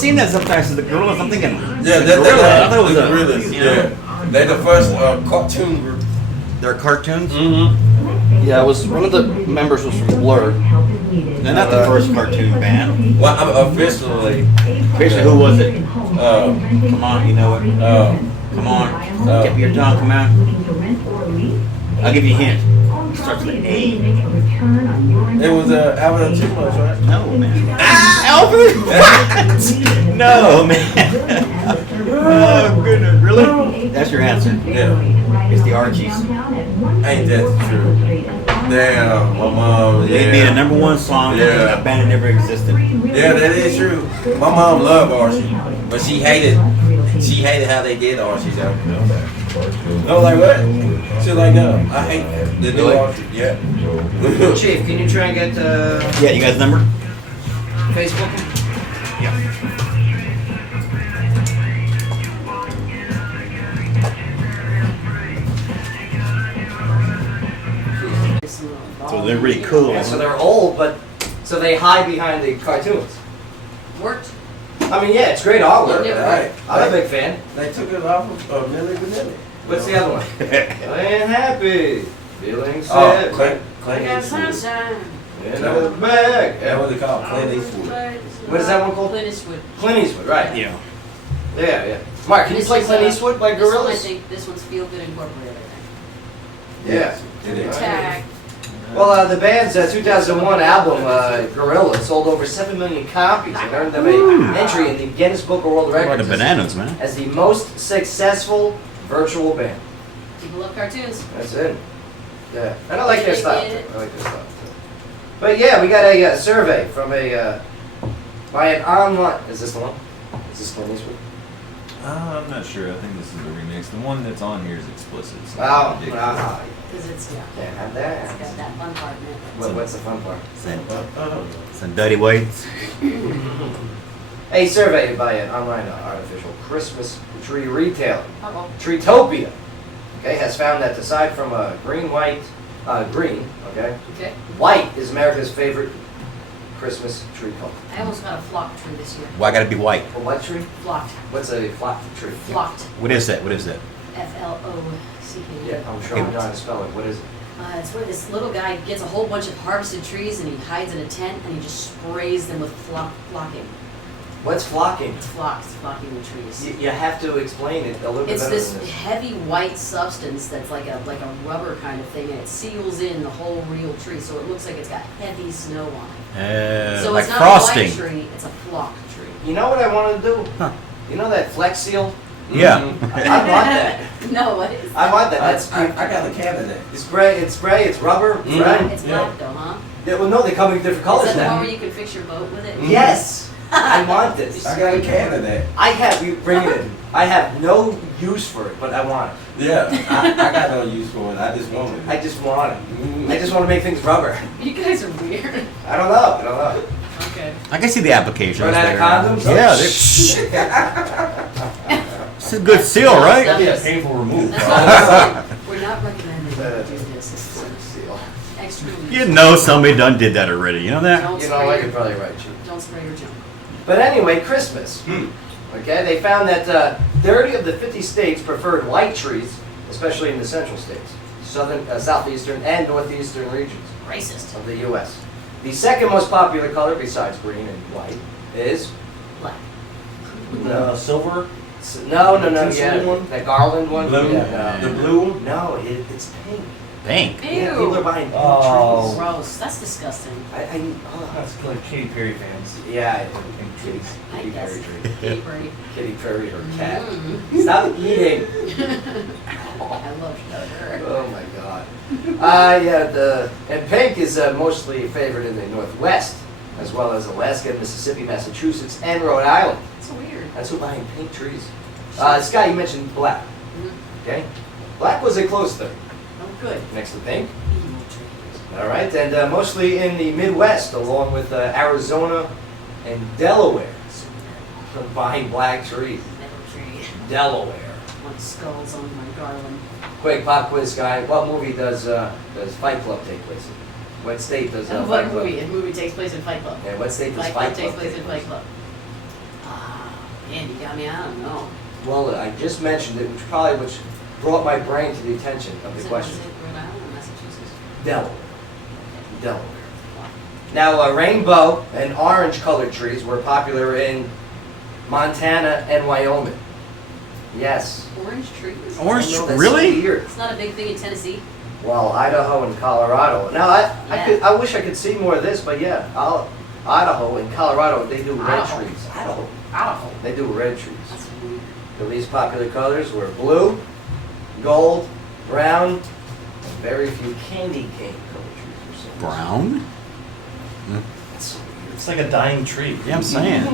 seen that sometimes as the Gorillas. I'm thinking, Yeah, I thought it was the a Gorillas. Yeah, they're the first cartoon group. They're cartoons. Mm-hmm. Yeah, one of the members was from Blur. They're not the first cartoon band. Well, I'm officially. Basically, who was it? Come Come on, you know it. Come on, tip of your tongue, come on. I'll give you a hint. It starts with A. It was Alvin and Chipmunks, right? No, man. Alvin? What? No, man. Oh, goodness. Really? That's your answer. Yeah. It's the Archies. Ain't that true? Damn, my mom. They Yeah. made a #1 song. Yeah. A band that never existed. Yeah, that is true. My mom loved Archie, but she hated how they did Archie though. I was like, what? She was like, no, I hate the new Really? Archie. Yeah. Chief, can you try and get Yeah, you guys number? Facebook? Yeah. So they're really cool. Yeah, so they're old, but so they hide behind the cartoons. Worked. I mean, yeah, it's great artwork. Yeah, right. I'm a big fan. They took it off of Millie Vanilli. What's the other one? Feeling happy, feeling Oh, sad. Clint I got Eastwood. sunshine. In the bag. That what they call Clint Eastwood. What is that one called? Clint Eastwood. Clint Eastwood, right? Yeah. Yeah, yeah. Mark, can you This play is, Clint Eastwood by This one, I Gorillaz? think this one's Feel Good Incorporated. Yeah. Did it? Tag. Well, the band's 2001 album, Gorillaz, sold over 7 million copies and earned them an entry in the Guinness Book of World Part Records of bananas, man. as the most successful virtual band. People love cartoons. That's it. Yeah, and I like their They style. get it. I like their style. But yeah, we got a survey from by an online. Is this the one? Is this Clint Eastwood? I'm not sure. I think this is a remix. The one that's on here is explicit. So Oh, it's ridiculous. Because it's, yeah. can't have It's that. got that fun part in it. What's the fun part? Some dirty whites. A survey by an online artificial Christmas tree retailer, Uh-oh. Treetopia, okay, has found that aside from green, okay, Okay. white is America's favorite Christmas tree color. I almost got a flocked tree this year. Why gotta be white? A white tree? Flocked. What's a flock tree? Flocked. What is that? What is that? F-L-O-C-K-E. Yeah, I'm sure I'm trying to spell it. What is it? It's where this little guy gets a whole bunch of harvested trees and he hides in a tent and he just sprays them with flocking. What's flocking? It's flocking the trees. You have to explain it a little bit It's better this than this. heavy white substance that's like a rubber kind of thing, and it seals in the whole real tree, so it looks like it's got heavy snow on it. So Like it's not frosting. a white tree; it's a flock tree. You know what I want to do? Huh. You know that Flex Seal? Yeah. I want that. No, what is? I want that. That's I got a candidate. it's spray. It's rubber. Mhm. Right? It's Yeah. black though, huh? Yeah, well, no, they come in different Is colors that the one now. where you can fix your boat with it? Yes, I want this. I got a candidate. I have you bring it in. I have no use for it, but I want it. Yeah, I got no use for it. I just want it. I just want it. I just want to make things rubber. You guys are weird. I don't know. Okay. I can see the applications Run out of there. condoms? Yeah, it's a good seal, right? Yes. Painful remove. That's not we're not recommending you do this. It's Seal. extremely. You know somebody done did that already. You know that? Don't You know, spray I your- could probably write you. Don't spray your junk. But anyway, Christmas. Okay, they found that 30 of the 50 states preferred white trees, especially in the central states, southeastern, and northeastern regions Racist. of the U.S. The second most popular color, besides green and white, is Black. Silver. no, Tinsel yeah, one? that garland one. Blue? Yeah, The blue? no, it's pink. Pink. Ew. Yeah, people are buying pink Oh. Gross. That's disgusting. trees. That's like Katy Perry fans. Yeah, Kitty I guess. Perry tree. Katy Perry. Kitty Perry, her cat. Mm. Stop eating. I love sugar. Oh my God. And pink is mostly favored in the Northwest, as well as Alaska, Mississippi, Massachusetts, and Rhode Island. It's weird. That's who buying pink trees. Scott, you mentioned black. Mhm. Okay, black was a close third Oh, good. next to pink. Evil trees. All right, and mostly in the Midwest, along with Arizona and Delaware, buying black trees. Metal tree. Delaware. Want skulls on my garland. Quick pop quiz, guy. What movie does Fight Club take place in? What state does What Fight Club? movie? A movie takes place in Fight Club. Yeah, what state does Fight Fight Club takes Club place take in Fight Club. Man, you got me, I don't know. Well, I just mentioned it, which brought my brain to the attention of the Is it question. Rhode Island or Massachusetts? Delaware. Delaware. Now, rainbow and orange colored trees were popular in Montana and Wyoming. Yes. Orange trees? Orange, I know, that's really? weird. It's not a big thing in Tennessee. Well, Idaho and Colorado. Now, I wish I could see more of this, but yeah, Idaho and Colorado, they do red Idaho. trees. Idaho. They do red trees. That's weird. The least popular colors were blue, gold, brown, and very few candy cane colored trees. For some reason. Brown? That's so weird. It's like a dying tree. Yeah, I'm saying.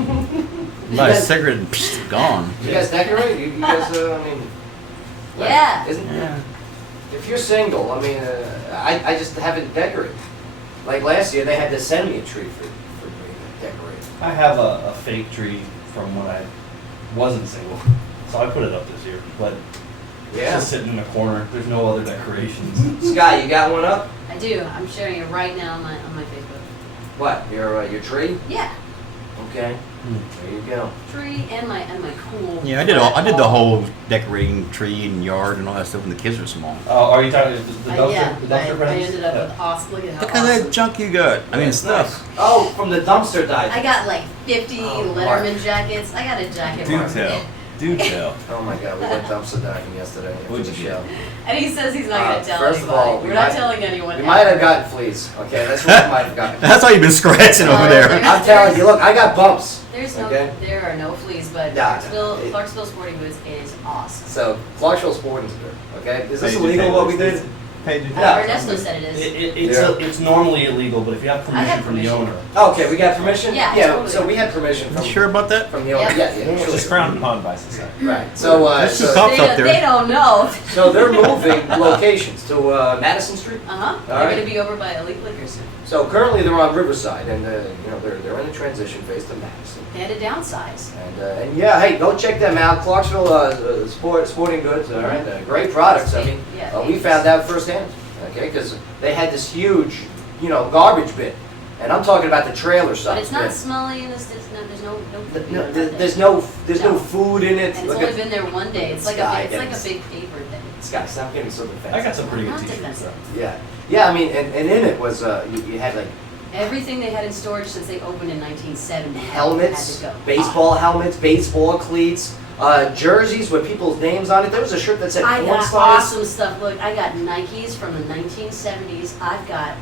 About a cigarette and psh, gone. You guys decorate? You guys, I mean, like, Yeah. Isn't Yeah. If you're single, I mean, I just haven't decorated. Like last year, they had to send me a tree for me to decorate. I have a fake tree from when I wasn't single, so I put it up this year. But it's Yeah. just sitting in a corner. There's no other decorations. Scott, you got one up? I do. I'm sharing it right now on my Facebook. What? Your tree? Yeah. Okay. There you go. Tree and my cool. Yeah, I did the whole decorating tree and yard and all that stuff when the kids were small. Oh, are you talking the dumpster? Yeah, The dumpster I brands? ended up Yeah. with awesome. Look at how Look at that awesome. junk you got. I mean, That's stuff. nice. Oh, from the dumpster dive. I got like 50 Oh, Letterman Mark. jackets. I got a jacket. Do Mark. tell. Do tell. Oh my God, we went dumpster diving yesterday after What'd the you show. And he says he's not going to tell First of anybody. all, we We're not might- telling anyone. We might have ever. gotten fleas. Okay, that's what we might have gotten. That's why you've been scratching over Oh, there. there's- I'm telling you, look, I got bumps. There Okay. are no fleas, but Nah, Clarksville Sporting Goods is awesome. So, Clarksville Sporting Goods. Okay, is this Paige, illegal what we did? Paige, Yeah. Ernesto said it is. It's normally illegal, but if you have I permission have from the permission. owner, Okay, we got permission? Yeah, Yeah, totally. so we had permission You from, sure about that? from the owner. Yep. Yeah, it's yeah. just frowned upon by society. Right. So, There's two so, cops up there. They don't know. so they're moving locations to Madison Street. Uh-huh. All They're right. going to be over by Elite Liquor soon. So currently they're on Riverside, and they're in the transition phase to Madison. They had to downsize. And yeah, hey, go check them out. Clarksville Sporting Goods. All right, great products. I mean, Yeah, we found out firsthand. Okay, because they had this huge, garbage bin, and I'm talking about the trailer side. But it's not bin. smelly and there's no There's no food in it. And it's Look only at been there one day. It's like Sky a big Evans. paper thing. Scott, stop getting so defensive. I got some pretty good Not t-shirts. defensive. Yeah, yeah. I mean, and in it was you had like Everything they had in storage since they opened in 1970 helmets, had to go. baseball helmets, baseball cleats, jerseys with people's names on it. There was a shirt that said I porn got stars. awesome stuff. Look, I got Nikes from the 1970s. I got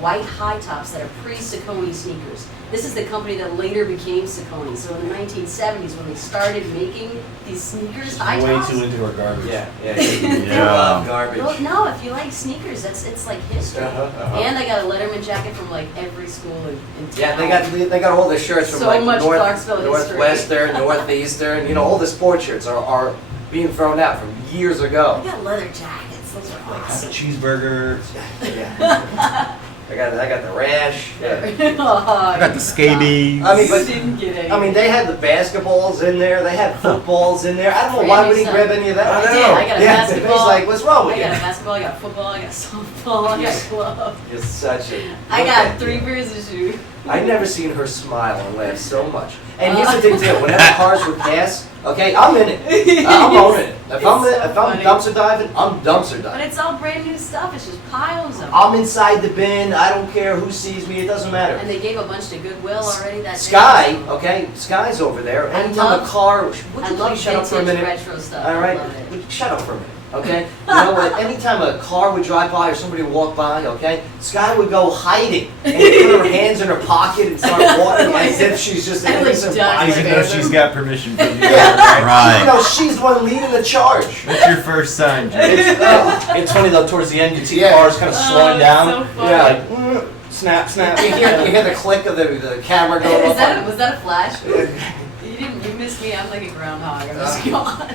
white high tops that are pre-Saucony sneakers. This is the company that later became Saucony. So in the 1970s, when they started making these sneakers, high Way tops. too into our garbage. Yeah, Yeah. garbage. Well, no, if you like sneakers, it's like history. Uh-huh. And I got a Letterman jacket from like every school in town. Yeah, they got all the shirts from So like much Clarksville history. Northwestern, Northeastern. All the sports shirts are being thrown out from years I ago. got leather jackets. Those are Like half a awesome. cheeseburger. Yeah. I got the rash. Yeah. I got the scabies. I mean, but didn't get any. I mean, they had the basketballs in there. They had footballs in there. I don't know why would he grab any of that. I did. I got a Yeah, basketball. He's like, what's wrong with I you? got a basketball, I got football, I got softball, I got gloves. You're such a. I look got at 3 you. pairs of shoes. I've never seen her smile and laugh so much. And here's the thing too, whenever cars would pass, okay, I'm in it. I'm owning it. If I'm funny. dumpster diving, I'm dumpster But diving. it's all brand new stuff. It's just piles of them. I'm inside the bin. I don't care who sees me. It doesn't matter. And they gave a bunch to Goodwill already that day. Sky, okay, Sky's over there. I Anytime a love- car, would I you love please shut up for a vintage minute? retro stuff. All right, I love it. would you shut up for a minute, okay? You know what? Anytime a car would drive by or somebody would walk by, okay, Sky would go hiding and put her hands in her pocket and start walking as if she's just an I, like, innocent duck. Even though bystander. she's got permission from you. Yeah, Right. You know, she's the one leading the charge. That's your first sign, Jim. It's funny though, towards the end, you see Yeah. cars kind of slowing down. So funny. Yeah. Like, snap, snap. You hear the click of the camera going Was off. that a flash? You missed me. I'm like a groundhog. I'm just gone.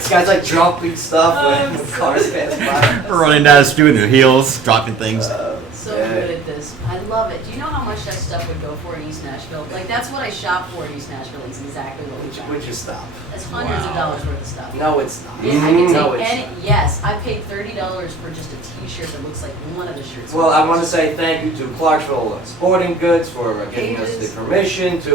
Sky's like dropping stuff when cars pass by. Running down the street with their heels, dropping things. So Yeah. good at this. I love love it. Do you know how much that stuff would go for in East Nashville? Like, that's what I shop for in East Nashville. It's exactly what we got. Would you stop? That's hundreds of dollars worth of stuff. No, it's not. Yeah, I can No, take it's any. not. Yes, I paid $30 for just a T-shirt that looks like one of the shirts. Well, I want to say thank you to Clarksville Sporting Goods for giving us the permission to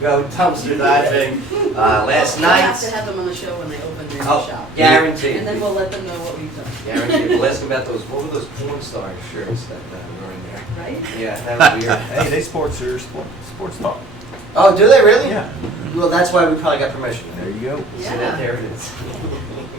go dumpster diving last We'll have night. to have them on the show when they open their new Oh, shop. guaranteed. And then we'll let them know what we've done. Guaranteed. We'll ask them about those. What were those porn star shirts that were in there? Right? Yeah, that was weird. Hey, they sports talk. Oh, do they really? Yeah. Well, that's why we probably got permission. There you go. See that? Yeah. There it is.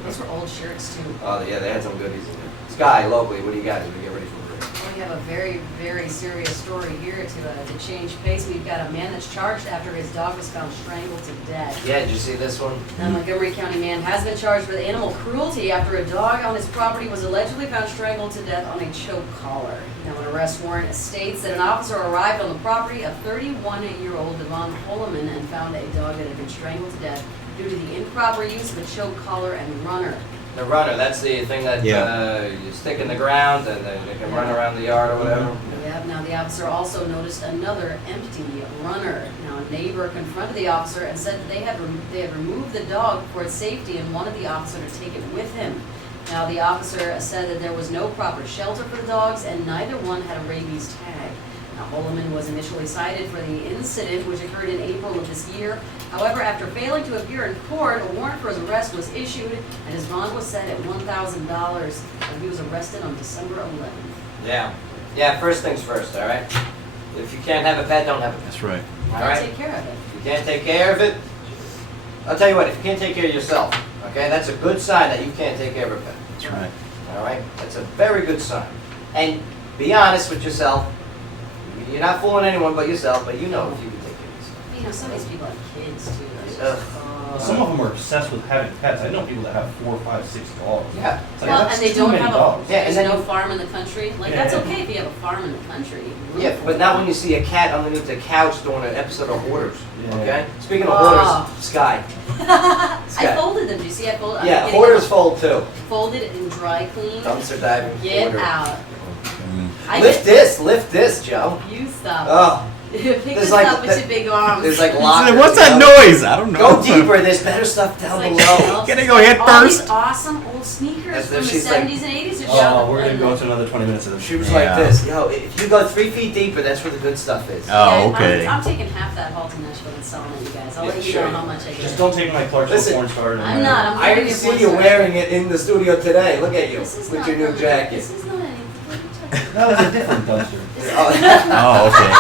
Those were old shirts too. Oh, yeah, they had some goodies in there. Sky, locally, what do you got as we get ready for break? Well, we have a very, very serious story here to change pace. We've got a man that's charged after his dog was found strangled to death. Yeah, did you see this one? A Montgomery County man has been charged with animal cruelty after a dog on his property was allegedly found strangled to death on a choke collar. Now, an arrest warrant states that an officer arrived on the property of 31-year-old Devon Holloman and found a dog that had been strangled to death due to the improper use of a choke collar and runner. The runner, that's the thing that you stick in the ground and then you can run around the yard or whatever. Yeah, now the officer also noticed another empty runner. Now, a neighbor confronted the officer and said that they had removed the dog for its safety and wanted the officer to take it with him. Now, the officer said that there was no proper shelter for the dogs and neither one had a rabies tag. Now, Holloman was initially cited for the incident, which occurred in April of this year. However, after failing to appear in court, a warrant for his arrest was issued, and his bond was set at $1,000, and he was arrested on December 11th. Yeah. Yeah, first things first, all right? If you can't have a pet, don't have a pet. That's right. All Gotta right? take care of it. If you can't take care of it, I'll tell you what, if you can't take care of yourself, okay, that's a good sign that you can't take care of a pet. That's right. All right? That's a very good sign. And be honest with yourself. You're not fooling anyone but yourself, but you know if you can take care of yourself. You know, some of these people have kids too. It's Ugh. just, Some of them are obsessed with having pets. I know people that have 4, 5, 6 dogs. Yeah. It's like, well, that's and they too don't many have dogs. Yeah, and there's then no you- farm in the country. Like, Yeah. that's okay if you have a farm in the country. Yeah, but not when you see a cat underneath the couch doing an episode of Hoarders, Yeah. okay? Speaking of Oh. Hoarders, Sky. I Scott. folded them. Do you see? I folded. Yeah, Hoarders fold too. Folded and dry cleaned. Dumpster diving. Get Hoarder. out. I Lift this, Joe. You stop. Oh, Pick there's this like- up with your big arms. there's like lockers. What's that Joe. noise? I don't know. Go deeper. There's better stuff It's down like below. Can I go head all first? these awesome old sneakers As from if the she's 70s and 80s are Oh, showing. we're gonna go to another 20 minutes of this. She was Yeah. like this. Yo, if you go 3 feet deeper, that's where the good stuff is. Oh, okay. I'm taking half that haul to Nashville and selling it, you guys. I'll Yeah, let you sure. know how much I get. Just don't take my Clarksville Listen, porn star. I'm not. I'm I wearing didn't it see once you already. wearing it in the studio today. Look at you This is with not your new gonna- jacket. This is not anything. What are you talking about? No, it's a different dumpster. Oh, Oh, okay.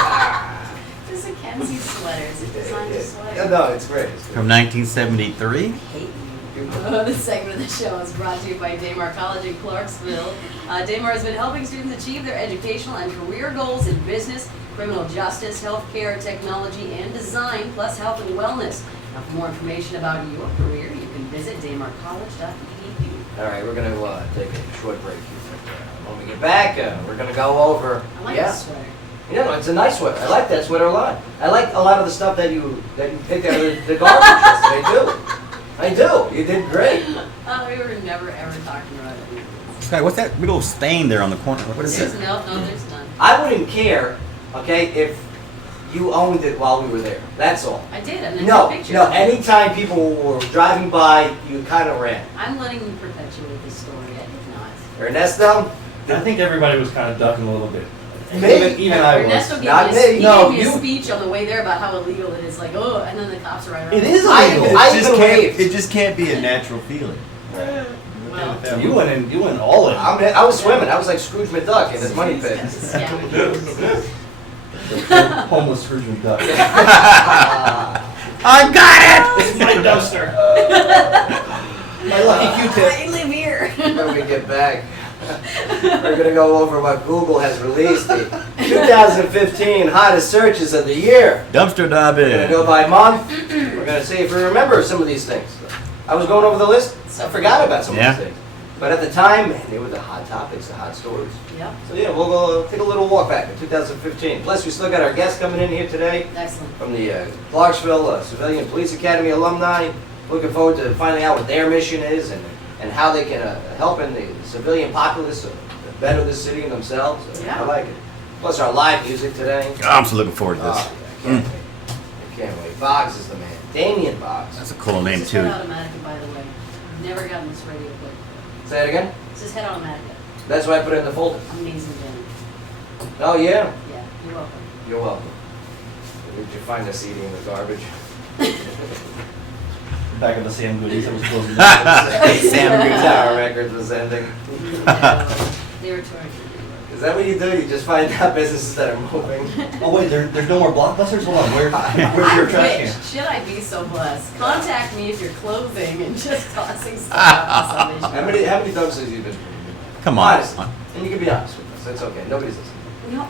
This is a Kenzie sweater. Is it designed to sweat? yeah, no, it's great. It's great. From 1973. Hate you. This segment of the show is brought to you by Daymar College in Clarksville. Daymar has been helping students achieve their educational and career goals in business, criminal justice, healthcare, technology, and design, plus health and wellness. Now, for more information about your career, you can visit daymarcollege.edu. All right, we're going to take a short break here. When we get back, we're going to go over. I like yeah. this sweater. You know, it's a nice sweater. I like that sweater a lot. I like a lot of the stuff that you picked out of the garbage yesterday, too. I do. You did great. We were never ever talking about it. Sky, what's that big old stain there on the corner? What is There's it? no, there's none. I wouldn't care, okay, if you owned it while we were there. That's all. I did, and then No, a picture. no. Anytime people were driving by, you kind of ran. I'm letting you perpetuate this story. I did not. Ernesto? I think everybody was kind of ducking a little bit. Me? Even I was. Ernesto gave Not me, me. he No, gave me a you- speech on the way there about how illegal it is. Like, oh, and then the cops are right around. It is I- illegal. I- It just even can't. waved. It just can't be a natural feeling. Well, You went in. You went all in. I was swimming. I was like Scrooge McDuck in his money pit. Homeless Scrooge McDuck. I got It's my dumpster. My lucky Q-tip. I live here. When we get back, we're going to go over what Google has released, the 2015 hottest searches of the year. it. Dumpster We're going to diving. go by month. We're going to see if we remember some of these things. I was going over the list. I forgot about some of Yeah. these things. But at the time, man, they were the hot topics, the hot stories. Yep, So yeah, we'll go take a little walk back in 2015. Plus, we still got our guests coming in here today excellent. from the Clarksville Civilian Police Academy alumni. Looking forward to finding out what their mission is and how they can help in the civilian populace better this city and themselves. Yeah. I like it. Plus our live music today. I'm so looking forward to this. Oh, yeah, I can't wait. I can't wait. Boggs is the man. Damien Boggs. That's a cool name This is head too. automatic, by the way. Never gotten this radio clip. Say it again? This is head automatic. That's why I put it in the folder. Amazing band. Oh, yeah. Yeah, you're welcome. You're welcome. Did you find a CD in the garbage? Back of the Sam Goodies that was closing. Sam Goodies. Tower Records was ending. They were touring. Is that what you do? You just find out businesses that are moving? Oh wait, there's no more Blockbusters? Hold on, where's your trash can? Should I be so blessed? Contact me if you're closing and just tossing stuff out on Sunday. How many dumpsters have you been through? Come on. Honestly. And you can be honest with us. It's okay. Nobody's listening. No,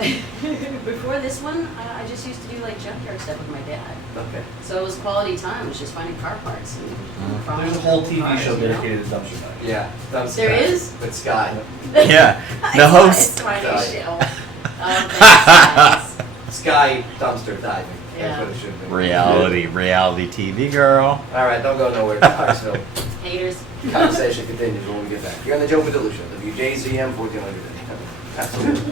before this one, I just used to do like junkyard stuff with my dad. Okay. So it was quality time. It was just finding car parts. And There's a whole TV show dedicated to dumpster diving. Yeah. Dumpster There diving is? With Sky. Yeah. I The saw host. his tiny Sky. show. Thanks, guys. Sky dumpster diving. That's Yeah. what it should be. Reality TV girl. All right. Don't go nowhere. Clarksville. Haters. Conversation continues when we get back. You're on the Joe Padula Show. WJZM 1400. Absolutely.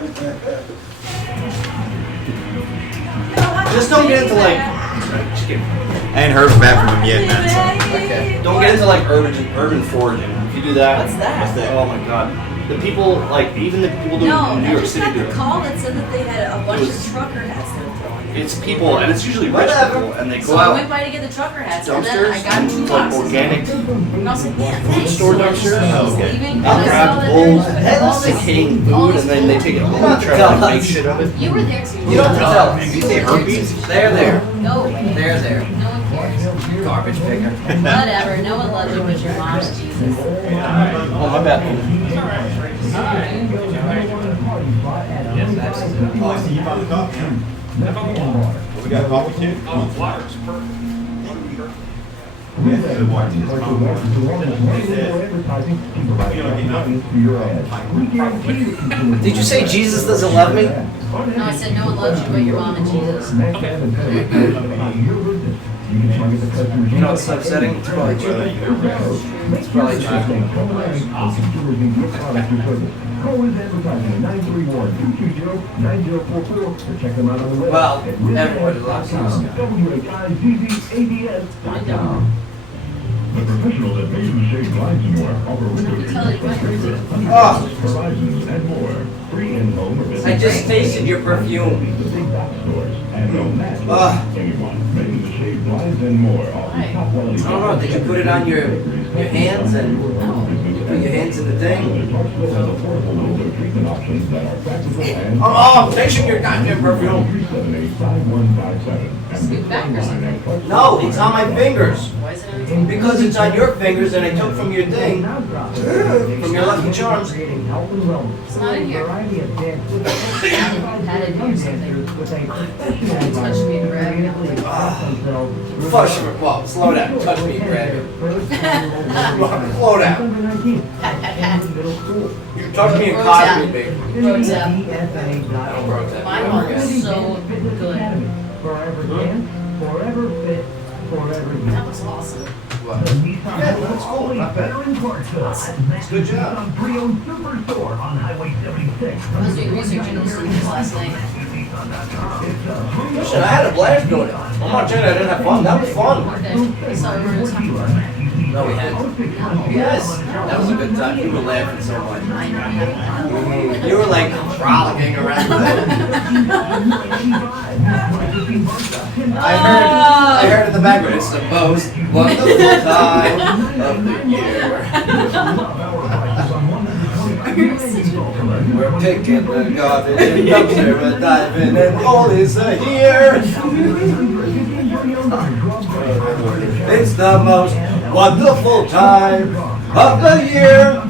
Just don't get into like, just kidding. I ain't heard back from him yet, man. Okay. Don't get into like urban foraging. If you do that, What's that? Oh my god, the people like even the people doing No, New I York just City got do the it. call that said that they had a bunch It of was- trucker hats they were throwing. It's people, and it's usually rich Whatever. people, and they So go I out went by to get the trucker hats, and then I dumpsters got two and like boxes. organic. And I was like, man, thanks. store So I dumpsters? just Oh, okay. leaving, and I'll I grab saw that bowls, there was and all like this- hitting all food, this and then they take it home Not and try to tell like, make us. shit of it. You were there too. You don't have to tell us. Did you say herpes? They're there. No way. They're there. No one cares. Garbage picker. Whatever. No one loves you but your mom and Jesus. Oh my bad. Oh, so you found the coffee, huh? We got coffee too? Oh, water's perfect. Did you say Jesus doesn't love me? No, I said no one loves you but your mom and Jesus. You know what's upsetting? It's probably true. It's probably true. Well, everybody loves this guy. I don't. The professional that makes and shaves lines and more offer window Tell you what. horizons and more. Free in-home or I just tasted your perfume. the big box stores. And no matter Ugh. anyone making the shaved lines and more off top quality. I don't know, did you put it on your hands and you put your hands in the thing? Clarksville has affordable window treatment options that are practical and Oh, I'm tasting your goddamn perfume. 378-5157. Scoot back or something. No, it's on my fingers. Why is it on your Because it's on your fingers and I took from your thing. From your Lucky Charms. It's not in here. Had it here or something. Touch me and grab me. Flush your, well, slow down. Touch me, Brad. Slow down. You touched me and caught me, baby. Roads up. I don't broke that. Mine was so good. Forever dance, forever fit, forever you. That was awesome. Yeah, that's cool. Not bad. Good job. On pre-owned superstore on Highway 76. I was doing research on those things last night. Listen, I had a blast doing it. I'm not saying I didn't have fun. That was fun. Okay. I saw yours. No, we had. Yes, that was a good time. You were laughing so much. I know. You were like frolicking around. I heard in the background. It's the most wonderful time of the year. We're picking the garbage and dumpster, we're diving, and all is here. It's the most wonderful time of the year.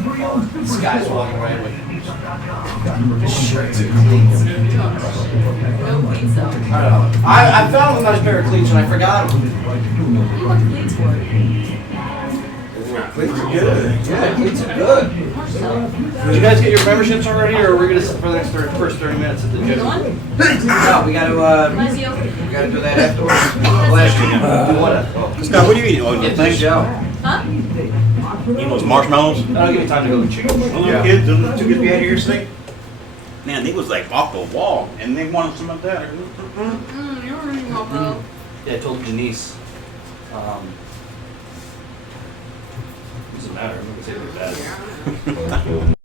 This guy's walking around with shirts and cleats. No cleats though. I don't know. I found a nice pair of cleats and I forgot them. You want the cleats for it? Cleats are good. Yeah, cleats are good. Did you guys get your memberships already, or are we gonna sit for the next first 30 minutes at the You gym? going? No, we gotta do that afterwards. Last year. Do what? Scott, what do you eat? Oh, Get things out. Huh? eat those marshmallows? That'll give me time to go to chicken. Yeah. Kids, don't too good to be out here, sleep. Man, they was like off the wall, and they wanted some of that. You're reading my bro. Yeah, I told Janice. Doesn't matter. I'm not gonna say they're bad.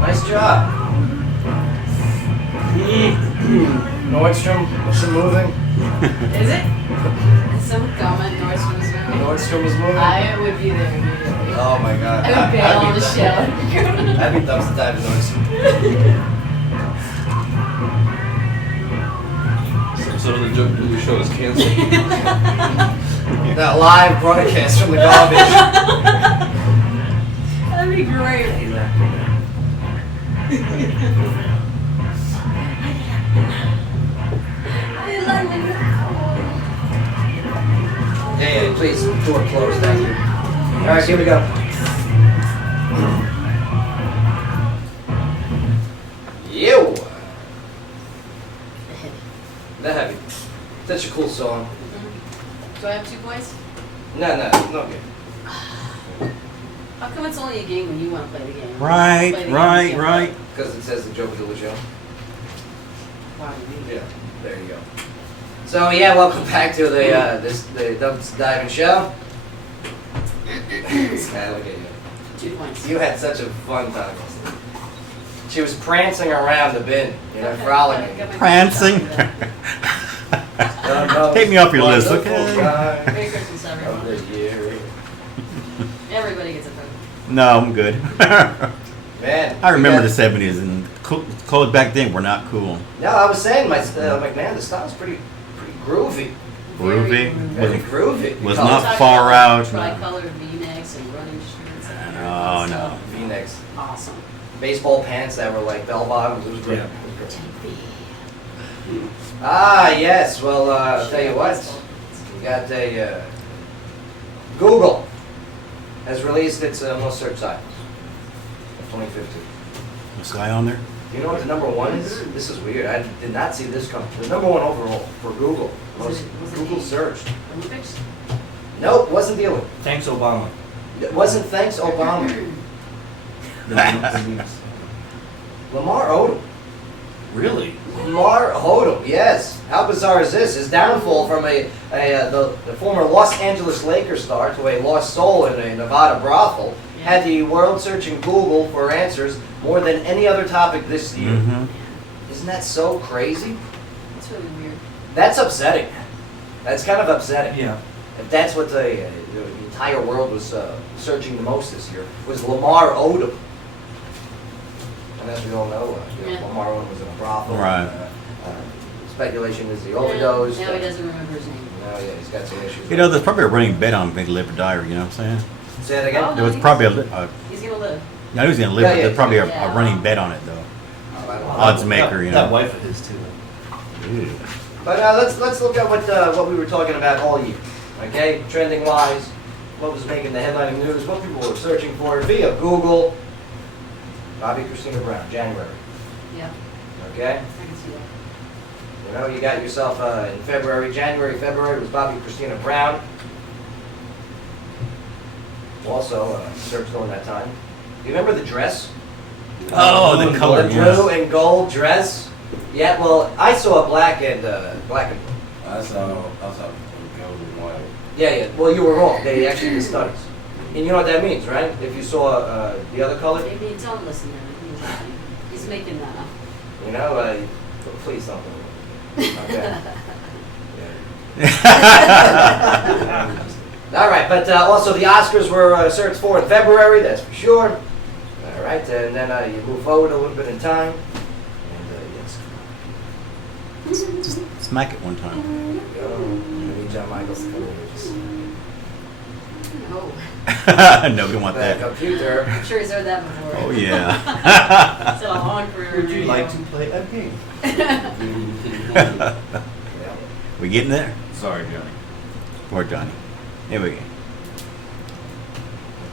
Nice job. Nordstrom, what's it moving? Is it? Some comment Nordstrom's moving. Nordstrom is moving? I would be there immediately. Oh my god. I would bail on the show. I'd be dumpster diving Nordstrom. So the joke movie show is canceled. That live broadcast from the garbage. That'd be great. Yeah, please, door closed, thank you. Alright, here we go. You! The Heavy. Such a cool song. Do I have 2 points? No good. How come it's only a game when you want to play the game? Right, Play the game right, you can't right. Because it says the Joe Padula Show. play? Wow, you Yeah, there you go. So yeah, welcome back to the the Dumpster Diving Show. Yeah, look at you. 2 points. You had such a fun time. She was prancing around the bin, you know, Okay, frolicking. got my Prancing. Take me off your list, Wonderful okay? guy Merry Christmas, of everyone. the year. Everybody gets a present. No, I'm good. Man, I remember you the '70s, and clothes back then were not cool. No, I was saying, I'm like, man, the style's pretty groovy. Groovy. Very groovy. Was Because not Talking far about out. Tri-colored V-necks and running shirts. And No, no. stuff. V-necks, Awesome. baseball pants that were like bell bottoms. It was great. Yeah. It was great. Ah, yes. Well, I'll tell you what. We got a Google has released its most searched sites of 2015. Was guy on there? Do you know what the number one is? This is weird. I did not see this come. The number one overall for Google. Most Was it Google the- searched. Olympics? Nope, wasn't the Olympics. Thanks, Obama. It wasn't thanks Obama. Lamar Odom. Really? Lamar Odom, yes. How bizarre is this? His downfall from the former Los Angeles Lakers star to a lost soul in a Nevada brothel had the world searching Google for answers more than any other topic this year. Mm-hmm. Isn't that so crazy? It's really weird. That's upsetting. That's kind of upsetting. Yeah. If that's what the entire world was searching the most this year, was Lamar Odom. And as we all know, Yeah. Lamar Odom was in a brothel. Right. Speculation is he overdosed. Now he doesn't remember his name. No, yeah, he's got some issues. You know, there's probably a running bet on Big Live or Die, you know what I'm saying? Say it again. Oh, There was probably a He's gonna live. I know he's going to live, Yeah, but yeah, there's probably a yeah. running bet on it, though. I don't know. Odds maker, you know. That wife of his, too. But let's look at what we were talking about all year. Okay, trending wise, what was making the headlining news, what people were searching for via Google. Bobby Christina Brown, January. Yeah, Okay, I can see that. you know you got yourself in February, February was Bobby Christina Brown. Also searched during that time. You remember the dress? Oh, the color, The yes. blue and gold dress. Yeah, well, I saw black and black and. I saw gold and white. Yeah. Well, you were wrong. They actually did studies. And you know what that means, right? If you saw the other color, Maybe don't listen to him. He's making that up. you know, please don't. Okay. All right, but also the Oscars were searched for in February. That's for sure. All right, and then you move forward a little bit in time, and yes. Smack it one time. I need John Michaels to come in here. Just No, Nobody want the that. computer. I'm sure he's heard that before. Oh, yeah. It's a long career. Would you like to play a game? Yeah. We getting there? Sorry, Johnny. Poor Johnny. Here we go.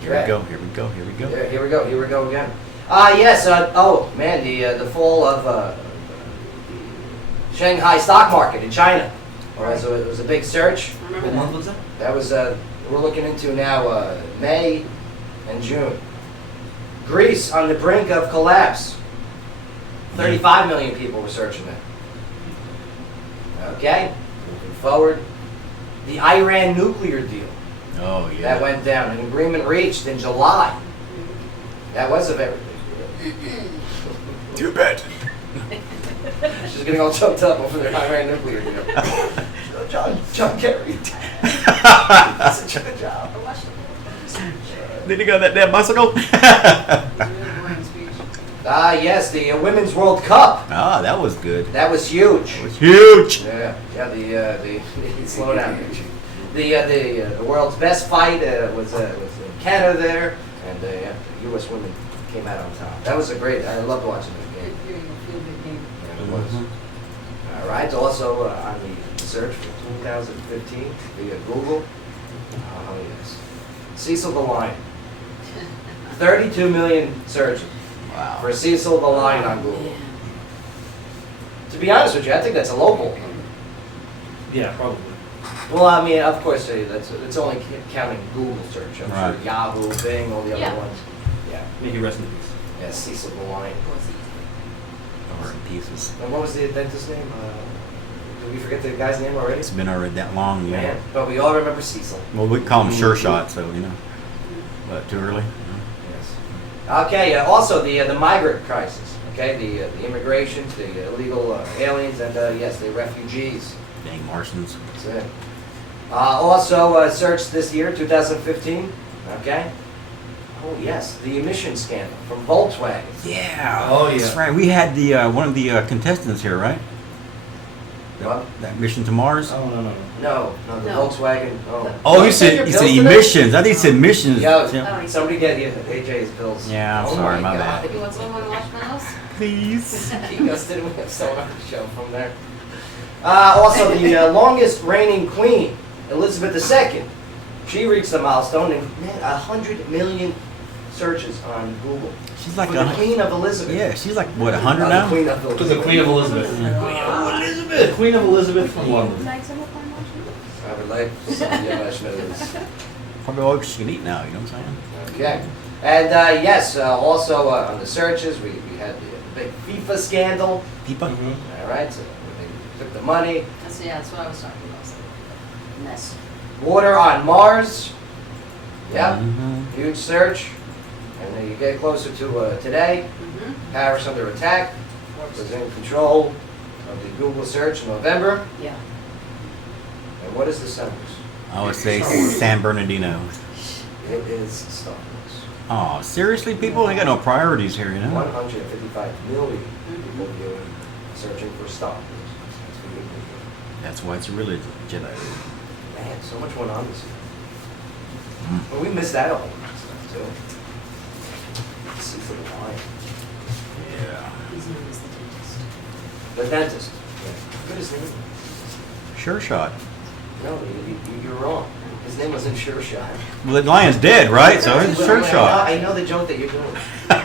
Here we go. Here we go. Here we go. There, here we go. Here we go again. Yes. Oh man, the fall of Shanghai stock market in China. It was a big surge. I remember What month that. was that? That was we're looking into now May and June. Greece on the brink of collapse. 35 million people were searching it. Okay, moving forward. The Iran nuclear deal Oh yeah. that went down. An agreement reached in July. That was a very big deal. Too bad. She's getting all choked up over the Iran nuclear deal. John Kerry. That's a good job. Did he go on that damn bicycle? Yes, the Women's World Cup. Ah, that was good. That was huge. That was huge. Yeah. The slow down. The world's best fight was in Canada there, and the U.S. women came out on top. That was a great. I loved watching that game. Yeah, it was. All right. Also on the search for 2015 via Google. Oh yes, Cecil the Lion. 32 million searches Wow. for Cecil the Lion on Google. To be honest with you, I think that's a local. Yeah, probably. Well, I mean, of course, it's only counting Google search. I'm Right. sure Yahoo, Bing, all the other Yeah. ones. Yeah. Make it rest in peace. Yeah, Cecil the Lion. Or in pieces. And what was the dentist's name? Did we forget the guy's name already? It's been already that long, yeah. Man, but we all remember Cecil. Well, we call him Sure Shot, so you know. But too early. Yes. Okay. Also, the migrant crisis. Okay, the immigration, the illegal aliens, and yes, the refugees. Dang Martians. That's it. Also, searched this year, 2015. Okay. Oh yes, the emission scandal from Volkswagen. Yeah. Oh, yeah. That's right. We had the one of the contestants here, right? What? That mission to Mars. Oh, no. No, the No. Volkswagen. Oh, Oh, you you your said bills today? emissions. I think you said missions. Yo, Yeah. somebody get you AJ's bills. Yeah, I'm Oh sorry, my God. bad. You want someone to watch my house? Please. Keep us, didn't we have someone on the show from there? Also, the longest reigning queen, Elizabeth II. She reached the milestone and man, 100 million searches on Google. She's like For the Queen of Elizabeth. Yeah, she's like what, 100 The now? Queen of To Elizabeth. the Queen of Elizabeth. The Queen of Elizabeth from London. I would like some Yamash noodles. Probably all she can eat now. You know what I'm saying? Okay. And yes, also on the searches, we had the big FIFA scandal. People. All right, so they took the money. That's what I was talking about. Mess. Water on Mars. Yep. Mhm. Huge search. And then you get closer to today. Mm-hmm. Paris under attack. Was in control of the Google search in November. Yeah. And what is the sentence? I would say San Bernardino. It is Star Wars. Oh, seriously, people? They got no priorities here, you know? 155 million people viewing, searching for Star Wars. That's what we do. That's why it's a religion. Jedi. Man, so much went on this year. Mm. But we missed out on stuff too. Cecil the Lion. Yeah. He's known as the dentist. The dentist. What is his name? Sure Shot. No, you're wrong. His name wasn't Sure Shot. Well, the lion's dead, right? So it's Sure Shot. I know the joke that you're doing.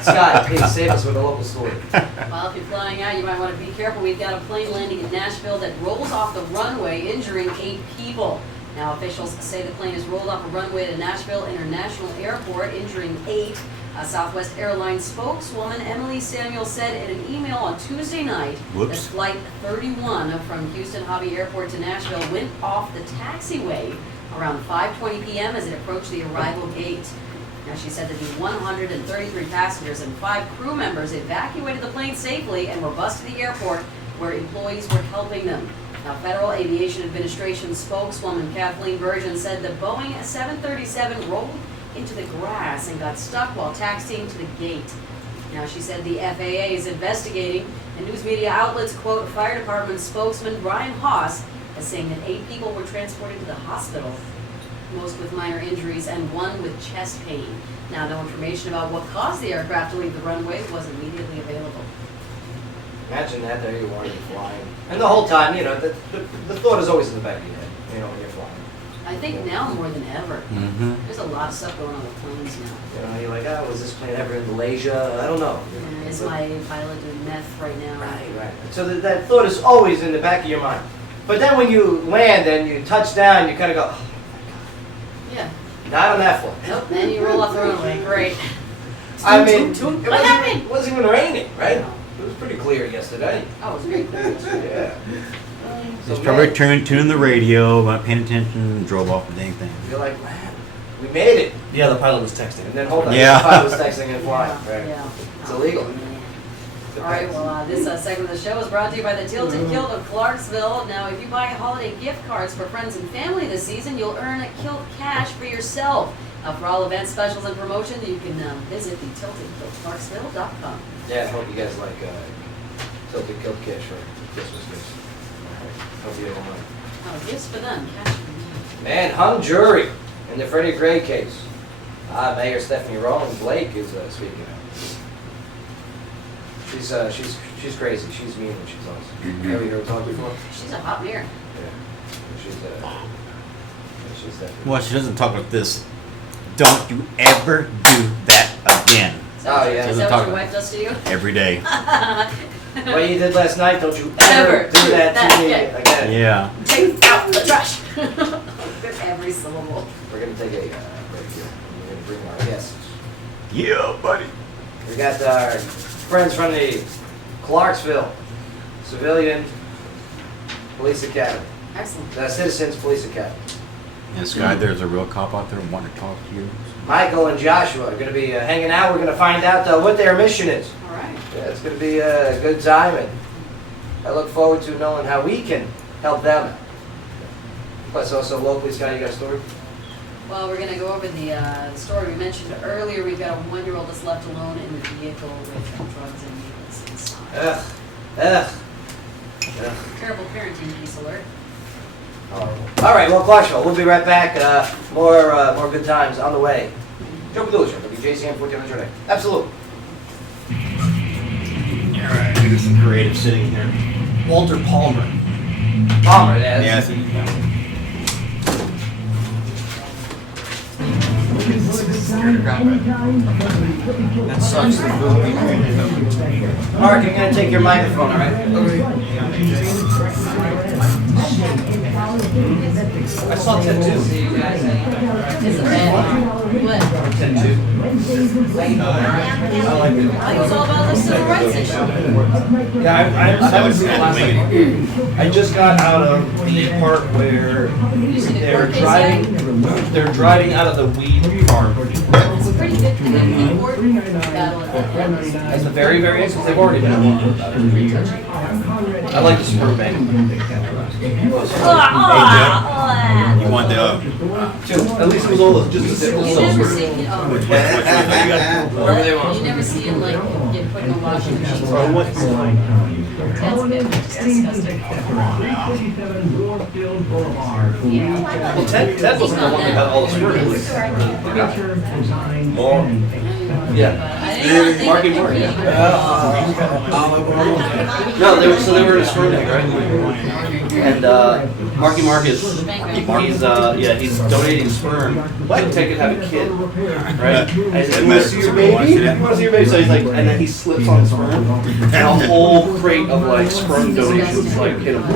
Scott, please save us with a local story. Well, if you're flying out, you might want to be careful. We've got a plane landing in Nashville that rolls off the runway, injuring 8 people. Now, officials say the plane has rolled off a runway at Nashville International Airport, injuring 8. Southwest Airlines spokeswoman Emily Samuel said in an email on Tuesday night that Whoops. Flight 31 from Houston Hobby Airport to Nashville went off the taxiway around 5:20 p.m. as it approached the arrival gate. Now, she said that the 133 passengers and 5 crew members evacuated the plane safely and were bused to the airport where employees were helping them. Now, Federal Aviation Administration spokeswoman Kathleen Bergen said the Boeing 737 rolled into the grass and got stuck while taxiing to the gate. Now, she said the FAA is investigating, and news media outlets quote fire department spokesman Brian Haas as saying that 8 people were transported to the hospital, most with minor injuries and 1 with chest pain. Now, no information about what caused the aircraft to leave the runway was immediately available. Imagine that, there you are, you're flying. And the whole time, you know, the thought is always in the back of your head, you know, when you're flying. I think now more than ever. Mm-hmm. There's a lot of stuff going on with planes now. You know, you're like, oh, was this plane ever in Malaysia? I don't know. Yeah, is my pilot doing meth right now? Right. So that thought is always in the back of your mind. But then when you land and you touch down, you kind of go, oh, Yeah. not on that flight. Nope, then you roll off the runway. Great. I mean, What happened? it wasn't even raining, right? No. It was pretty clear yesterday. Oh, it was very cool. Yeah. So, Just probably man, tuned the radio, not paying attention, drove off the dang thing. you're like, man, we made it. Yeah, the pilot was texting. And then hold on, Yeah. the pilot was texting and flying. Right. Yeah. It's illegal. All right, well, this segment of the show is brought to you by the Tilted Kilt of Clarksville. Now, if you buy holiday gift cards for friends and family this season, you'll earn a Kilt cash for yourself. For all events, specials, and promotions, you can visit the tiltedkiltclarksville.com. Yeah, I hope you guys like Tilted Kilt Cash for Christmas gifts. Hope you don't mind. Oh, gifts for them, cash for me. Man, hung jury in the Freddie Gray case. Mayor Stephanie Rowland Blake is speaking out. She's crazy. She's mean and she's awesome. Have you heard her talk before? She's a hot mayor. Yeah. She's definitely. Well, she doesn't talk like this. Don't you ever do that again. Is that, Oh, yeah. Is that what your wife does to you? Every day. What you did last night, don't you ever do that to me again. Yeah. Take out the trash. Every syllable. We're going to take a break here. We're going to bring our guests. Yeah, buddy. We got our friends from the Clarksville Civilian Police Academy. Excellent. The Citizens Police Academy. And Sky, there's a real cop out there wanting to talk to you. Michael and Joshua are going to be hanging out. We're going to find out what their mission is. All right. Yeah, it's going to be a good time, and I look forward to knowing how we can help them out. Plus, also locally, Scott, you got a story? Well, we're going to go over the story we mentioned earlier. We've got a 1-year-old that's left alone in the vehicle with drugs and needles inside. Ugh. Terrible parenting piece alert. All right, well, Clarksville, we'll be right back. More good times on the way. Joe Padula Show, WJZM 1400 today. Absolutely. All right, I got some creative sitting here. Walter Palmer. Palmer, yeah. Yeah, I think. That sucks. Mark, you're going to take your microphone, all right? I saw tattoo. It's a bad one. What? Tattoo. I like it. I was all about the civil rights issue. Yeah, I haven't seen it last night. I just got out of the part where You see the they're court case yet? driving out of the weed farm. It's a pretty good court battle at the end. At the very, very end, 'cause they've already been I like the Super Bank. You want the At least it was all just a simple You never silver. see, Whatever they want. you never see him like get put in a washing machine. Or what? That's good. It's disgusting. Yeah. Well, Ted wasn't the one that got all the squirters. More. Yeah. I didn't think Marky it Mark. could be. No, they were in a sperm bank, right? And Marky Mark is he's donating sperm to take it have a kid, right? And he's like, "You want to see your baby? You want to see your baby?" So he's like, and then he slips on the sperm, and a whole crate of like sperm donations like hit him. Oh,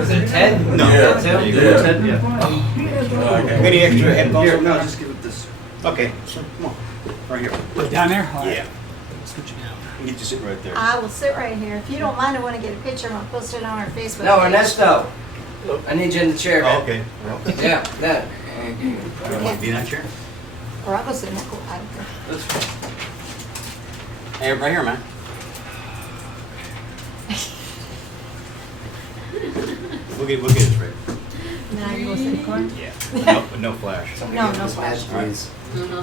Is it Ted? No. Yeah, Ted? Yeah. Ted, yeah. Any extra headphones? Here, no, just give it this. Okay, so come on, right here. Down there? Yeah. Scoot you down. I'll get you sitting right there. I will sit right here. If you don't mind, I want to get a picture and I'll post it on our Facebook. No, page. Ernesto. I need you in the chair, Oh, man. okay. Yeah, that. You want to be in that chair? Or I'll go sit in that. I don't care. Hey, right here, man. We'll get this right. Then I can go sit in the corner. Yeah. No flash. No, no flash. All right.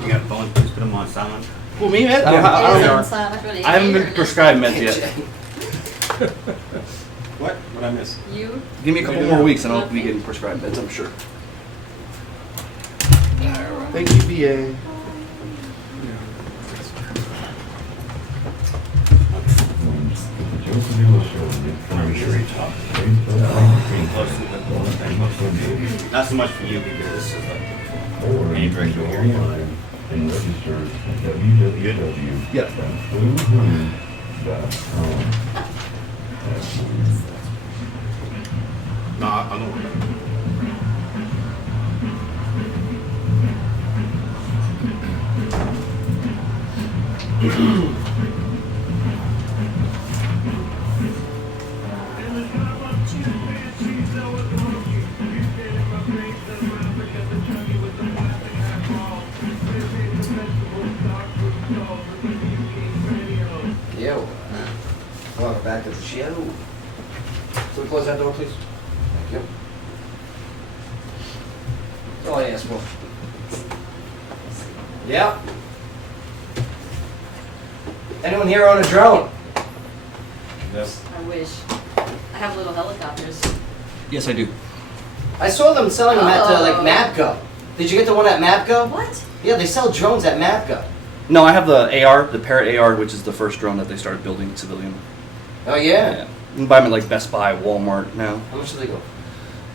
You got phones, please put them on silent. Well, me, man? It is I inside. haven't been prescribed meds yet. What? What'd I miss? You? Give me a couple more weeks and I'll be getting prescribed meds, I'm sure. Thank you, BA. Not so much for you because this is like Or any you can director go here. online and register at www.bluehoon.com. No, I don't. Yo. Welcome back to the show. Can we close that door, please? Thank you. That's all I asked for. Yeah. Anyone here own a drone? Yes. I wish. I have little helicopters. Yes, I do. I saw them selling them at like Oh. Mapco. Did you get the one at Mapco? What? Yeah, they sell drones at Mapco. No, I have the AR, the Parrot AR, which is the first drone that they started building civilian. Oh yeah. You can buy them at like Best Buy, Walmart now. How much do they go?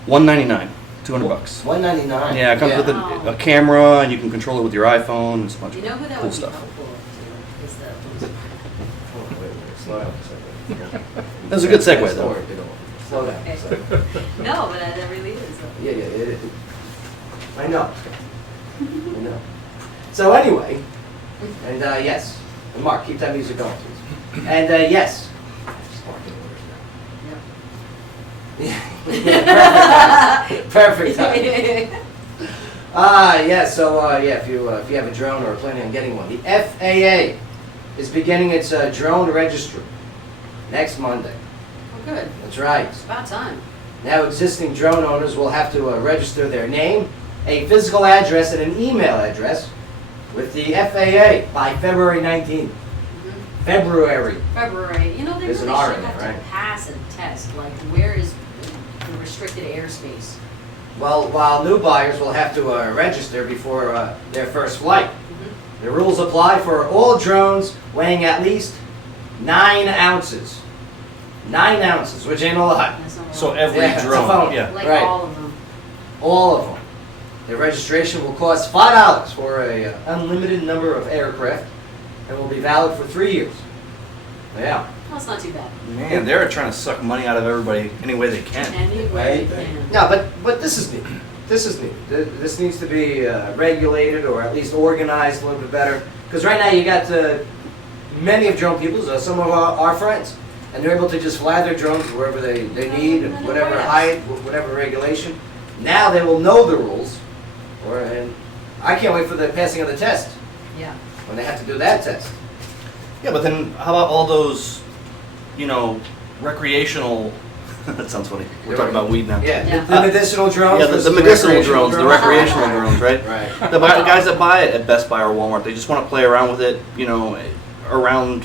$199, $200. $199. Yeah, it comes with a camera, and you can control it with your iPhone. And it's a bunch You of know who that cool would be stuff. helpful to? Is the Oh, wait. Slow down. That was a good segue, Next though. door, you know. Slow down. Okay. So- No, but that really is. Yeah, I know. I know. So anyway, and yes, and Mark, keep that music going, please. And yes. Just marking orders now. Yeah, perfect time. Yeah. So yeah, if you have a drone or are planning on getting one, the FAA is beginning its drone registry next Monday. Oh, good. That's right. It's about time. Now existing drone owners will have to register their name, a physical address, and an email address with the FAA by February 19th. February. February. You know, they There's really an R should in have there, to right? pass a test. Like, where is the restricted airspace? Well, while new buyers will have to register before their first flight. The rules apply for all drones weighing at least 9 ounces. 9 ounces, which ain't a lot. That's not So wrong. every Yeah, it's a drone, phone. yeah. Like right. all of them. All of them. The registration will cost $5 for a unlimited number of aircraft and will be valid for 3 years. Yeah. That's not too bad. Man, they're trying to suck money out of everybody any way they can. Any way they can. No, but this is new. This is new. This needs to be regulated or at least organized a little bit better. Because right now you got many of drone people, some of our friends, and they're able to just fly their drones wherever they need and whatever height, whatever regulation. Now they will know the rules, and I can't wait for the passing of the test Yeah. when they have to do that test. Yeah, but then how about all those, recreational? That sounds funny. We're talking about weed now. Yeah, Yeah. the medicinal drones. Yeah, the versus medicinal recreational drones, the recreational drones, right? Right. The guys that buy it at Best Buy or Walmart, they just want to play around with it, around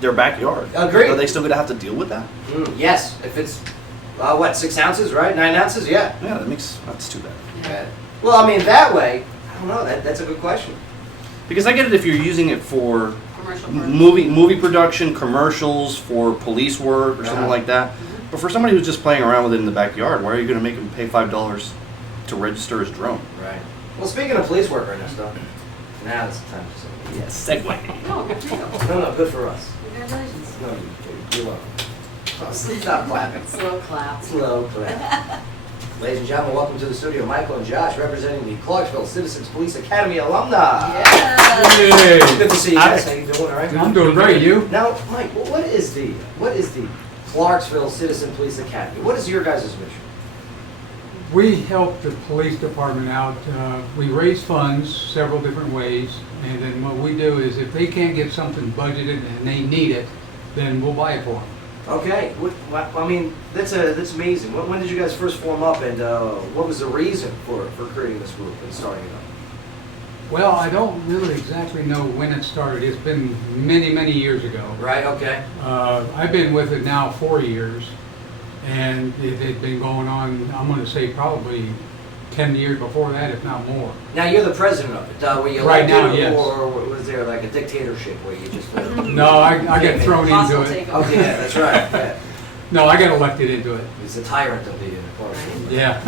their backyard. Agreed. Are they still going to have to deal with that? Yes, if it's 6 ounces, right? 9 ounces, yeah. Yeah, that's too bad. Yeah. Well, I mean that way. I don't know. That's a good question. Because I get it if you're using it for Commercial purpose. movie production, commercials, for police work or something Uh-huh. like that. But for somebody who's just playing around with it in the backyard, why are you going to make them pay $5 to register his drone? Right. Well, speaking of police work right now, stuff. Now it's time for something. Yes. Segue. No, good for you. No, good for us. Congratulations. No, you're welcome. Oh, stop clapping. Slow clap. Slow clap. Ladies and gentlemen, welcome to the studio. Michael and Josh representing the Clarksville Citizens Police Academy alumni. Yeah. Good to see you guys. How you doing? All right. I'm doing great, you? Now, Mike, what is the Clarksville Citizen Police Academy? What is your guys' mission? We help the police department out. We raise funds several different ways, and then what we do is if they can't get something budgeted and they need it, then we'll buy it for them. Okay, I mean that's amazing. When did you guys first form up, and what was the reason for creating this group and starting it up? Well, I don't really exactly know when it started. It's been many, many years ago. Right. Okay. I've been with it now 4 years, and it had been going on, I'm going to say probably 10 years before that, if not more. Now you're the president of it. Were you Right elected, now, yes. or was there like a dictatorship where you just? No, I got thrown into Hostile it. takeover. Okay, yeah, that's right. Yeah. No, I got elected into it. He's the tyrant of the party. Yeah.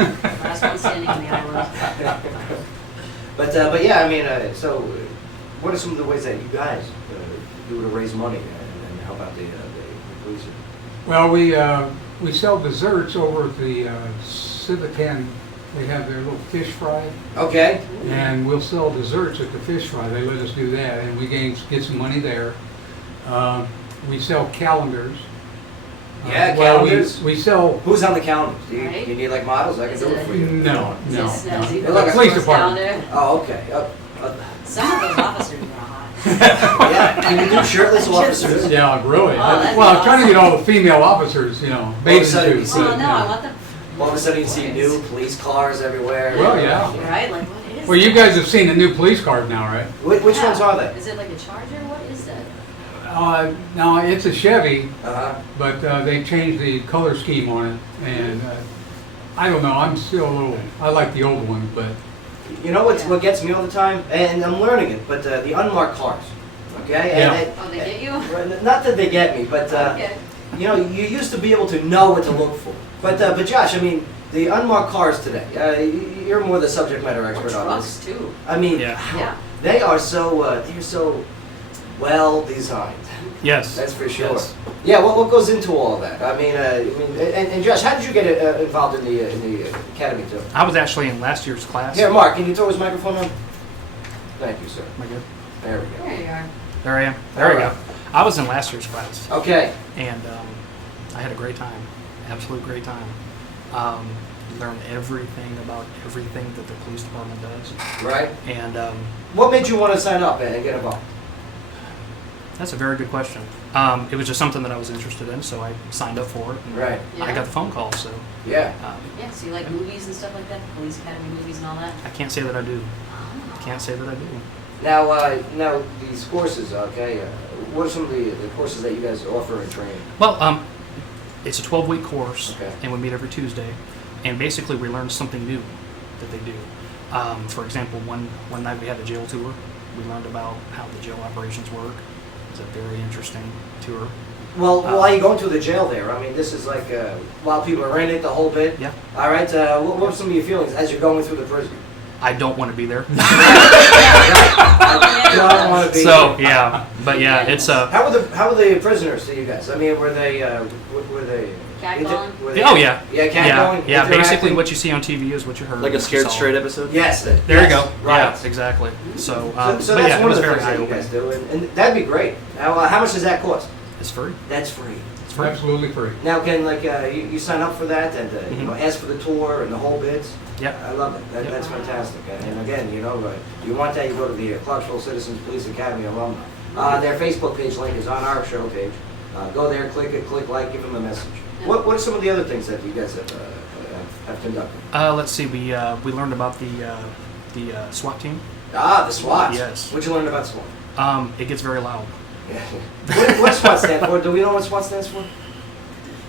Last one standing in the island. But yeah, I mean, so what are some of the ways that you guys do to raise money and help out the police? Well, we sell desserts over at the Civican. They have their little fish fry, Okay. and we'll sell desserts at the fish fry. They let us do that, and we get some money there. We sell calendars. Yeah, Well, calendars. we sell. Who's on the calendars? Do you, Right. you need like models? I can do it for you. No, no. Is this no. snazzy? Look, The police First department. calendar. Oh, okay. Some of those officers are hot. Yeah, you can do shirtless officers. Yeah, really. Oh, that'd Well, be I'm trying to get awesome. all the female officers, bathing sudden you suits. see- Oh, but, no, I want them. All of a sudden you see new police cars everywhere. Well, yeah. Right, like what is Well, you that? guys have seen the new police cars now, right? Which ones are they? Is it like a Charger? What is that? No, it's a Chevy, Uh-huh. but they changed the color scheme on it, and I don't know. I'm still a little. I like the old ones, but You know what gets me all the time? And I'm learning it, but the unmarked cars. Okay? Yeah. Oh, they get you? Not that they get me, but Okay. you used to be able to know what to look for. But Josh, I mean, the unmarked cars today, you're more the subject matter Or expert on trucks this. too. I mean, Yeah. Yeah. they are so well designed. Yes. That's for sure. Yes. Yeah, what goes into all that? I mean, and Josh, how did you get involved in the academy too? I was actually in last year's class. Here, Mark, can you throw his microphone on? Thank you, sir. Am I good? There we go. There you are. There I am. There we All go. right. I was in last year's class, Okay. and I had a great time. Absolute great time. Learned everything about everything that the police department does. Right. And What made you want to sign up and get involved? that's a very good question. It was just something that I was interested in, so I signed up for it. And Right. I Yeah. got the phone call, so Yeah. Yeah, so you like movies and stuff like that? Police Academy movies and all that? I can't say that I do. Can't say that I do. Now these courses, okay, what are some of the courses that you guys offer and train? Well, it's a 12-week course, Okay. and we meet every Tuesday, and basically we learn something new that they do. For example, one night we had a jail tour. We learned about how the jail operations work. It was a very interesting tour. Well, while you're going to the jail there, I mean, this is like, while people are in it, the whole bit. Yeah. All right, what are some of your feelings as you're going through the prison? I don't want to be there. I don't want to be So here. yeah, but yeah, it's How were the prisoners to you guys? I mean, were they Catcalling? were they- oh yeah, Yeah, yeah, catcalling, yeah. Basically, interacting? what you see on TV is what you heard. Like a what you Scared saw. Straight episode? Yes. There yes, you go. Right. Yeah, exactly. So, So but that's yeah, it one was of the very things that you guys eye-opening. do, and that'd be great. Now, how much does that cost? It's free. That's free. It's free. absolutely free. Now, can you sign up for that and you know, ask for the tour and the whole bits? Yep. I love it. That's fantastic. And again, you want that, you go to the Clarksville Citizens Police Academy alumni. Their Facebook page link is on our show page. Go there, click it, click like, give them a message. What are some of the other things that you guys have conducted? Let's see. We learned about the SWAT team. The SWAT. Yes. What'd you learn about SWAT? It gets very loud. Yeah. What does SWAT stand for? Do we know what SWAT stands for?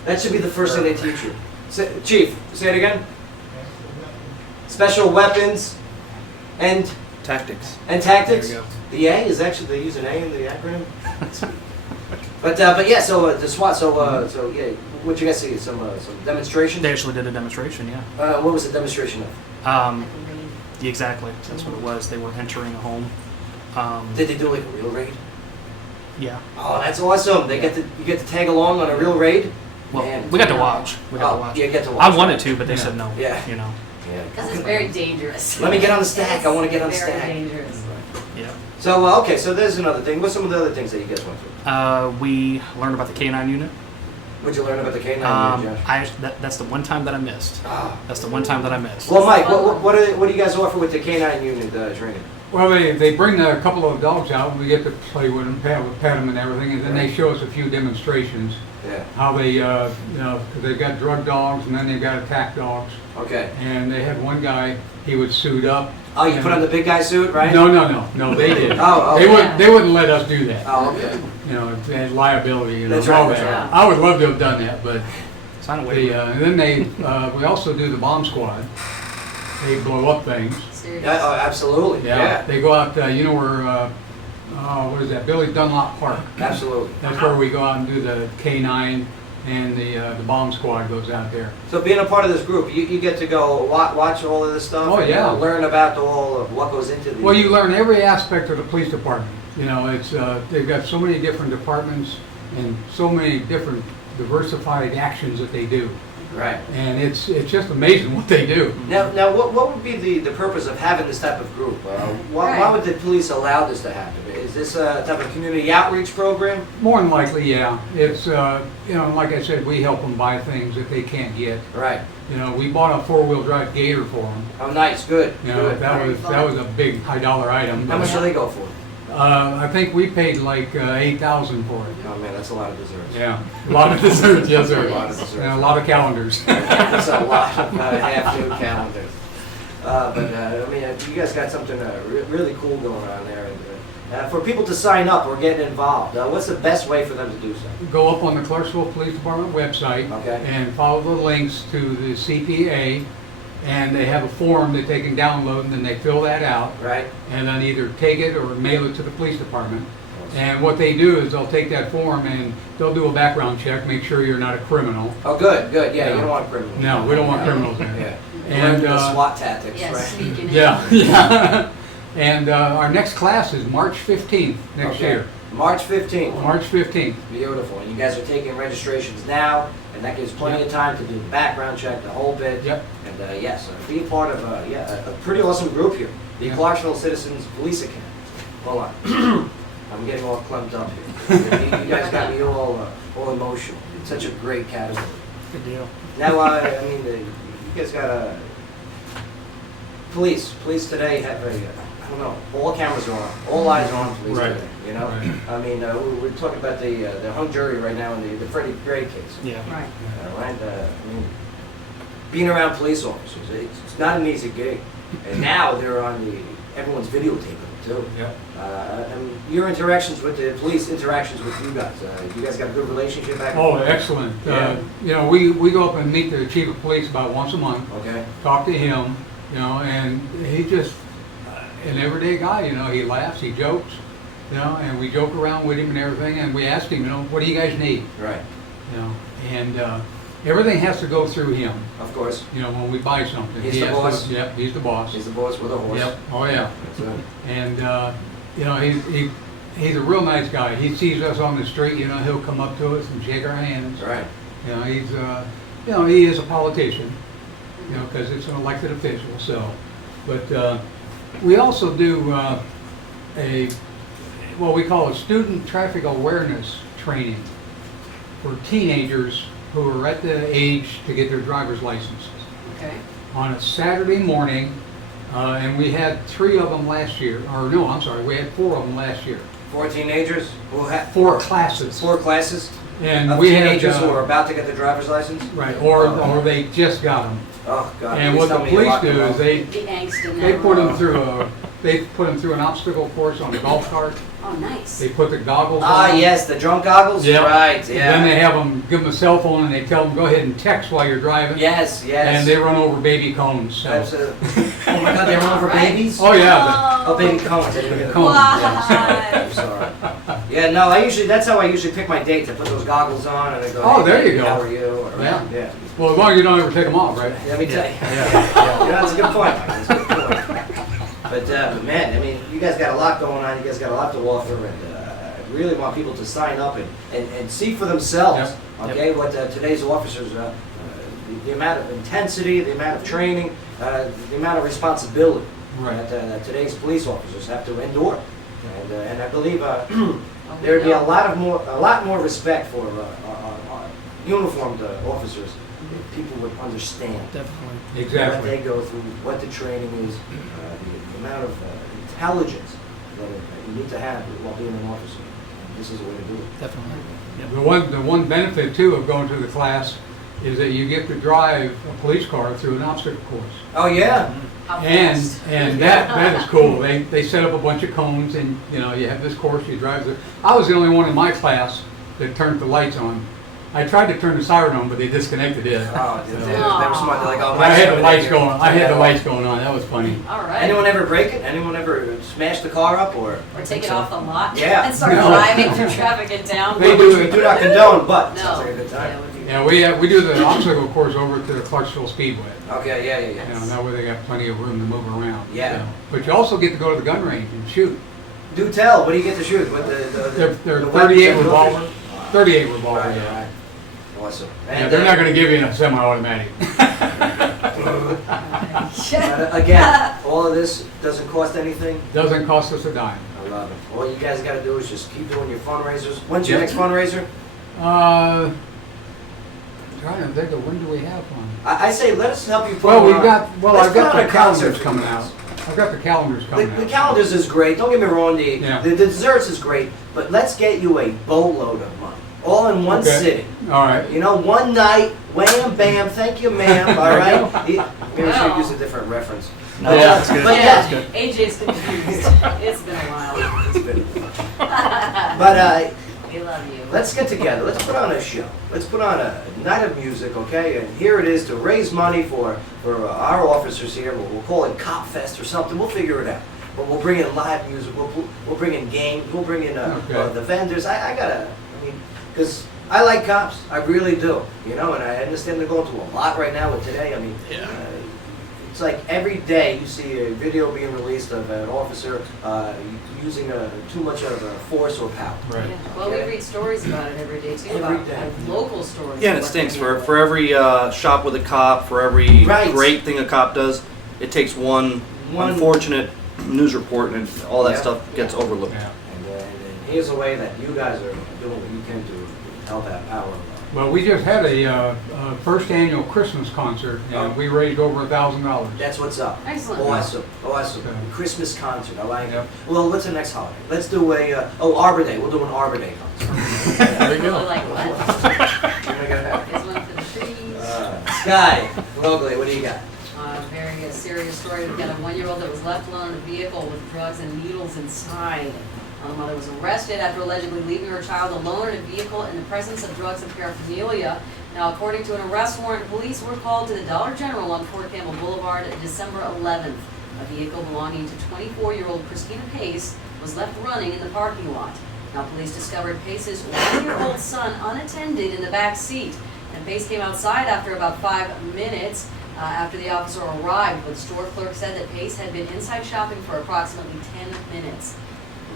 That should be the first thing they teach you. Chief, say it again. Special weapons and Tactics. tactics. There you go. The A is actually they use an A in the acronym. but yeah, so the SWAT. So yeah, what you guys see? Some demonstrations. They actually did a demonstration. Yeah. What was the demonstration of? Exactly. That's what it was. They were entering a home. Did they do like a real raid? Yeah. Oh, that's awesome. You get to tag along on a real raid. Well, Man. we got to watch. We got to watch. Yeah, get to watch. I wanted to, but they said no. Yeah. You know. Yeah. Because it's very dangerous. Let me get on the stack. I want to get on the Very stack. dangerous. Yeah. So okay, so there's another thing. What's some of the other things that you guys went through? We learned about the K9 unit. What'd you learn about the K9 unit, Josh? That's the one time that I missed. Ah. That's the one time that I missed. Well, Mike, what do you guys offer with the K9 unit training? Well, they bring a couple of dogs out, and we get to play with them, pet them and everything, and then they show us a few demonstrations. Yeah. How they, 'cause they've got drug dogs, and then they've got attack dogs. Okay. And they had one guy, he would suit up. Oh, you put on the big guy suit, right? No, they did. Oh, They okay. they wouldn't let us do that. Oh, okay. They had liability, That's all right, that. that's right. I would love to have done that, but Sign away. and then we also do the bomb squad. they blow up things. Serious. Yeah, oh, absolutely. Yeah. They go out, you know where, what is that, Billy Dunlop Park? Absolutely. That's where we go out and do the K-9 and the bomb squad goes out there. So being a part of this group, you get to go watch all of this stuff. Oh, and, yeah. learn about all of what goes into the. Well, you learn every aspect of the police department. You know, it's they've got so many different departments and so many different diversified actions that they do, Right. and it's just amazing what they do. Now, what would be the purpose of having this type of group? Why Right. would the police allow this to happen? Is this a type of community outreach program? More than likely, yeah. It's you know, like I said, we help them buy things that they can't get. Right. You know, we bought a 4-wheel drive Gator for them. Oh, nice. Good. You know, Good. that was a big $high item. How much do they go for? I think we paid like $8,000 for it. Oh man, that's a lot of desserts. Yeah, a lot of desserts, yes sir. A lot of desserts. And a lot of calendars. That's a lot of half-new calendars. I mean, you guys got something really cool going on there. And, for people to sign up or get involved, what's the best way for them to do so? Go up on the Clarksville Police Department website Okay. and follow the links to the CPA, and they have a form that they can download, and then they fill that out, Right? and then either take it or mail it to the police department. And what they do is they'll take that form and they'll do a background check, make sure you're not a criminal. Oh, good, good. Yeah, Yeah. you don't want criminals. No, we don't want criminals in. Yeah. And, Learn the SWAT tactics, Yeah, right? sneaking in. Yeah, yeah. And our next class is March 15th next Okay. year. March 15th. March 15th. Beautiful. And you guys are taking registrations now, and that gives plenty of time to do the background check, the whole bit. Yep. And yes, be a part of a pretty awesome group here, the Yeah. Clarksville Citizens Police Academy. Hold on, I'm getting all clumped up here. You guys got me all emotional. It's such a great category. Good deal. Now, I mean, you guys got a police. Police today have I don't know. All cameras are on. All eyes are on police Right. today. You know. Right. I mean, we're talking about the hung jury right now in the Freddie Gray case. Yeah. Right. Right? I mean, being around police officers, it's not an easy gig. And now they're on everyone's videotaping them too. Yeah. And your interactions with the police, interactions with you guys, you guys got a good relationship back and Oh, forth? excellent. Yeah. You know, we go up and meet the chief of police about once a month, Okay. talk to him, you know, and he just, an everyday guy, you know, he laughs, he jokes, you know, and we joke around with him and everything, and we ask him, you know, what do you guys need? Right. You know, and everything has to go through him, Of course. you know, when we buy something. He's He the has boss? To, yep, he's the boss. He's the boss with a horse. Yep, oh yeah. That's it. And, you know, he's a real nice guy. He sees us on the street, you know, he'll come up to us and shake our hands. That's right. You know, he's, you know, he is a politician, you know, because it's an elected official, so. But we also do what we call a student traffic awareness training for teenagers who are at the age to get their driver's licenses. Okay. On a Saturday morning, and we had 3 of them last year, or no, I'm sorry, we had 4 of them last year. 4 teenagers who had 4 classes. 4 classes And of we had, teenagers who are about to get their driver's license. right, or they just got them. Oh God! And please what the tell me police about do them. is they The angst in that. They put them through an obstacle course on a golf cart. Oh, nice. They put the goggles on. Ah, yes, the drunk goggles. Yep. Right. And Yeah. then they have them give them a cell phone and they tell them go ahead and text while you're driving. Yes. Yes. And they run over baby cones. So. Absolutely. Oh my God! They run over Right. babies. Oh yeah. Oh, baby cones. I didn't get it. Cones. Yeah, I'm sorry. Yeah, no, that's how I usually pick my dates. I put those goggles on and I go, Oh, hey, there you baby, go. How are you? Or, Yeah. Yeah. Well, as long as you don't ever take them off, right? Let me tell you. Yeah. You know, that's a good point, Mike. That's a good point. But man, I mean, you guys got a lot going on. You guys got a lot to offer, and I really want people to sign up and see for themselves. Yep. Okay, what today's officers, the amount of intensity, the amount of training, the amount of responsibility Right. that today's police officers have to endure, and I believe there would be a lot more respect for uniformed officers if people would understand Definitely. what Exactly. they go through, what the training is, the amount of intelligence that you need to have while being an officer. This is the way to do it. Definitely. Yep. The one benefit too of going to the class is that you get to drive a police car through an obstacle course. Oh yeah. How And fast? that is cool. They set up a bunch of cones and you know you have this course you drive. I was the only one in my class that turned the lights on I tried to turn the siren on, but they disconnected it. Oh, So- they were smart. They're like, oh, I had the my lights going. I had the lights going on. That was funny. All right. Anyone ever break it? Anyone ever smash the car up or? Or take it off the lot Yeah. and start No. driving through traffic in town. They Which we do not condone, but No. sounds like a good Yeah, time. it would be Yeah, we do the obstacle course over to the Clarksville Speedway. Okay, yeah, yeah, You yeah. know, that way they got plenty of room to move around. Yeah. So. But you also get to go to the gun range and shoot. Do tell. What do you get to shoot? With the They're the 38 weapons? revolver. 38 revolver. Right, Yeah. right. Awesome. Yeah, they're not going to give you a semi-automatic. Again, all of this doesn't cost anything. Doesn't cost us a dime. I love it. All you guys got to do is just keep doing your fundraisers. When's your Yeah. next fundraiser? Trying to think of when do we have one? I say let us help you put Well, one we've on. got. Well, Let's I've put got on the a concert calendars for coming you out. guys. I've got the calendars coming The out. calendars is great. Don't get me wrong. Yeah. The desserts is great, but let's get you a boatload of money, all in one Okay. sitting. All right. You know, one night, wham, bam, thank you, ma'am. All There you right. Maybe we should use a different reference. No, that's good. But Yeah, yeah, AJ's confused. It's been a while. it's been. But We love you. let's get together. Let's put on a show. Let's put on a night of music, okay? And here it is to raise money for our officers here. We'll call it Cop Fest or something. We'll figure it out. But we'll bring in live music. We'll bring in games. We'll bring in Okay. the vendors. I mean, because I like cops. I really do. You know, and I understand they're going through a lot right now with today. I mean, it's like every day you see a video being released of an officer using too much of force or power. Right. Yeah. Well, we read stories about it every day too, Every about day. local stories. Yeah, and it of what stinks. they For do. for every shop with a cop, for every Right. great thing a cop does, it takes one unfortunate news report, and all that Yeah. stuff gets overlooked. Yeah. And here's a way that you guys are doing what you can to help out our. Well, we just had a first annual Christmas concert, and we raised over $1,000. That's what's up. Excellent. Awesome. Okay. Christmas concert. I like Yep. it. Well, what's the next holiday? Let's do a Arbor Day. We'll do an Arbor Day concert. There you go. Really like what? We're gonna get that. There's one for the trees. Sky, locally, what do you got? Very serious story. We've got a 1-year-old that was left alone in a vehicle with drugs and needles inside. The mother was arrested after allegedly leaving her child alone in a vehicle in the presence of drugs and paraphernalia. Now, according to an arrest warrant, police were called to the Dollar General on Fort Campbell Boulevard December 11th. A vehicle belonging to 24-year-old Christina Pace was left running in the parking lot. Now, police discovered Pace's 1-year-old son unattended in the back seat. And Pace came outside after about 5 minutes after the officer arrived. But store clerk said that Pace had been inside shopping for approximately 10 minutes.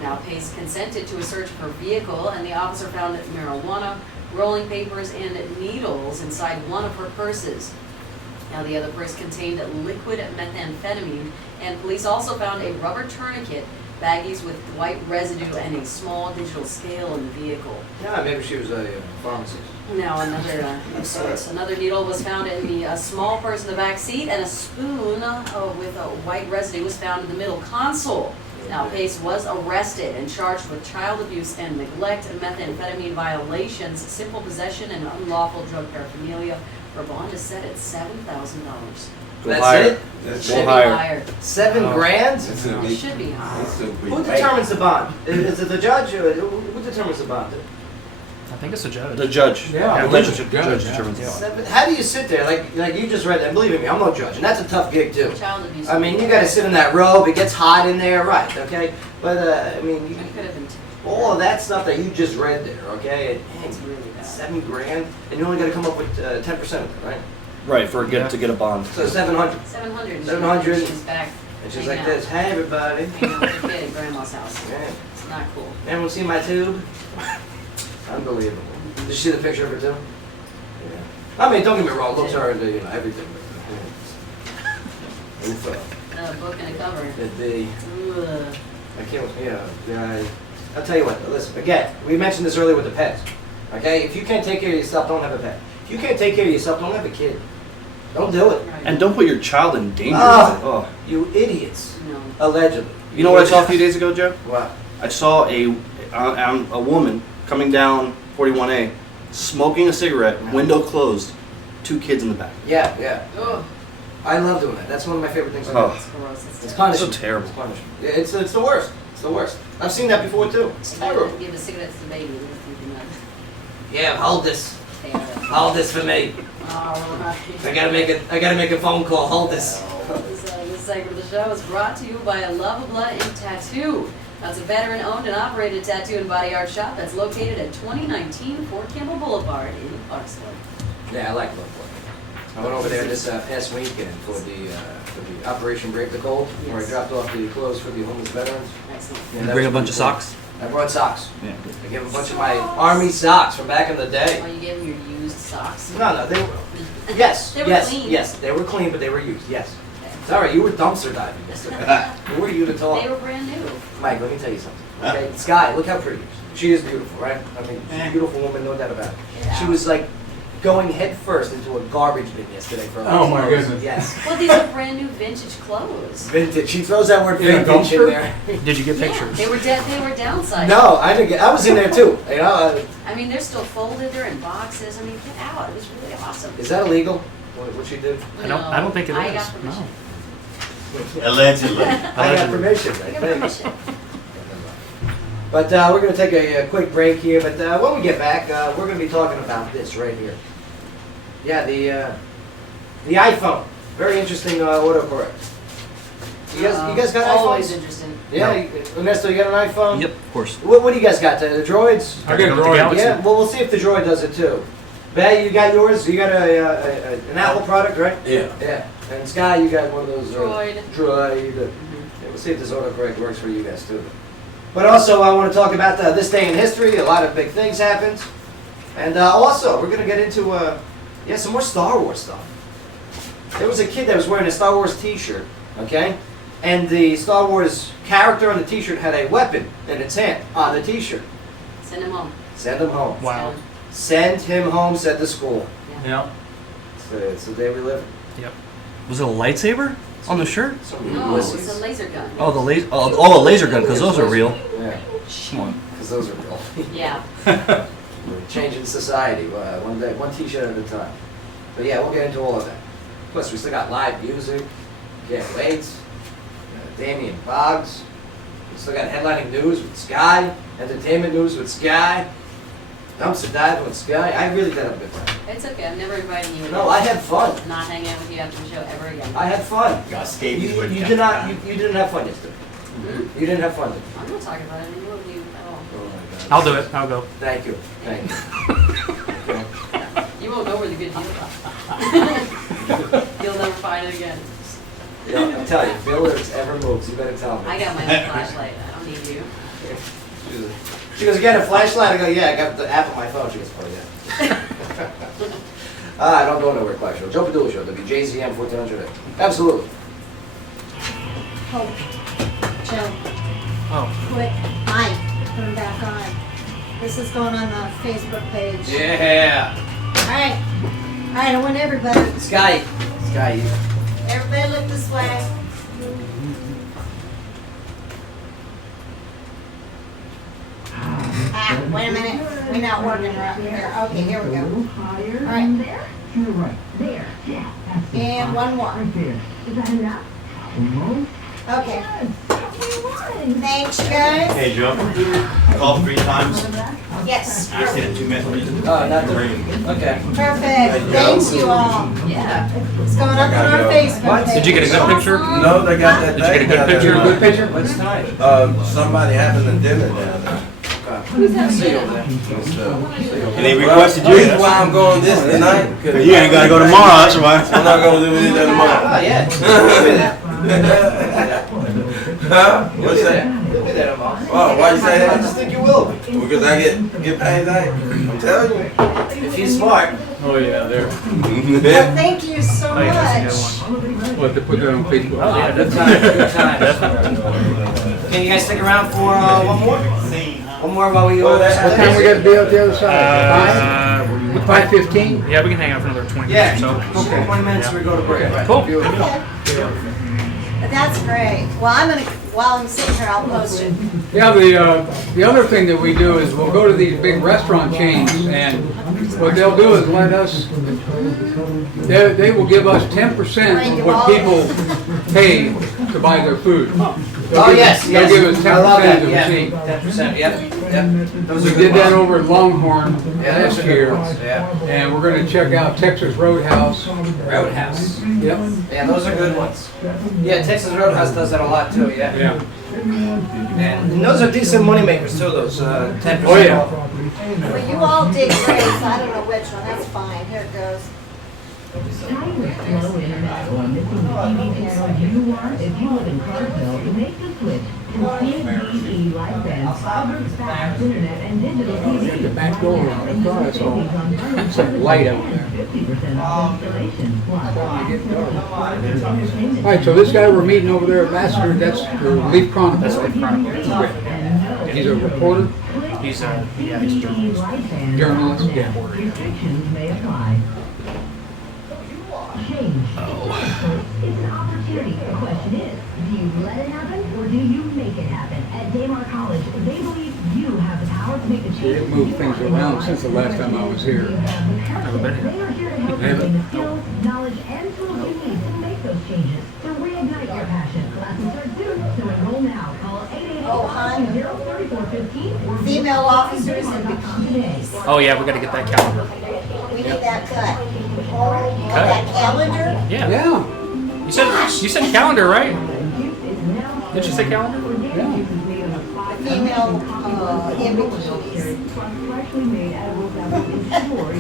Now, Pace consented to a search of her vehicle, and the officer found marijuana, rolling papers, and needles inside one of her purses. Now, the other purse contained liquid methamphetamine, and police also found a rubber tourniquet, baggies with white residue, and a small digital scale in the vehicle. Yeah, maybe she was a pharmacist. Now, another needle was found in the small purse in the back seat, and a spoon with white residue was found in the middle console. Now, Pace was arrested and charged with child abuse and neglect, methamphetamine violations, simple possession, and unlawful drug paraphernalia. Her bond is set at $7,000. Go That's higher. it? That's Should Go be higher. higher. $7 grand? That's a It big. should be higher. That's a big. Who determines the bond? Is it the judge or who determines the bond? I think it's a judge. The judge. Yeah, I the believe it's a judge judge, yeah. determines the Yeah. bond. How do you sit there like you just read that? Believe me, I'm no judge, and that's a tough gig too. Child abuse. I mean, you got to sit in that robe. It gets hot in there, right? Okay, but I mean, It could have been all of that stuff that you just read there, okay? It's really bad. $7 grand, and you only got to come up with 10% of it, right? Right, for Yeah. to get a bond. So 700. 700. 700. She's back. And she's hanging like out. this. Hey, everybody. Hanging out with a kid at grandma's house. Yeah. It's not cool. Anyone see my tube? Unbelievable. Did you see the picture of her too? Yeah. I mean, don't get me wrong. Looks are everything. But, oof, A book and a cover. Ugh. I can't. Yeah. I'll tell you what. Listen. Again, we mentioned this earlier with the pets. Okay. If you can't take care of yourself, don't have a pet. If you can't take care of yourself, don't have a kid. Don't do it. Right. And don't put your child in danger. Ah. Oh. You idiots. No. Allegedly. You know what I saw a few days ago, Joe? What? I saw a woman coming down 41A, smoking a cigarette, window closed, 2 kids in the back. Yeah. Ugh. I love doing that. That's one of my favorite things. Oh. It's gross. It's terrible. punishment. So terrible. It's punishment. Yeah, it's the worst. It's the worst. I've seen that before too. It's terrible. Give a cigarette to the baby. They were thinking that. Yeah, hold this. There. Hold this for me. All right. I gotta make a phone call. Hold this. This segment of the show is brought to you by A Love of Blood Ink Tattoo. That's a veteran-owned and operated tattoo and body art shop that's located at 2019 Fort Campbell Boulevard in Parksville. Yeah, I like Love Blood. I went over there this past weekend for the Operation Brave the Cold, where I Yes. dropped off the clothes for the homeless veterans. Excellent. Yeah, You that bring a was bunch of pretty cool. socks? I brought socks. Yeah. I gave a bunch of my army socks from back in the day. Oh, you gave them your used socks? No, they were. Yes, They were yes, clean. yes. They were clean, but they were used. Yes. It's all right. You were dumpster diving yesterday. Who were you to talk? They were brand new. Mike, let me tell you something. Okay, Sky, look how pretty she is. Beautiful, right? I mean, she's a beautiful woman, no doubt about it. Yeah. She was like going head first into a garbage bin yesterday for her Oh, my clothes. goodness. Yes. Well, these are brand new vintage clothes. Vintage. She throws that word In a vintage in dumpster? there. Did you get Yeah, pictures? they were downsized. No, I didn't get. I was in there too. You know, I mean, they're still folded. They're in boxes. I mean, get out. It was really awesome. is that illegal? What she did? I don't think it I is, got permission. Allegedly. I got permission. I I got think. permission. But we're going to take a quick break here. But when we get back, we're going to be talking about this right here. Yeah, the iPhone. Very interesting autocorrect. You guys got Always iPhones? interesting. Yeah, Ernesto, you got an iPhone? Yep, of course. What do you guys got? The droids? I got a Go with the droid. Galaxy. Yeah. Well, we'll see if the droid does it too. Bay, you got yours? You got an Apple product, right? Yeah. Yeah. And Sky, you got one of those Droid. Droid. Yeah, we'll see if this autocorrect works for you guys too. But also, I want to talk about this day in history. A lot of big things happened, and also we're gonna get into some more Star Wars stuff. There was a kid that was wearing a Star Wars T-shirt, okay, and the Star Wars character on the T-shirt had a weapon in its hand on the T-shirt. Send them home. Send him home. Wow. Send him home. Said the school. Yeah. It's the day we live. Yep. Was it a lightsaber on the shirt? Some No, it's wussies. a laser gun. Oh, the laser. Oh, a laser gun, because those are real. Yeah, Come on. because those are real. Yeah. We're changing society one day, one T-shirt at a time. But yeah, we'll get into all of that. Plus, we still got live music. Can't wait. Damian Boggs. We still got headlining news with Sky. Entertainment news with Sky. Dumpster diving with Sky. I really did have a good time. It's okay. I'm never inviting you again. No, I had fun. I'm not hanging out with you after the show ever again. I had fun. Got You, scabies with you did not. You didn't have fun yesterday. Hmm? You didn't have fun. I'm not talking about it anymore with you at all. Oh my God. I'll do it. I'll go. Thank you. Thank you. Okay. You won't know where the good deal is. You'll never find it again. You know, I'm telling you, if Bill ever moves, you better tell me. I got my own flashlight. I don't need you. She goes, you got a flashlight? I go, yeah, I got the app on my phone. She goes, oh, yeah. I don't go nowhere, Clash Show. Joe Padula Show, WJZM 1400. Absolutely. Oh, Joe, Oh. quick, Mike, put him back on. This is going on the Facebook page. Yeah. All right, I want everybody, Sky. Sky. everybody look this way. Wait a minute, we're not working right here. Okay, here we go. All right. And one more. Okay. Thanks, you guys. Hey, Joe. Called 3 times. Yes. I said 2 minutes. Oh, not the Okay. Perfect. Thanks, you all. Yeah. It's going up on our Facebook page. Did you get a good picture? No, they got that Did you get a thing good down picture? there. Good picture? What's tonight? Somebody having a dinner down there. See you over there. And they requested you. Reason why I'm going this tonight. But you ain't gotta go tomorrow, that's why. I'm not going to do it tomorrow. Oh, yeah. Huh? What's that? You'll be there tomorrow. Oh, why you say I that? just think you will. Because I get paid that. I'm telling you. If he's smart. Oh, yeah, there. Well, thank you so Oh, yeah, that's much. a good one. What, to put that on Facebook? Oh, yeah, Good definitely. time. Good time. Can you guys stick around for one more? One more while we Well, that's- What time we got to be out the other side? 5:15? Yeah, we can hang out for another 20 Yeah. minutes or so. 20 minutes we go to break. Right. Cool. Okay. That's great. Well, while I'm sitting here, I'll post it. Yeah, the other thing that we do is we'll go to these big restaurant chains, and what they'll do is let us, they will give us 10% of what people pay to to buy their food. Oh, yes, They'll yes. give us I love 10% that, of the yeah. receipt. 10%, yep, yep. Those We are did good that ones. over at Longhorn Yeah, those last are good year, ones, yeah. and we're gonna check out Texas Roadhouse. Roadhouse. Yep. Yeah, those are good ones. Yeah, Texas Roadhouse does that a lot too, yeah. Yeah. And those are decent money makers too, those 10% Oh, yeah. off. Well, you all did great, so I don't know which one, that's fine, here it goes. Tired of slow internet or missing the TV channels you want? If you live in Clarksville, make the switch to CDE Lightband, fiber, fast internet, and digital TV. The back door on the car, so it's like light out there. 50% off installation. All right, so this guy we're meeting over there at Vassar, that's the Leaf Chronicle. That's right? Leaf Chronicle. He's a reporter, He's a journalist. journalist, yeah. Restrictions may apply. Change. It's an opportunity. The question is, do you let it happen or do you make it happen? At Daymar College, they believe you have the power to make the changes. They've moved things around since the last time I was here. Never been They here. are here to help you gain the skills, knowledge, and tools you need to make those changes, to reignite your passion. Classes start soon, so enroll now. Call 888-520-3415 or Female officers in bikinis. Oh yeah, we got to get that calendar. We need that cut. That calendar? Yeah. Yeah, You said calendar, right? Did you say calendar? yeah. Female in bikinis.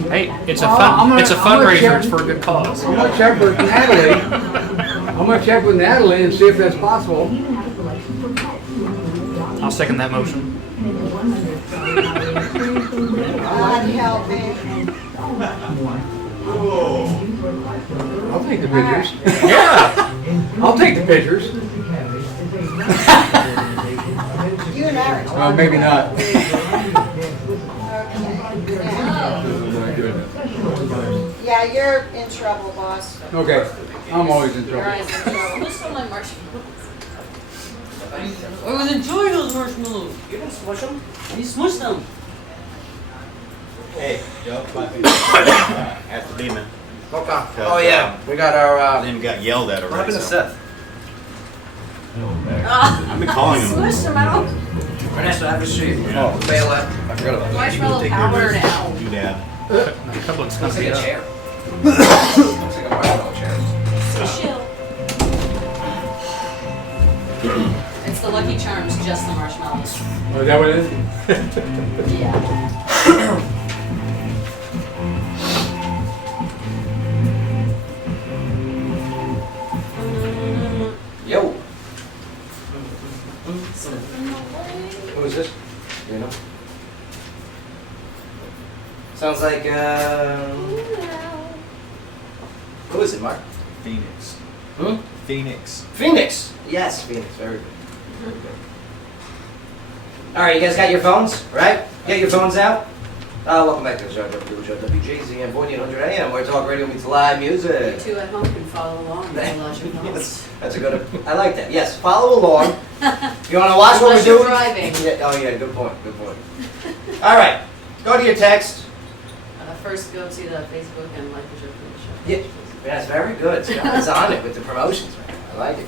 Hey, it's a I'm it's a gonna fundraiser. check- It's for a good cause. I'm gonna check with Natalie. I'm gonna check with Natalie and see if that's possible. I'll second that motion. God help me. I'll take the pictures. Yeah. I'll take the pictures. You and I are talking. Maybe not. Yeah, you're in trouble, boss. Okay, I'm always in Your trouble. eyes are trouble. Who stole my marshmallows? I was enjoying those marshmallows. You didn't smush them? You smushed them. Hey, Joe, that's the demon. Okay. Oh yeah, we got our, Then got yelled at what already. happened to so- Seth? I've been calling him. Smushed them out. Ernesto, have a seat. Yeah. Oh, bail out. I forgot about that. Marshmallow Take care of power his now. doodad. A couple of Looks like a yeah. chair. Looks like a marshmallow chair. Chill. It's the Lucky Charms, just the marshmallows. Oh, is that what it is? Yeah. Yo. Who is this? Do you know? Sounds like, who is it, Mark? Phoenix. Hmm? Phoenix. Phoenix. Yes, Phoenix. Very good. Very good. All right, you guys got your phones, right? Get your phones out. Welcome back to the show, WJZM 1400 AM, where talk radio meets live You music. two at home can follow along with the Lucky Yes, Charms. that's a good. I like that. Yes, follow along. You want to watch what we're Unless you're doing? driving. Yeah, oh yeah, good point. Good point. All right, go to your text. First, go to the Facebook and like the show for the show. Yeah, that's very good. Scott's on it with the promotions, man. I like it.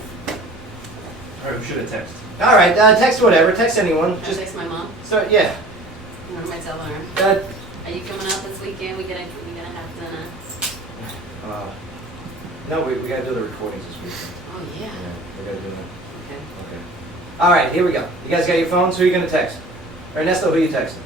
All right, we should have texted. All right, text whatever. Text anyone. Can I Just text my mom? start. Yeah. What am I telling her? Are you coming out this weekend? We gonna have dinner. No, we gotta do the recordings this weekend. Oh yeah. Yeah, we gotta do that. Okay. Okay. All right, here we go. You guys got your phones? Who are you gonna text? Ernesto, who are you texting?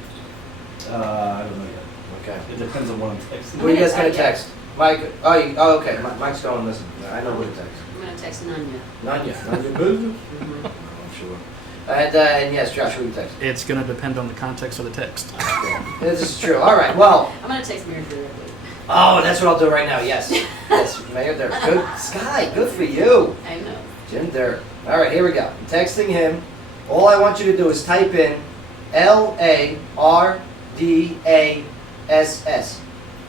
I don't know yet. Okay. It depends on what I'm texting. Who are you guys gonna Okay. text? Mike. Oh, okay. Mike's going. Listen, I know who to text. I'm gonna text Nanya. Nanya. Nanya business. Mhm. I'm sure. And yes, Josh, who are you texting? It's going to depend on the context of the text. This is true. All right. Well. I'm gonna text Mary directly. Oh, that's what I'll do right now. Yes. Yes, Mayor Dirk. Good. Sky. Good for you. I know. Jim Dirk. All right. Here we go. I'm texting him. All I want you to do is type in LARDASS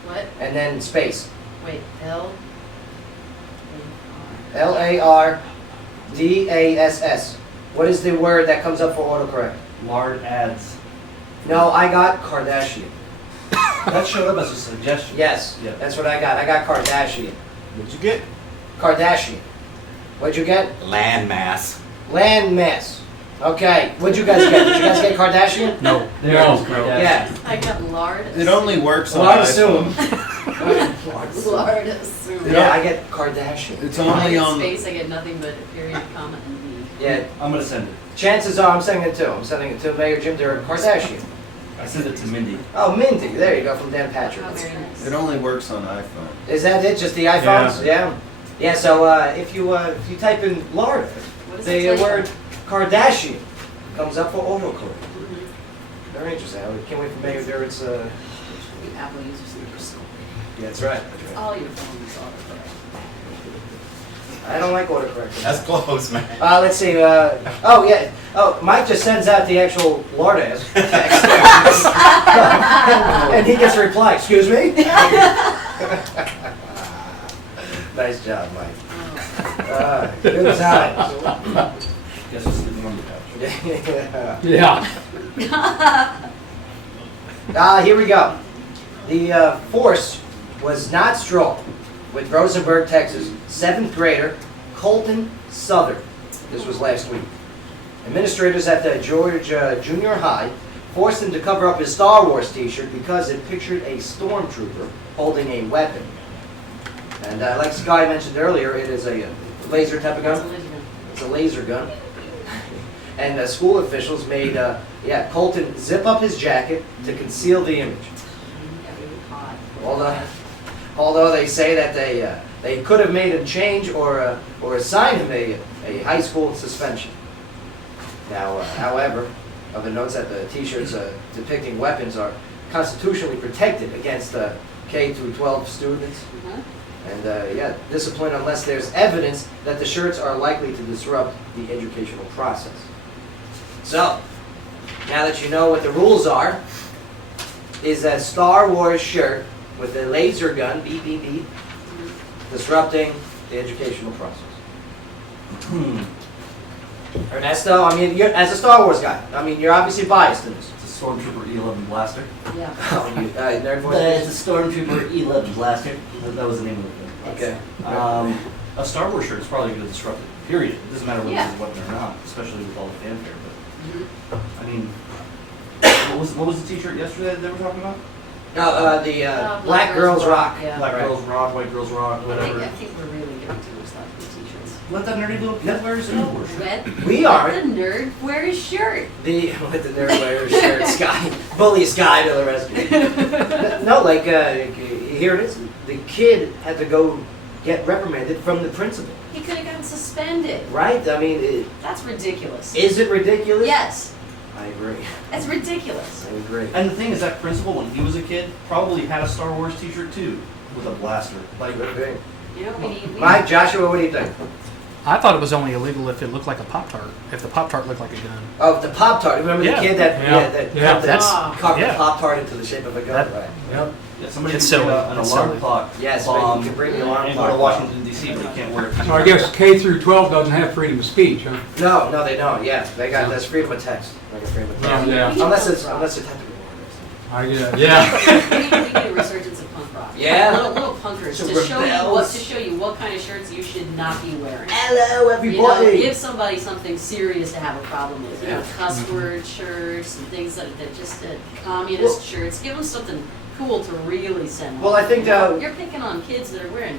What? and then space. Wait. L. LARDASS. What is the word that comes up for autocorrect? Lard ads. No, I got Kardashian. That showed up as a suggestion. Yes, Yeah. that's what I got. I got Kardashian. What'd you get? Kardashian. What'd you get? Land mass. Land mass. Okay. What'd you guys get? Did you guys get Kardashian? No. Yeah. I got lard. It only works on Lard iPhone. assume. Lard assume. Yeah, I get Kardashian. It's I only get on. space, I get nothing but a period, comma, and B. Yeah. I'm gonna send it. Chances are I'm sending it to. I'm sending it to Mayor Jim Durr Kardashian. I sent it to Mindy. Oh, Minty. There you go, from Dan Patrick. Oh, very nice. It only works on iPhone. Is that it? Just the iPhones? Yeah. Yeah. So if you type in Lard, What does the it tell you? word Kardashian comes up for autocorrect. Very interesting. I can't wait for Mayor Durrett's. The Apple users think you're so Yeah, that's right. all your phones autocorrect. I don't like autocorrect. That's close, man. Let's see. Oh yeah. Oh, Mike just sends out the actual Lord ass text, and he gets a reply. Excuse me. Nice job, Mike. Good time. Guess it's sleeping on the couch. Yeah. Here we go. The force was not strong with Rosenberg, Texas, 7th grader Colton Southern. This was last week. Administrators at the George Junior High forced him to cover up his Star Wars t-shirt because it pictured a stormtrooper holding a weapon. And like Sky mentioned earlier, it is a laser type of gun. It's a laser gun. And school officials made Colton zip up his jacket to conceal the image. Although they say that they could have made him change or assign him a high school suspension. Now, however, other notes that the T-shirts depicting weapons are constitutionally protected against K through 12 students. And discipline unless there's evidence that the shirts are likely to disrupt the educational process. So, now that you know what the rules are, is a Star Wars shirt with a laser gun, beep, beep, beep, disrupting the educational process. Ernesto, I mean, you're, as a Star Wars guy, I mean, you're obviously biased in this. It's a Stormtrooper E11 blaster. Yeah. Oh, you, nerd voice? It's a Stormtrooper E11 blaster. That was the name of it. Okay. A Star Wars shirt is probably going to disrupt it, period. It doesn't matter whether Yeah. it's a weapon or not, especially with all the fanfare. But, Mhm. I mean, what was the t-shirt yesterday that they were talking about? No, Black Girls Rock. Yeah. Black Right. Girls Rock, White Girls Rock, I whatever. think we're really giving too much thought to the t-shirts. Let that nerdy little kid wear his Star Wars shirt. Let We let are. the nerd wear his shirt. With the nerd wearer shirt, Sky, bully Sky to the rescue. No, like, here it is. The kid had to go get reprimanded from the principal. He could have gotten suspended. Right? I mean, That's ridiculous. is it ridiculous? Yes, I agree. that's ridiculous. I agree. And the thing is, that principal, when he was a kid, probably had a Star Wars t-shirt too, with a blaster. Like, Good thing. You know, we need. Mike, Joshua, what do you think? I thought it was only illegal if it looked like a Pop-Tart. If the Pop-Tart looked like a gun. Oh, the Pop-Tart. Remember Yeah. the kid that Yeah. cut the That's- carved the yeah. Pop-Tart into the shape of a gun? That- Right. Yep. yeah, somebody It's can bring silly. an It's alarm silly. clock Yes, but bomb you can bring the alarm and go to clock. Washington D.C., but you can't wear it. So I guess K through 12 doesn't have freedom of speech, huh? No, they don't. Yeah, they got that's freedom of text. Like a freedom of text. Yeah. Unless it's technical. Yeah. We need a resurgence of punk rock. Yeah. Little punkers Some to show rebels. you what kind of shirts you should not be wearing. Hello, You know, everybody. give somebody something serious to have a problem with. You know, cuss word shirts and things that just communist shirts. Give them something cool to really send. Well, I think, You know, you're picking on kids that are wearing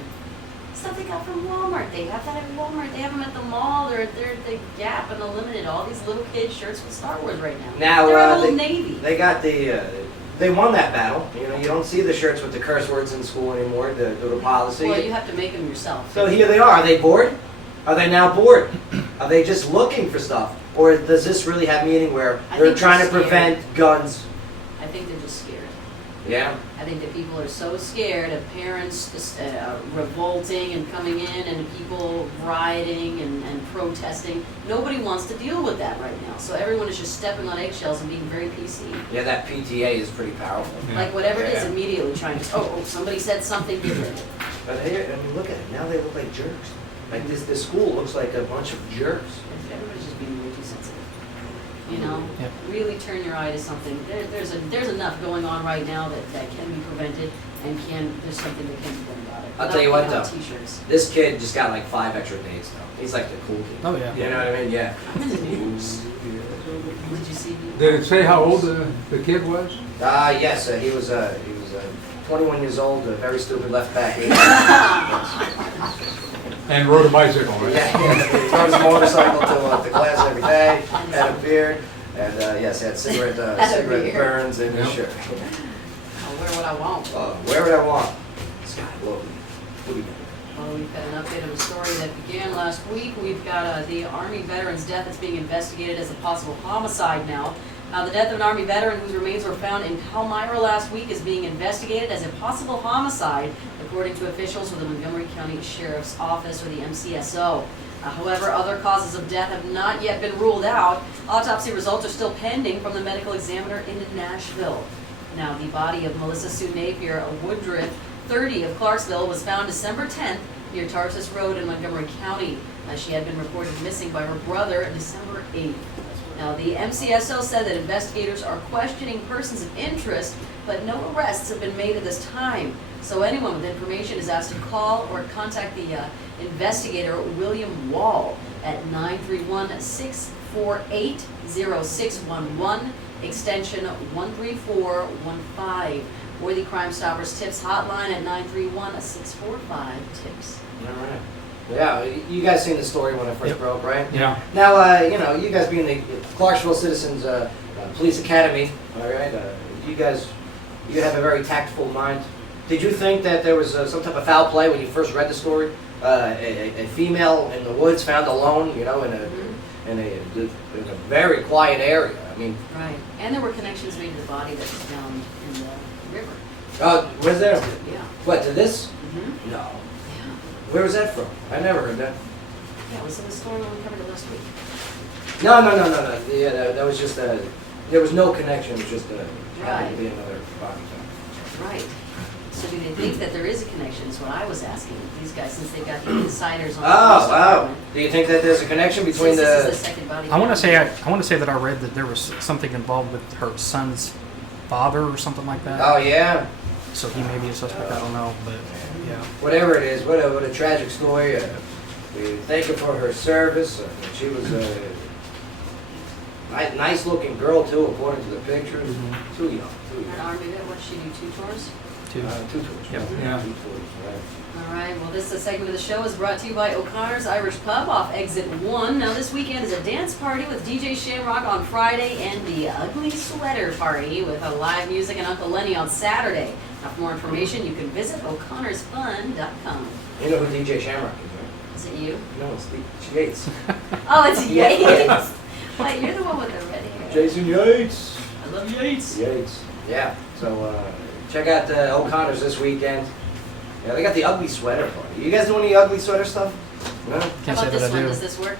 stuff they got from Walmart. They have that at Walmart. They have them at the mall. They're at the Gap and the Limited. All these little kids shirts with Star Wars right now. Now, they're at they- Old Navy. They got they won that battle. You know, you don't see the shirts with the curse words in school anymore. The policy. Well, you have to make them yourself. So here they are. Are they bored? Are they now bored? Are they just looking for stuff? Or does this really have meaning where I they're think trying to they're scared. prevent guns? I think they're just scared. Yeah. I think that people are so scared of parents just, revolting and coming in and people rioting and protesting. Nobody wants to deal with that right now. So everyone is just stepping on eggshells and being very PC. Yeah, that PTA is pretty powerful. Like whatever it is, Yeah. immediately trying to, somebody said something, get rid of it. But here, I mean, look at it. Now they look like jerks. Like this school looks like a bunch of jerks. Everybody's just being way too sensitive. You know, Yep. really turn your eye to something. There's enough going on right now that can be prevented, and there's something that can be done about it. I'll tell you what, Without though. putting on T-shirts. This kid just got like 5 extra days though. He's like the cool kid. Oh, yeah. You know what I mean? Yeah. I'm in the news. Did you see? Did it say how old the kid was? Yes, he was 21 years old, very stupid left back. And rode a bicycle, right? Yeah, he rode his motorcycle to class every day, had a beard, and yes, had cigarette beard. burns in his Yep. shirt. I'll wear what I want. Where would I want? Scott, what do you got? Well, we've got an update on a story that began last week. We've got the Army veteran's death that's being investigated as a possible homicide now. The death of an Army veteran whose remains were found in Palmyra last week is being investigated as a possible homicide, according to officials with the Montgomery County Sheriff's Office, or the MCSO. However, other causes of death have not yet been ruled out. Autopsy results are still pending from the medical examiner in Nashville. Now, the body of Melissa Sue Napier, a Woodruff, 30 of Clarksville, was found December 10th near Tarsus Road in Montgomery County. She had been reported missing by her brother December 8th. Now, the MCSO said that investigators are questioning persons of interest, but no arrests have been made at this time. So anyone with information is asked to call or contact the investigator, William Wall, at 931-648-0611, extension 13415, or the Crime Stoppers Tips hotline at 931-645-TIPS. All right. Yeah, you guys seen the story when it first Yep. broke, right? Yeah. Now, you guys being the Clarksville Citizens Police Academy, all right, you have a very tactful mind. Did you think that there was some type of foul play when you first read the story? A female in the woods found alone, in a very quiet area. I mean, Right. And there were connections made to the body that was found in the river. was there? Yeah. What, to this? Mm-hmm. No. Yeah. Where was that from? I never heard that. Yeah, it was in the story when we covered it last week. No. Yeah, that was just there was no connection. It was just happened to be another body. Right. So do they think that there is a connection, is what I was asking these guys, since they got the insiders on the police Oh, wow. department. Do you think that there's a connection between Since this is the... the second body. I want to say that I read that there was something involved with her son's father or something like that. Oh, yeah. So he may be a suspect. I don't know, but yeah. Whatever it is, what a tragic story. We thank her for her service. She was a nice looking girl, too, according to the pictures. Mhm. Too young. An Army vet, what did she do, 2 tours? Two. 2 tours. Yep. Yeah. 2 tours, right. All right, well, this segment of the show is brought to you by O'Connor's Irish Pub off Exit 1. Now, this weekend is a dance party with DJ Shamrock on Friday and the Ugly Sweater Party with a live music and Uncle Lenny on Saturday. Now, for more information, you can visit o'connorsfun.com. You know who DJ Shamrock is, right? Is it you? No, it's Yates. Oh, it's Yeah. Yates. Wait, you're the one with the red hair. Jason Yates. I love Yates. Yates. Yeah. So check out O'Connor's this weekend. Yeah, they got the ugly sweater party. You guys do any ugly sweater stuff? No. How Can't say about this that I one? do. Does this work?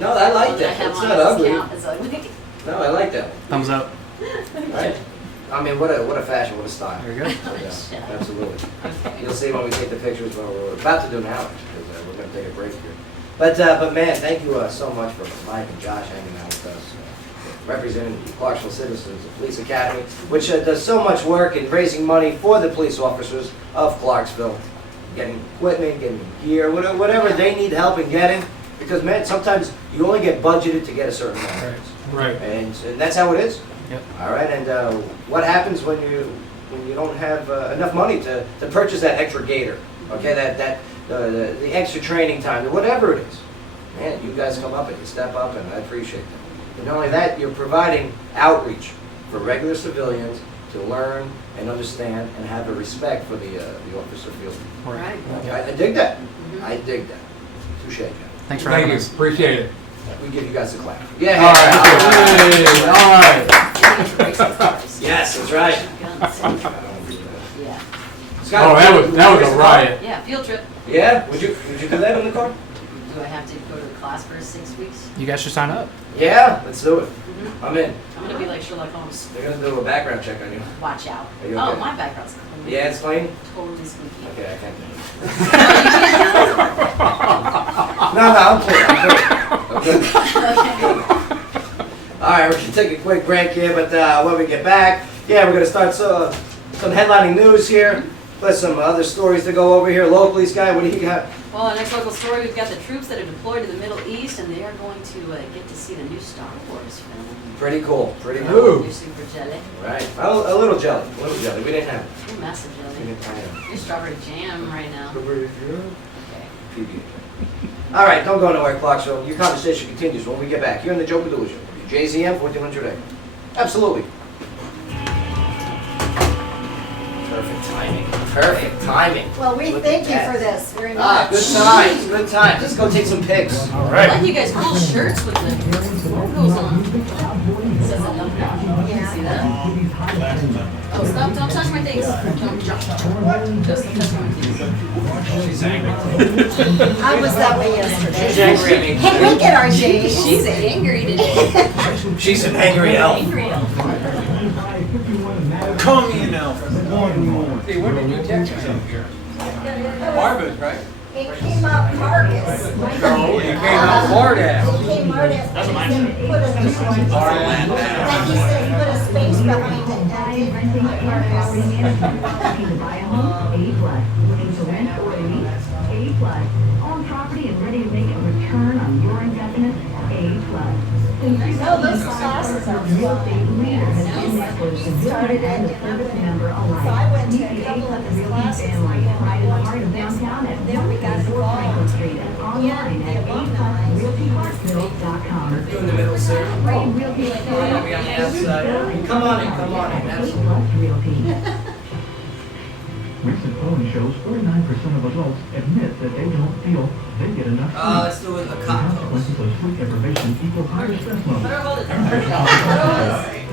No, I like Oh, that. I have It's one. not Does this ugly. count? It's ugly. No, I like that one. Thumbs up. Right? I mean, what a fashion, what a style. There you go. Yeah, absolutely. Okay. You'll see when we take the pictures. Well, we're about to do now, actually, because we're going to take a break here. But man, thank you so much for Mike and Josh hanging out with us, representing the Clarksville Citizens Police Academy, which does so much work in raising money for the police officers of Clarksville, getting equipment, getting gear, whatever they need help in getting. Because man, sometimes you only get budgeted to get a certain amount. Right. And that's how it is. Yep. All right, and what happens when you don't have enough money to purchase that extra gator? Okay, the extra training time, whatever it is. Man, you guys come up and you step up, and I appreciate that. And not only that, you're providing outreach for regular civilians to learn and understand and have a respect for the officer field. Right. I dig that. Mhm. I dig that. Touche, John. Thanks for Thank having you. us. Appreciate it. We give you guys a clap. Yeah. All right. All right. Yes, that's right. Guns. Yeah. Scott, Oh, that was a riot. Yeah, field trip. Yeah? Would you do that in the car? Do I have to go to class for 6 weeks? You guys should sign up. Yeah, let's do it. Mm-hmm. I'm in. I'm gonna be like Sherlock Holmes. They're gonna do a background check on you. Watch out. Are you Oh, okay? my background's clean. Yeah, it's clean? Totally squeaky. Okay, I can't do it. No, I'm clear. I'm good. Okay. All right, we're gonna take a quick break here, but when we get back, yeah, we're gonna start some headlining news here, plus some other stories to go over here locally. Sky, what do you got? Well, our next local story, we've got the troops that are deployed to the Middle East, and they are going to get to see the new Star Wars film. Pretty cool, pretty cool. Ooh. You're super jelly. Right, a little jelly, We didn't have it. You're massive We jelly. didn't have it. You're strawberry jam right now. Okay. PB. All right, don't go nowhere, Clarksville. Your conversation continues when we get back. Here in the Joe Padula Show, WJZM 1400 AM. Absolutely. Perfect timing. Perfect timing. Well, we Look thank at you that. for this very much. Ah, good times, good times. Let's go take some pics. All I right. like you guys' cool shirts with the logos on. It says alumni. Yeah. See that? Oh, stop, don't touch my things. Don't jump. Just don't touch my things. She's angry. I was that way yesterday. She's angry at me. Hey, look at our James. She's angry today. She's an angry elf. Angry elf. Call me an elf. Hey, when did you text me? Marvin, right? It came up Marcus. No, it came out Florida. It came Marcus. That's mine. Put a, like he said, put a space behind it. Buy, renting, and property management. Looking to buy a home? A+. Looking to rent or lease? A+. Own property and ready to make a return on your investment? A+. No, those classes are Real fun. estate leader has been there for the civilian and the service member alike. So I went to Meet a the couple of A+ his Realty classes. family right in the heart of downtown at Then we got 134 involved. Franklin Street and online Yeah, at the alumni. a+realtyparkville.com. In the middle, sir. Great realty experience. Be on the outside. Come on in, come on in. A+ Realty. Recent polling shows 49% of adults admit that they don't feel they get enough sleep. Let's do it a The cocktail. consequences of sleep deprivation equal higher stress levels. Better hold it.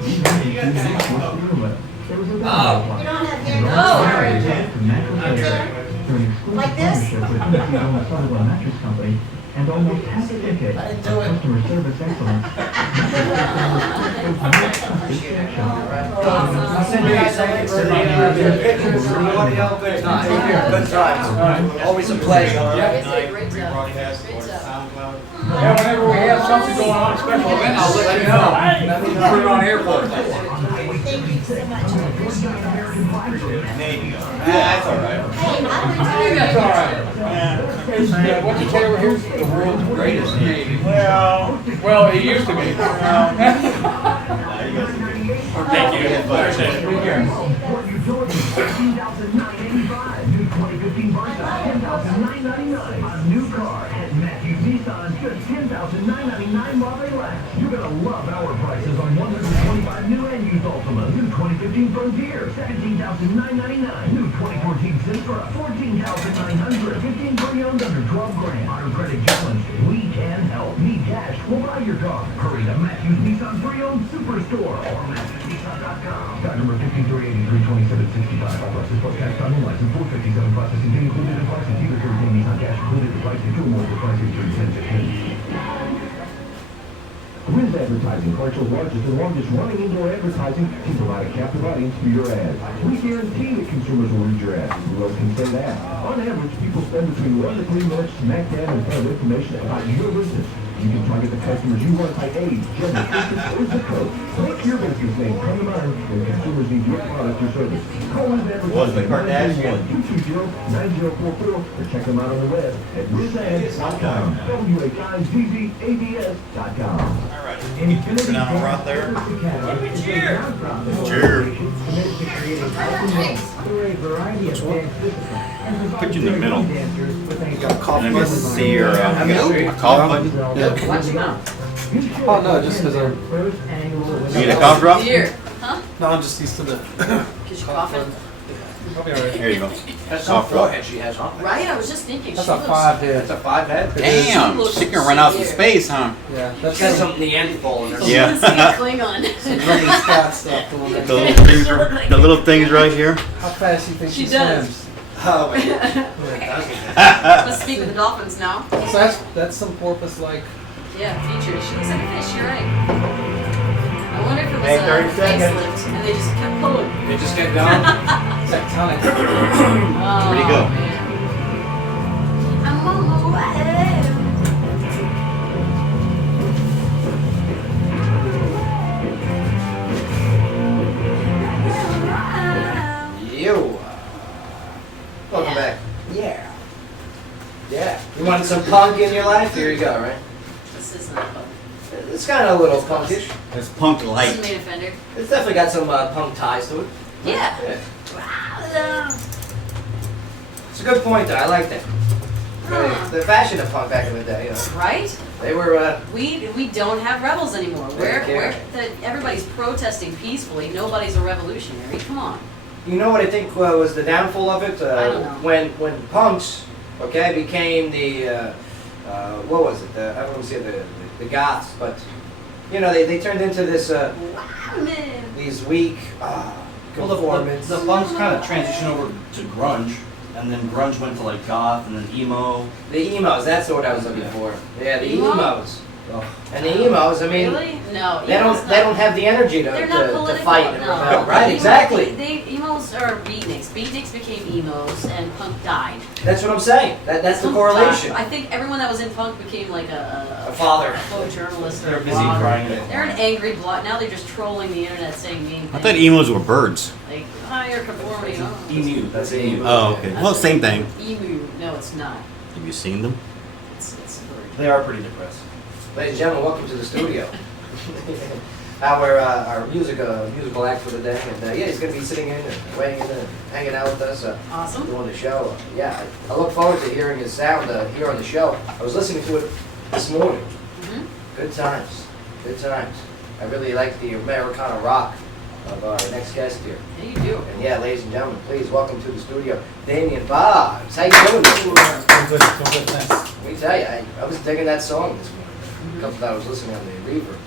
These rankings do not work for your left. There was a You report don't have from handouts? to mattress Air through an exclusive Like this? partnership with Tennessee-owned Sutherland Mattress Company and almost half a decade of customer service excellence. I'll send you guys something for the pictures and the audio. Good times. Good times. Always a pleasure. You guys did a great job. Great job. Yeah, whenever we have something going on, special event, I'll let you know. Put it on air for us. Thank you so much. I appreciate it. That's all right. Hey, I think that's all right. What's the tale here? The world's greatest Navy. Well, he used to be. Thank you. Appreciate it. Take care. New 2015 Versa, $10,999. A new car at Matthews Nissan, just $10,999 while they last. You're gonna love our prices on 125 new and used Ultima. New 2015 Frontier, $17,999. New 2014 Sentra, $14,900. 15 pre-owned under 12 grand. Auto credit challenge. We can help. Need cash? We'll buy your car. Hurry to Matthews Nissan Pre-Owned Superstore or MatthewsNissan.com. Stock number 1538-32765. All prices plus tax, time and license. 457 processing fee included in price. Dealer 13 Nissan cash included in price. Two more the price of 31015. Riz Advertising, Clarksville's largest and longest running indoor advertising, can provide a captive audience for your ads. We guarantee that consumers will read your ads. Who else can say that? On average, people spend between 1 to 3 minutes smack dab in front of information about your business. You can target the customers you want by age, gender, interest, or zip code. Make your business name come to mind when consumers need your product or service. Call Riz Advertising 931-220-9044 or check them out on the web at rizads.com. WHIZZADS.com. All right. Sit down right there. Cheer. Put you in the middle. Let me see your cough button. Oh, no, just because I'm... You need a cough drop? Here. Huh? No, I'm just used to the... Because you're coughing. Here you go. That's some forehead she has on. Right? I was just thinking. That's she a looks- 5 head. That's a 5 head. Damn, she can run out some space, huh? Yeah, that's Got some some Neanderthal in there. Yeah. She looks like a Klingon. Drinking Scott stuff. The one The that... little things, the little things right here. How fast do you think She she does. swims? Oh, wait. Let's speak with the dolphins now. So that's some porpoise-like... Yeah, features. She looks like a fish, you're right. I wonder if it was Hey, 30 a seconds. facelift and they just kept pulling. They just get down. tectonic. Oh, Where'd he go? man. I'm on my way. You want some punk in your life? Here you go, right? This is not punk. It's kind of a little punkish. It's punk This is light. Main Offender. It's definitely got some punk ties to it. Yeah. It's a good point, though. I like that. Huh. The fashion of punk back in the day, you know. Right? They were, We don't have rebels anymore. Everybody's protesting peacefully. Nobody's a revolutionary. Come on. you know what I think was the downfall of it? I don't know. When punks, okay, became the, what was it? I don't want to say the goths, but, you know, they turned into this, these weak, conformants. The punks kind of transitioned over to grunge, and then grunge went to like goth, and then emo. The emos, that's the word I was looking for. Yeah, the Emo? emos. Oh. And the emos, I mean, Really? No. they don't have the energy to, They're not to political. fight and No. rebel. Right, exactly. Emos are beatniks. Beatniks became emos, and punk died. That's what I'm saying. That's the Punk correlation. died. I think everyone that was in punk became like a father. a photojournalist or They're a busy blogger. crying it. They're an angry blog. Now they're just trolling the internet, saying mean things. I thought emos were birds. Like higher conformity. Oh. Emu, that's emu. Oh, okay. Well, same thing. Emu. No, it's not. Have you seen them? It's a bird. They are pretty depressed. Ladies and gentlemen, welcome to the studio. Our musical act for the day, and yeah, he's going to be sitting in and weighing in and hanging out with us, Awesome. doing the show. Yeah, I look forward to hearing his sound here on the show. I was listening to it this morning. Mhm. Good times, good times. I really like the Americana rock of our next guest here. Yeah, you do. And yeah, ladies and gentlemen, please welcome to the studio, Damian Boggs. How you doing this morning? Good, thanks. Let me tell you, I was digging that song this morning. A couple that I was listening on the reverb.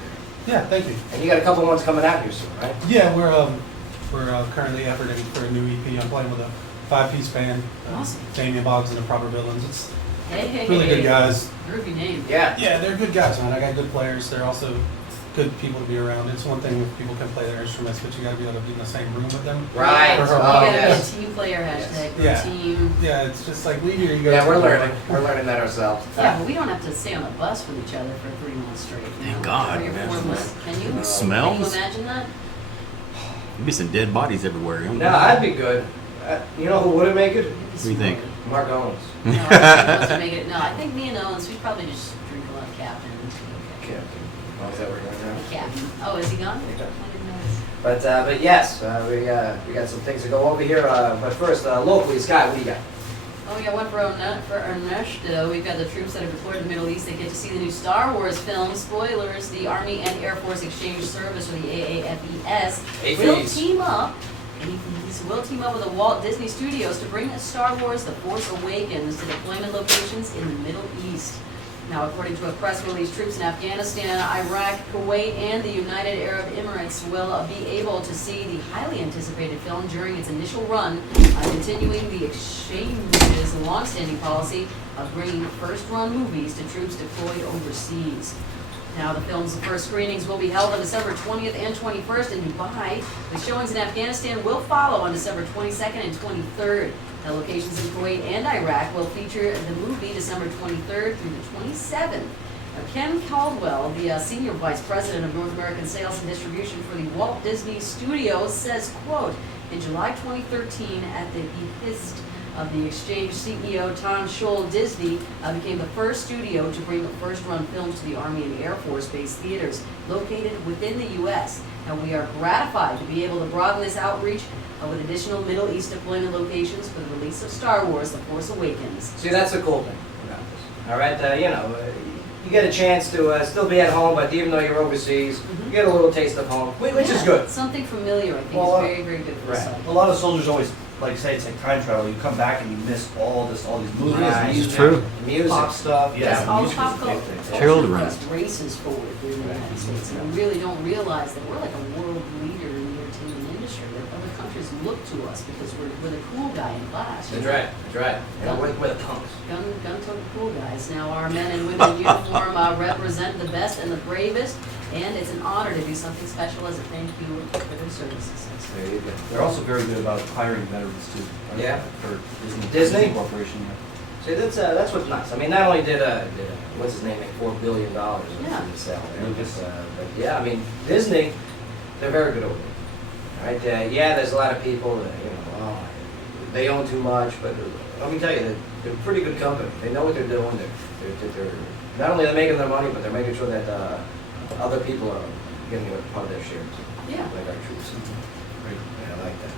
Yeah, thank you. And you got a couple ones coming out here soon, right? Yeah, we're currently efforting for a new EP. I'm playing with a 5-piece band. Awesome. Damian Boggs and the Proper Villains. It's Hey. really good guys. Groovy name. Yeah. Yeah, they're good guys, man. I got good players. They're also good people to be around. It's one thing if people can play their instruments, but you got to be able to be in the same room with them. Right. For her Oh, You gotta yes. be a team player, hashtag. We're Yeah. a team. Yeah, it's just like leave your ego. Yeah, we're to the learning. door. We're learning that ourselves. Yeah, but we don't have to stay on the bus with each other for 3 months straight. you Thank know? God. Or your 4 Imagine months. Can you? The Can you smells? imagine that? There'd be some dead bodies everywhere. No, I'd be good. You know who wouldn't make it? What do you think? Mark Owens. No, I think make it. No, I think me and Owens, we'd probably just drink a lot of Captain. Okay. Oh, is that where we're going now? Captain. Oh, is he gone? Yeah. I didn't notice. But yes, we got some things to go over here. But first, locally, Scott, what do you got? Oh, we got one for Ernesto. We've got the troops that are deployed in the Middle East. They get to see the new Star Wars film. Spoilers, the Army and Air Force Exchange Service, or the AAFES, will AFES. team up. Will team up with the Walt Disney Studios to bring Star Wars The Force Awakens to deployment locations in the Middle East. Now, according to a press release, troops in Afghanistan, Iraq, Kuwait, and the United Arab Emirates will be able to see the highly anticipated film during its initial run, continuing the exchange's longstanding policy of bringing first-run movies to troops deployed overseas. Now, the film's first screenings will be held on December 20th and 21st in Dubai. The showings in Afghanistan will follow on December 22nd and 23rd. The locations in Kuwait and Iraq will feature the movie December 23rd through the 27th. Ken Caldwell, the Senior Vice President of North American Sales and Distribution for the Walt Disney Studios, says, quote, in July 2013, at the behest of the exchange CEO Tom Scholl, Disney became the first studio to bring first-run films to the Army and Air Force Base theaters located within the U.S. And we are gratified to be able to broaden this outreach with additional Middle East deployment locations for the release of Star Wars The Force Awakens. See, that's the cool thing about this. All right, you know, you get a chance to still be at home, but even though you're overseas, you get a little taste of home, which is good. Something familiar, I think, Well, is very, very good for right. us. A lot of soldiers always like say it's like time travel. You come back and you miss all these movies, Right. music, It's true. Music. pop stuff. Yes, Yeah, all music pop is a big culture thing. Children. races forward here in the United States. And we really don't realize that we're like a world leader in the entertainment industry. That other countries look to us because we're the cool guy in class. That's right, that's right. You know, we're the punks. Gun-toting cool guys. Now our men and women in uniform represent the best and the bravest, and it's an honor to do something special as a thank you for their services. There you go. They're also very good about hiring veterans too. Right? Yeah. For Disney? Corporation. Yeah. See, that's what's nice. I mean, not only did what's his name make $4 billion Yeah. in the sale there, Lucas. but yeah, I mean, Disney, they're very good over there. All right, yeah, there's a lot of people that, you know, they own too much, but let me tell you, they're a pretty good company. They know what they're doing. They're not only they're making their money, but they're making sure that other people are getting a part of their shares. Yeah. Like our troops. Great. Yeah, I like that.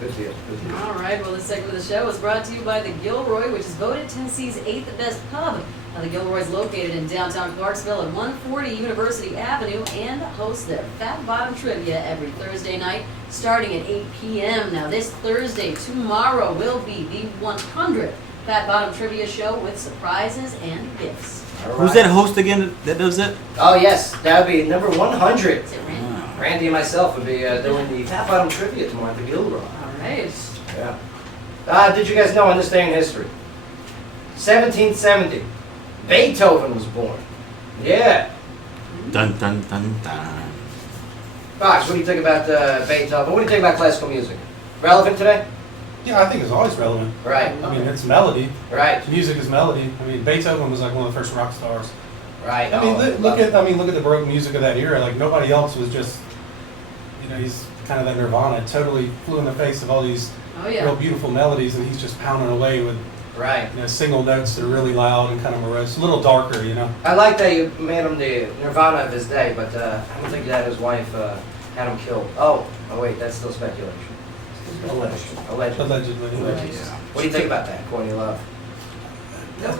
Good deal. Good deal. All right, well, this segment of the show was brought to you by the Gilroy, which is voted Tennessee's 8th best pub. Now, the Gilroy is located in downtown Clarksville at 140 University Avenue and hosts their Fat Bottom Trivia every Thursday night starting at 8 p.m. Now, this Thursday, tomorrow, will be the 100th Fat Bottom Trivia show with surprises and gifts. All right. Who's that host again that does it? Oh, yes. That would be number 100. Is it Randy? Randy and myself would be doing the Fat Bottom Trivia tomorrow at the Gilroy. All right. Yeah. Did you guys know on this day in history? 1770. Beethoven was born. Yeah. Dun dun dun dun. Fox, what do you think about Beethoven? What do you think about classical music? Relevant today? Yeah, I think it's always relevant. Right. I mean, it's melody. Right. Music is melody. I mean, Beethoven was like one of the first rock stars. Right. I mean, Oh, look at the Baroque music of that era. Like nobody else was just, he's kind of that Nirvana. Totally flew in the face of all these Oh, yeah. real beautiful melodies, and he's just pounding away with Right. single notes that are really loud and kind of morose, a little darker, I like that you made him the Nirvana of his day, but I don't think that his wife had him killed. Oh wait, that's still speculation. Allegedly. Allegedly. Yeah. What do you think about that, Courtney Love?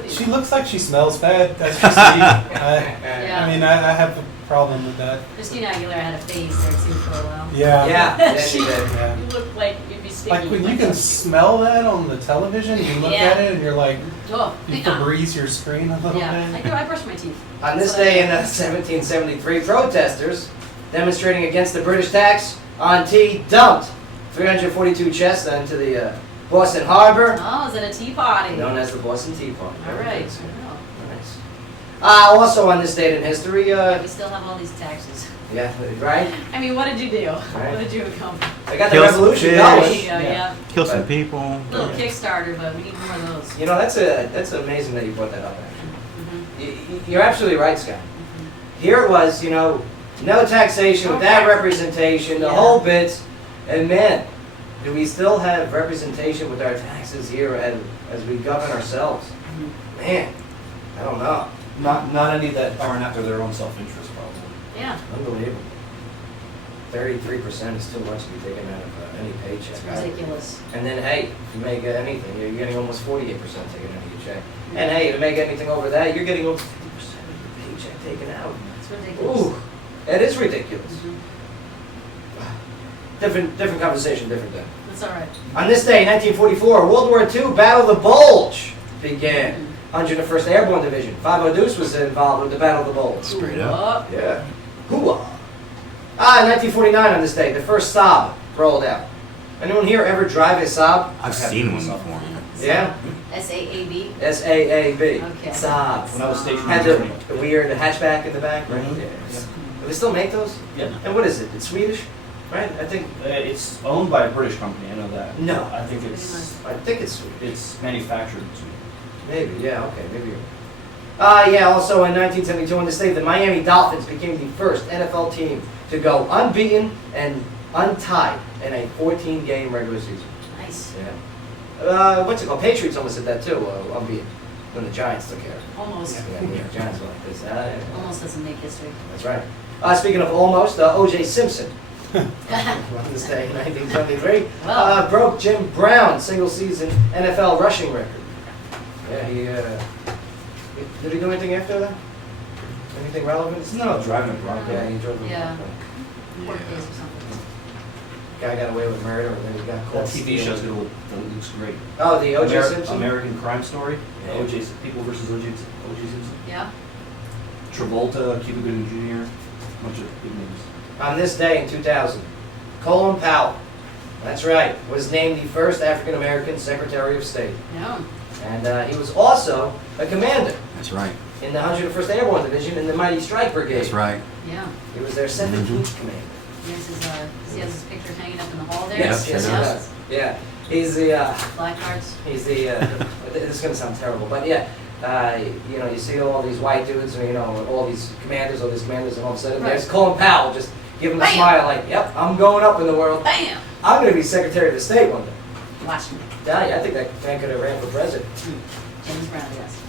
She looks like she smells bad. That's just me. Yeah. I mean, I have a problem with that. Christina Aguilera had a phase there too for a while. Yeah. Yeah, She- she did. Yeah. You look like you'd be stinky. Like when you can smell that on the television, you look Yeah. at it and you're like, Oh, you hang on. Febreze your screen a little Yeah, bit. I brush my teeth. On this day in 1773, protesters demonstrating against the British tax on tea dumped 342 chests into the Boston Harbor, Oh, is it a tea party? known as the Boston Tea Party. All right. Nice. Wow. Also on this date in history, We still have all these taxes. yeah, right? I mean, what did you do? Right. What did you accomplish? I got the Kill some revolution fish. going. There you go, yeah. Kill some people. Little Kickstarter, but we need more of those. You know, that's amazing that you brought that up, actually. Mhm. You're absolutely right, Scott. Here it was, no taxation without representation, the Yeah. whole bit. And man, do we still have representation with our taxes here as we govern ourselves? Man, I don't know. Not any that aren't after their own self-interest, probably. Yeah. Unbelievable. 33% is too much to be taken out of any paycheck. It's ridiculous. And then, hey, if you make anything, you're getting almost 48% taken out of your check. And hey, if you make anything over that, you're getting almost 50% of your paycheck taken out. It's ridiculous. Ooh, that is ridiculous. Mhm. Different conversation, different day. That's all right. On this day, 1944, World War II Battle of the Bulge began. 101st Airborne Division. 5 Deuce was involved with the Battle of the Bulge. Straight up. Yeah. Hooah. 1949 on this day, the first Saab rolled out. Anyone here ever drive a Saab? I've seen one before. Yeah? SAAB. S-A-A-B. Okay. Saab. When I was stationed Had in Germany. the weird hatchback in the back, right? Mhm. Yeah. Do they still make those? Yeah. And what is it? It's Swedish? Right? I think It's owned by a British company, I know that. No. I think it's it's Swedish. it's manufactured in Sweden. Maybe, yeah, okay, maybe. Yeah, also in 1972 in the state, the Miami Dolphins became the first NFL team to go unbeaten and untied in a 14-game regular season. Nice. Yeah. What's it called? Patriots almost did that too, unbeaten, when the Giants took care of it. Almost. Yeah, Giants were like this. Almost doesn't make history. That's right. Speaking of almost, O.J. Simpson. On this day in 1973, Well. broke Jim Brown's single-season NFL rushing record. Yeah, did he do anything after that? Anything relevant? No, driving a Bronco. Yeah, he drove a Yeah. Bronco. Court case or something. Guy got away with murder, and then he got That caught. TV stealing. show's gonna look, that looks great. Oh, the O.J. Simpson? American Crime Story. Yeah. O.J. People versus O.J. Simpson. Yeah. Travolta, Cuba Gooding Jr. Bunch of big names. On this day in 2000, Colin Powell, that's right, was named the first African-American Secretary of State. No. And he was also a commander That's right. in the 101st Airborne Division in the Mighty Strike Brigade. That's right. Yeah. He was their 17th commander. He has his picture hanging up in the hall there. Yes, yes, he does. Yeah, he's the, Black cards. he's the, this is going to sound terrible, but yeah, you see all these white dudes, all these commanders, and all of a sudden Right. there's Colin Powell just giving a Bam! smile like, yep, I'm going up in the world. Bam! I'm going to be Secretary of the State one day. Watch me. Yeah, I think that man could have ran for president. James Brown, yes.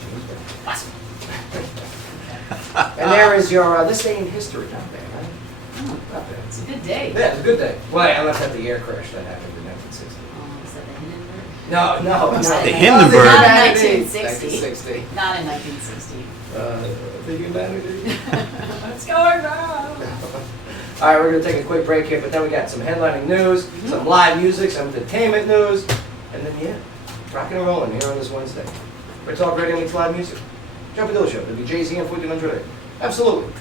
Watch me. And there is your this day in history. Not bad, right? Not bad. It's a good day. Yeah, it's a good day. Well, unless at the air crash that happened in 1960. Is that the Hindenburg? No, no. The Hindenburg. Not in Humanity. 1960. Not in 1960. The humanity. What's going on? All right, we're going to take a quick break here, but then we got some headlining news, some live music, some entertainment news, and then, yeah, rocking and rolling here on this Wednesday. We're Talk Radio meets live music. Joe Padula Show, WJZM 1400. Absolutely.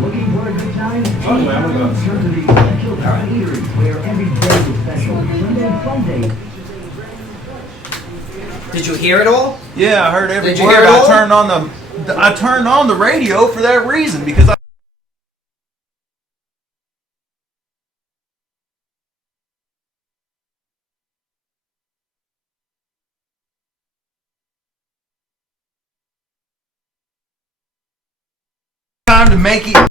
Looking for a good time? Turn to the Hilltop Eatery, where every day is special. Sunday fun day. Did you hear it all? Yeah, I heard every Did you hear word. it all? I turned on the radio for that reason because time to make it.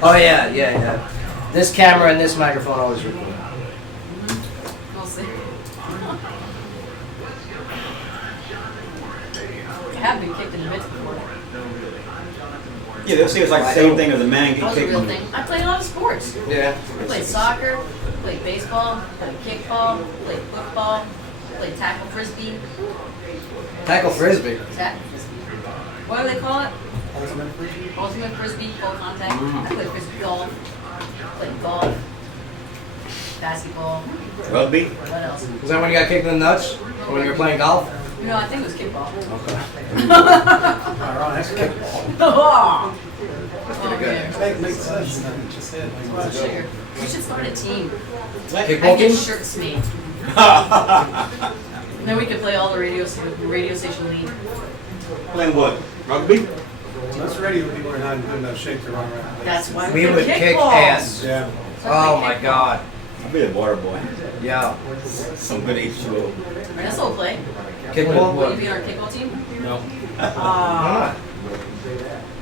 Oh, yeah. This camera and this microphone always record. We'll see. I have been kicked in the mitts before. Yeah, they'll say it's like the same thing as a man That getting was a kicked real in the- thing. I played a lot of sports. Yeah. I played soccer, played baseball, played kickball, played football, played tackle frisbee. Tackle frisbee. Tackle frisbee. What do they call it? Ultimate free. Ultimate frisbee, full contact. I played frisbee golf, played golf, basketball. Rugby? What else? Is that when you got kicked in the nuts? When you were playing golf? No, I think it was kickball. That's kickball. Oh, pretty good. man. Makes sense. Just hit. Well, sugar. We should start a team. Kickball I get team? shirts made. Then we could play all the radio station lead. Playing what? Rugby? Most radio people are not in good enough shape to run around. That's why We we would play kick kickball. ass. Yeah. Oh my god. I'll be the water boy. Yeah. Some good H2O. That's what we'll play. Kickball? Will you be on our kickball team? No. Uh,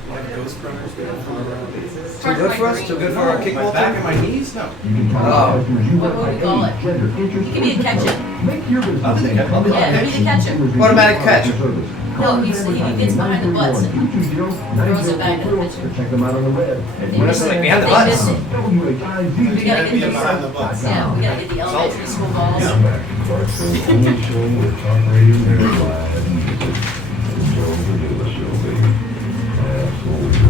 Why Like ghost runners doing around. not? Too good for us? Too good for our kickball Back team? in my knees? No. Oh. what would we call it? He could be a catcher. Make your business I'll be the catcher. I'll be the Yeah, be the catcher. Automatic catch. No, he gets behind the butts and throws it back to the pitcher. Check them out on the web. They miss it. behind the They butts. miss it. We gotta Be get behind the the bus. yeah, we gotta get the elementary school balls. Only show with talk radio verified and visit Joe Padula Show, baby. Absolutely.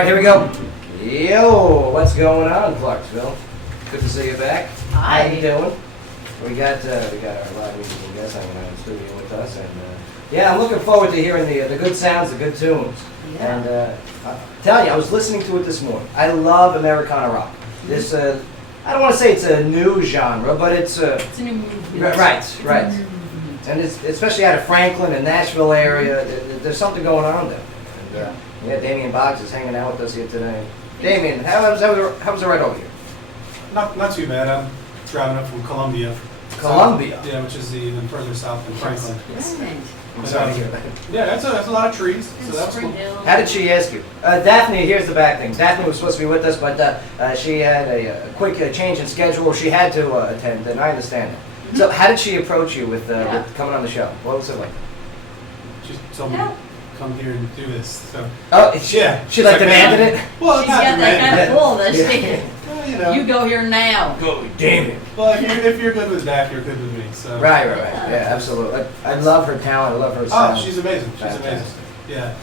right, here we go. Yo, what's going on, Clarksville? Good to see you back. Hi. How you doing? We got our live musical guest hanging out in the studio with us, and yeah, I'm looking forward to hearing the good sounds, the good tunes. Yeah. And I tell you, I was listening to it this morning. I love Americana rock. This I don't want to say it's a new genre, but it's It's a new movement. right. It's a new movement. And it's especially out of Franklin and Nashville area, there's something going on there. And, yeah, Damian Boggs is hanging out with us here today. Damian, how was the ride over here? Not too bad. I'm driving up from Columbia. Columbia? Yeah, which is even further south than Franklin. Right. I'm sorry to hear that. Yeah, that's a lot of trees. So that's Spring cool. Hill. How did she ask you? Daphne, here's the bad thing. Daphne was supposed to be with us, but she had a quick change in schedule. She had to attend, and I understand that. So how did she approach you with coming on the show? What was it like? She told me to come here and do this. So. Oh, Yeah. She like demanded it? Well, She's not got that kind demanded. of pull, does she? Well, you know. You go here now. Go, Damian. Well, if you're good with Daph, you're good with me. So. Right. Yeah, absolutely. I love her talent. I love her Oh, sound. she's amazing. She's Fantastic. amazing. Yeah.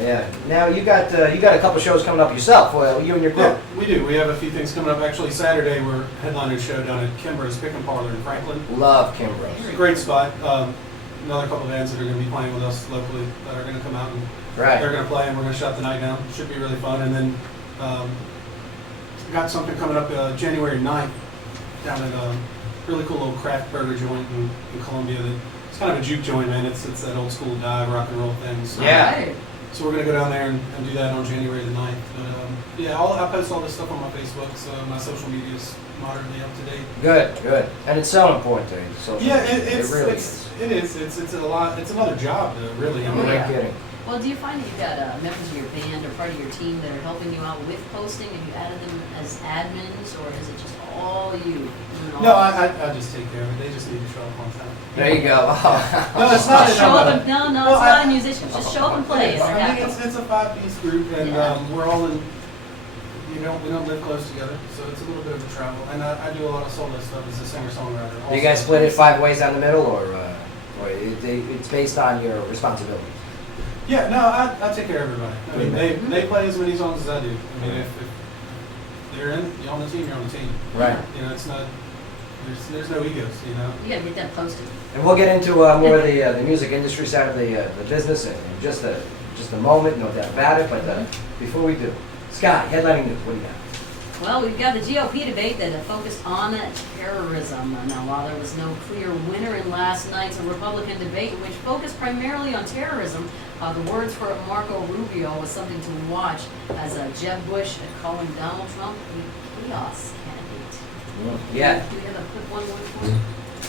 Yeah. Now you got a couple shows coming up yourself. Well, you and your Yeah, group. we do. We have a few things coming up. Actually, Saturday we're headlining a show down at Kimbrough's Pick and Parlor in Franklin. Love Kimbrough's. It's a great spot. Another couple of bands that are going to be playing with us locally that are going to come out and Right. they're going to play and we're going to shut the night down. Should be really fun. And then got something coming up January 9th down at a really cool little craft burger joint in Columbia. It's kind of a juke joint, man. It's that old school dive rock and roll thing. So, Yeah. Right. So we're going to go down there and do that on January the 9th. But, yeah, I post all this stuff on my Facebook, so my social media is moderately up to date. Good. And it's so important to you. Social Yeah, media. it really is. is. It is. It's a lot. It's another job, really. I I'm mean, not Yeah. kidding. Well, do you find that you've got members of your band or part of your team that are helping you out with posting? Have you added them as admins, or is it just all you? no, I just take care of it. They just need to show up on time. There you go. No, it's not. Just show up and, no, Well, it's not a musician. Just show up and play. And they're I happy. mean, it's a 5-piece group, and Yeah. we're all in. We don't live close together, so it's a little bit of a travel. And I do a lot of solo stuff as a singer-songwriter. Do you guys split it 5 ways down the middle, or it's based on your responsibilities? Yeah, no, I take care of everybody. I mean, they play as many songs as I do. I mean, if they're you're on the team, you're on the team. Right. You know, it's not. There's no egos. You know. You gotta get that posted. And we'll get into more of the music industry side of the business in just a moment, no doubt about it. But before we do, Scott, headlining news. What do you got? Well, we've got the GOP debate that focused on terrorism. Now, while there was no clear winner in last night's Republican debate, which focused primarily on terrorism, the words for Marco Rubio was something to watch as Jeb Bush calling Donald Trump a chaos candidate. Yeah. Do we have a quick one word for it?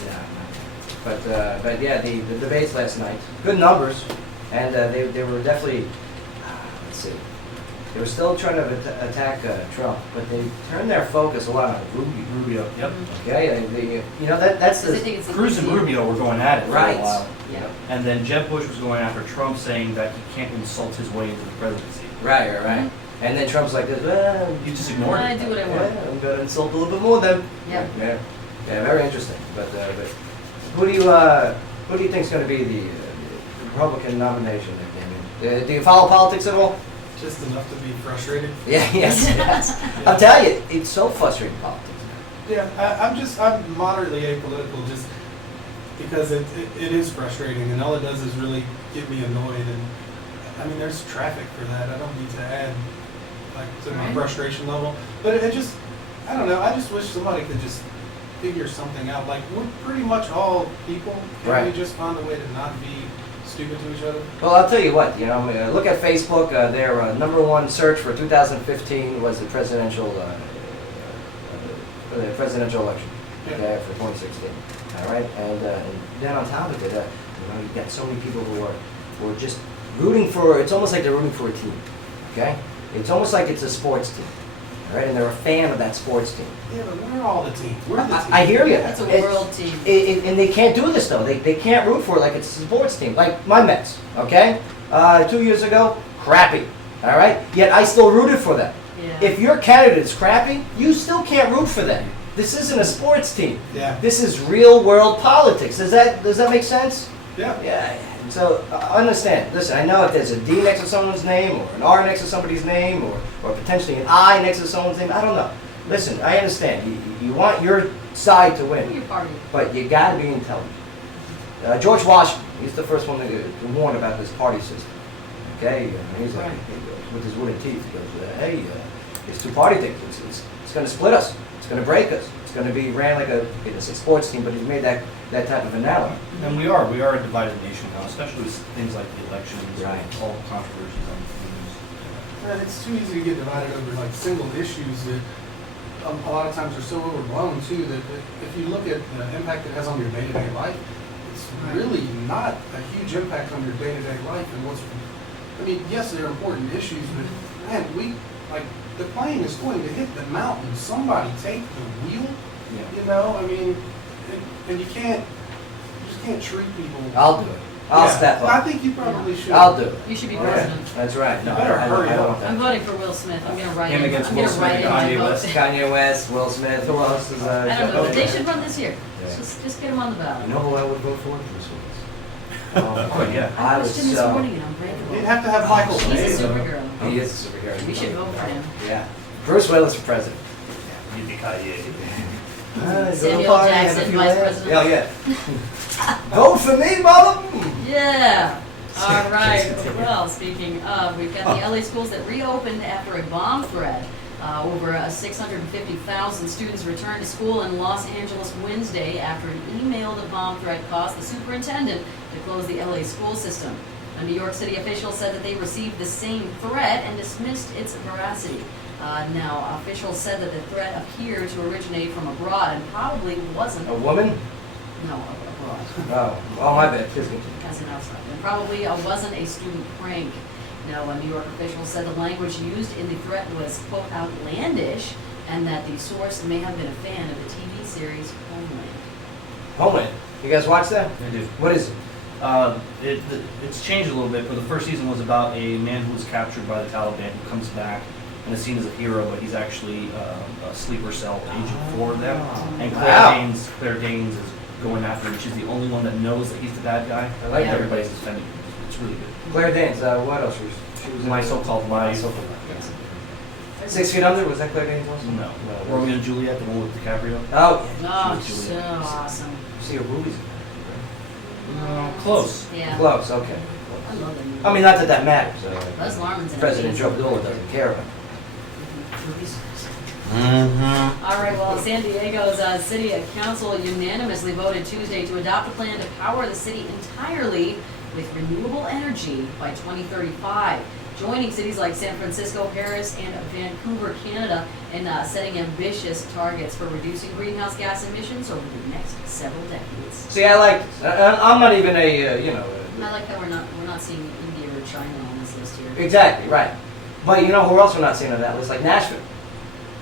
Yeah. But yeah, the debates last night, good numbers, and they were definitely. Let's see. They were still trying to attack Trump, but they turned their focus a lot on Rubio. Yep. Okay, that's Because they the think it's Cruz and Rubio were going at it for Right. a while. Yeah. And then Jeb Bush was going after Trump, saying that he can't insult his way into the presidency. right. And then Trump's like this. Well, You just ignored I it. do what I want. yeah, I'm gonna insult a little bit more then. Yeah. Yeah, very interesting. But who do you think's going to be the Republican nomination there, Damien? Do you follow politics at all? Just enough to be frustrated. Yeah, yes. I'll tell you, it's so frustrating politics. Yeah, I'm moderately apolitical just because it is frustrating and all it does is really get me annoyed and I mean there's traffic for that. I don't need to add like to my Right. frustration level. But it just I don't know, I just wish somebody could just figure something out. Like we're pretty much all people. Can Right. we just find a way to not be stupid to each other? Well, I'll tell you what, look at Facebook. Their #1 search for 2015 was the presidential election, Yeah. okay, for 2016. All right, and then on top of it, you've got so many people who are just rooting for. It's almost like they're rooting for a team, okay? It's almost like it's a sports team, all right, and they're a fan of that sports team. Yeah, but we're all the team. We're the team. I hear you. That's a world team. And they can't do this though. They can't root for it like it's a sports team. Like my Mets, okay? 2 years ago, crappy. All right? Yet I still rooted for them. Yeah. If your candidate is crappy, you still can't root for them. This isn't a sports team. Yeah. This is real world politics. Does that make sense? Yeah. Yeah. So understand, listen, I know if there's a D next to someone's name, or an R next to somebody's name, or potentially an I next to someone's name, I don't know. Listen, I understand, you want your side to win, Your party. but you gotta be intelligent. George Washington, he's the first one to warn about this party system. Okay, he's like, with his wooden teeth, he goes, hey, it's two-party thing, it's gonna split us, it's gonna break us, it's gonna be ran like a sports team, but he's made that type of analogy. And we are a divided nation now, especially with things like the elections, Right. all the controversies on the news. And it's too easy to get divided over like single issues that a lot of times are so overblown too that if you look at the impact it has on your day-to-day life, it's really not a huge impact on your day-to-day life. And I mean, yes, they're important issues, but man, the plane is going to hit the mountain. Somebody take the wheel. Yeah. You know, I mean, and you just can't treat people. I'll do it. I'll step up. I think you probably should. I'll do it. You should be Yeah, president. that's right. No, You better hurry I don't up. want that. I'm voting for Will Smith. I'm gonna write Him in. against I'm Will gonna Smith write and in Kanye my West. vote. Kanye West, Will Smith, who else is I don't know, but they should run this year. Yeah. Just get him on the ballot. You know who I would vote for? Bruce Willis. Oh, yeah. I I was watched him this so. morning and I'm breakable. You'd have to have Michael He's a Bay. superhero. He is a superhero. We should vote for him. Yeah. Bruce Willis for president. Samuel Jackson, vice president. Yeah, yeah. Vote for me, mother. Yeah. All right. Well, speaking of, we've got the LA schools that reopened after a bomb threat. Over 650,000 students returned to school in Los Angeles Wednesday after an emailed bomb threat caused the superintendent to close the LA school system. A New York City official said that they received the same threat and dismissed its veracity. Now, officials said that the threat appeared to originate from abroad and probably wasn't. A woman? No, abroad. Oh, my bad. Excuse me. As an outsider. And probably wasn't a student prank. Now, a New York official said the language used in the threat was, quote, outlandish, and that the source may have been a fan of the TV series Homeland. Homeland. You guys watch that? I do. What is it? It's changed a little bit, but the first season was about a man who was captured by the Taliban who comes back and is seen as a hero, but he's actually a sleeper cell agent for them. And Claire Danes is going after him. She's the only one that knows that he's the bad guy. I like and that. everybody's defending him. It's really good. Claire Danes. What else? She was in My So-Called Life. So-Called Life. Yes. 6 Feet Under. Was that Claire Danes also? No. Romeo and Juliet, the one with DiCaprio. Oh, Oh, She was so Juliet. awesome. you see her movies. Close. Yeah. Close. Okay. I love them. I mean, not that matters. Buzz Larman's in President it. Joe Padula doesn't care about it. All right, well, San Diego's city council unanimously voted Tuesday to adopt a plan to power the city entirely with renewable energy by 2035, joining cities like San Francisco, Paris, and Vancouver, Canada, in setting ambitious targets for reducing greenhouse gas emissions over the next several decades. See, I like this. I'm not even a, I like that we're not seeing India or China on this list here. Exactly, right. But you know who else we're not seeing on that list? Like Nashville.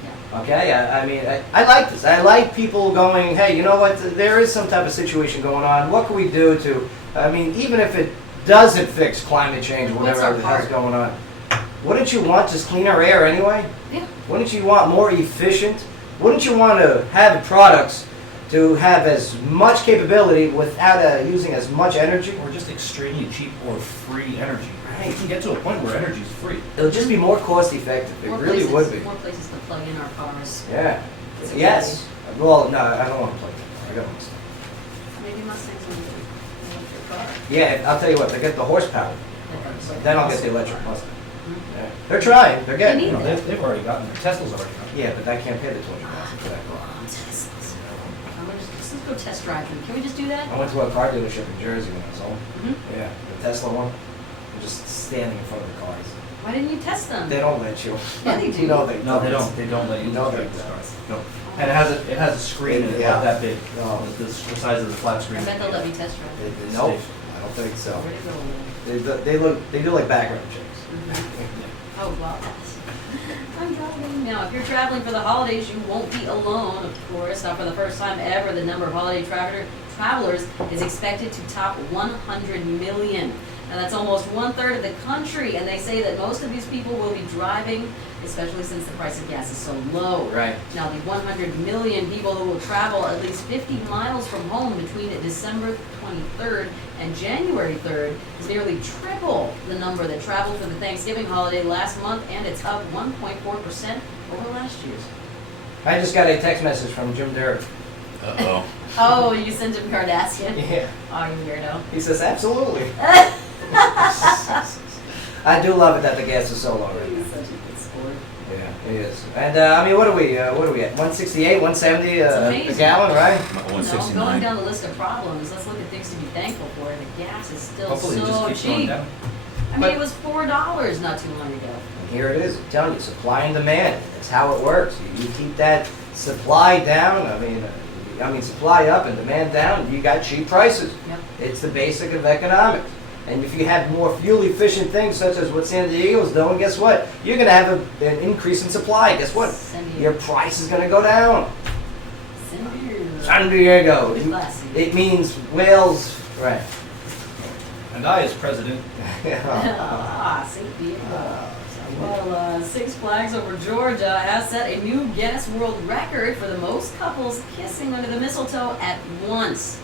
Yeah. Okay, I mean, I like this. I like people going, hey, you know what, there is some type of situation going on. What can we do to, I mean, even if it doesn't fix climate change, What's whatever our the hell's part? going on, wouldn't you want just cleaner air anyway? Yeah. Wouldn't you want more efficient? Wouldn't you want to have products to have as much capability without using as much energy? Or just extremely cheap or free energy. Right. You can get to a point where energy is free. It'll just be more cost effective. It More really places, would be. More places to plug in our cars. Yeah. Yes. Well, no, I don't want to plug it. I got Mustang. Maybe Mustangs will be an electric car. Yeah, I'll tell you what, they get the horsepower. Okay. Then I'll get the electric Mustang. Yeah. They're trying. They're getting. They need You know, they've already gotten there. Tesla's already gotten Yeah, but I can't pay the 200,000 for that car. Let's go test drive them. Can we just do that? I went to a car dealership in Jersey when I was home. Mhm. Yeah, the Tesla one. I'm just standing in front of the cars. Why didn't you test them? They don't let you. Yeah, they do. You know they No, they don't. They don't let you No, drive they the car. don't. No. And it has a screen in it Yeah. about that big. No. The size of the flat I screen. bet they'll let me test drive. Nope, I don't think so. Where to go? They do like background checks. Oh, wow. I'm driving. Now, if you're traveling for the holidays, you won't be alone, of course. For the first time ever, the number of holiday travelers is expected to top 100 million. and that's almost 1/3 of the country. And they say that most of these people will be driving, especially since the price of gas is so low. Right. Now, the 100 million people who will travel at least 50 miles from home between December 23rd and January 3rd is nearly triple the number that traveled for the Thanksgiving holiday last month, and it's up 1.4% over last year's. I just got a text message from Jim Derrick. Uh-oh. Oh, you sent him Kardashian? Yeah. Oh, you weirdo. He says, absolutely. I do love it that the gas is so low right now. He's such a good sport. Yeah, it is. And I mean, what are we at? 168, 170 It's a amazing. gallon, right? No, 169. going down the list of problems, let's look at things to be thankful for. The gas is still Hopefully it just so keeps going cheap. down. I mean, it was $4 not too long ago. And here it is. I'm telling you, supply and demand. That's how it works. You keep that supply down. I mean, supply up and demand down. You got cheap prices. Yep. It's the basic of economics. And if you have more fuel-efficient things, such as what San Diego's doing, guess what? You're going to have an increase in supply. Guess what? Your price is going to go down. San Diego. It means whales. Right. And I, as president, St. Diego. Well, Six Flags Over Georgia has set a new Guinness World Record for the most couples kissing under the mistletoe at once.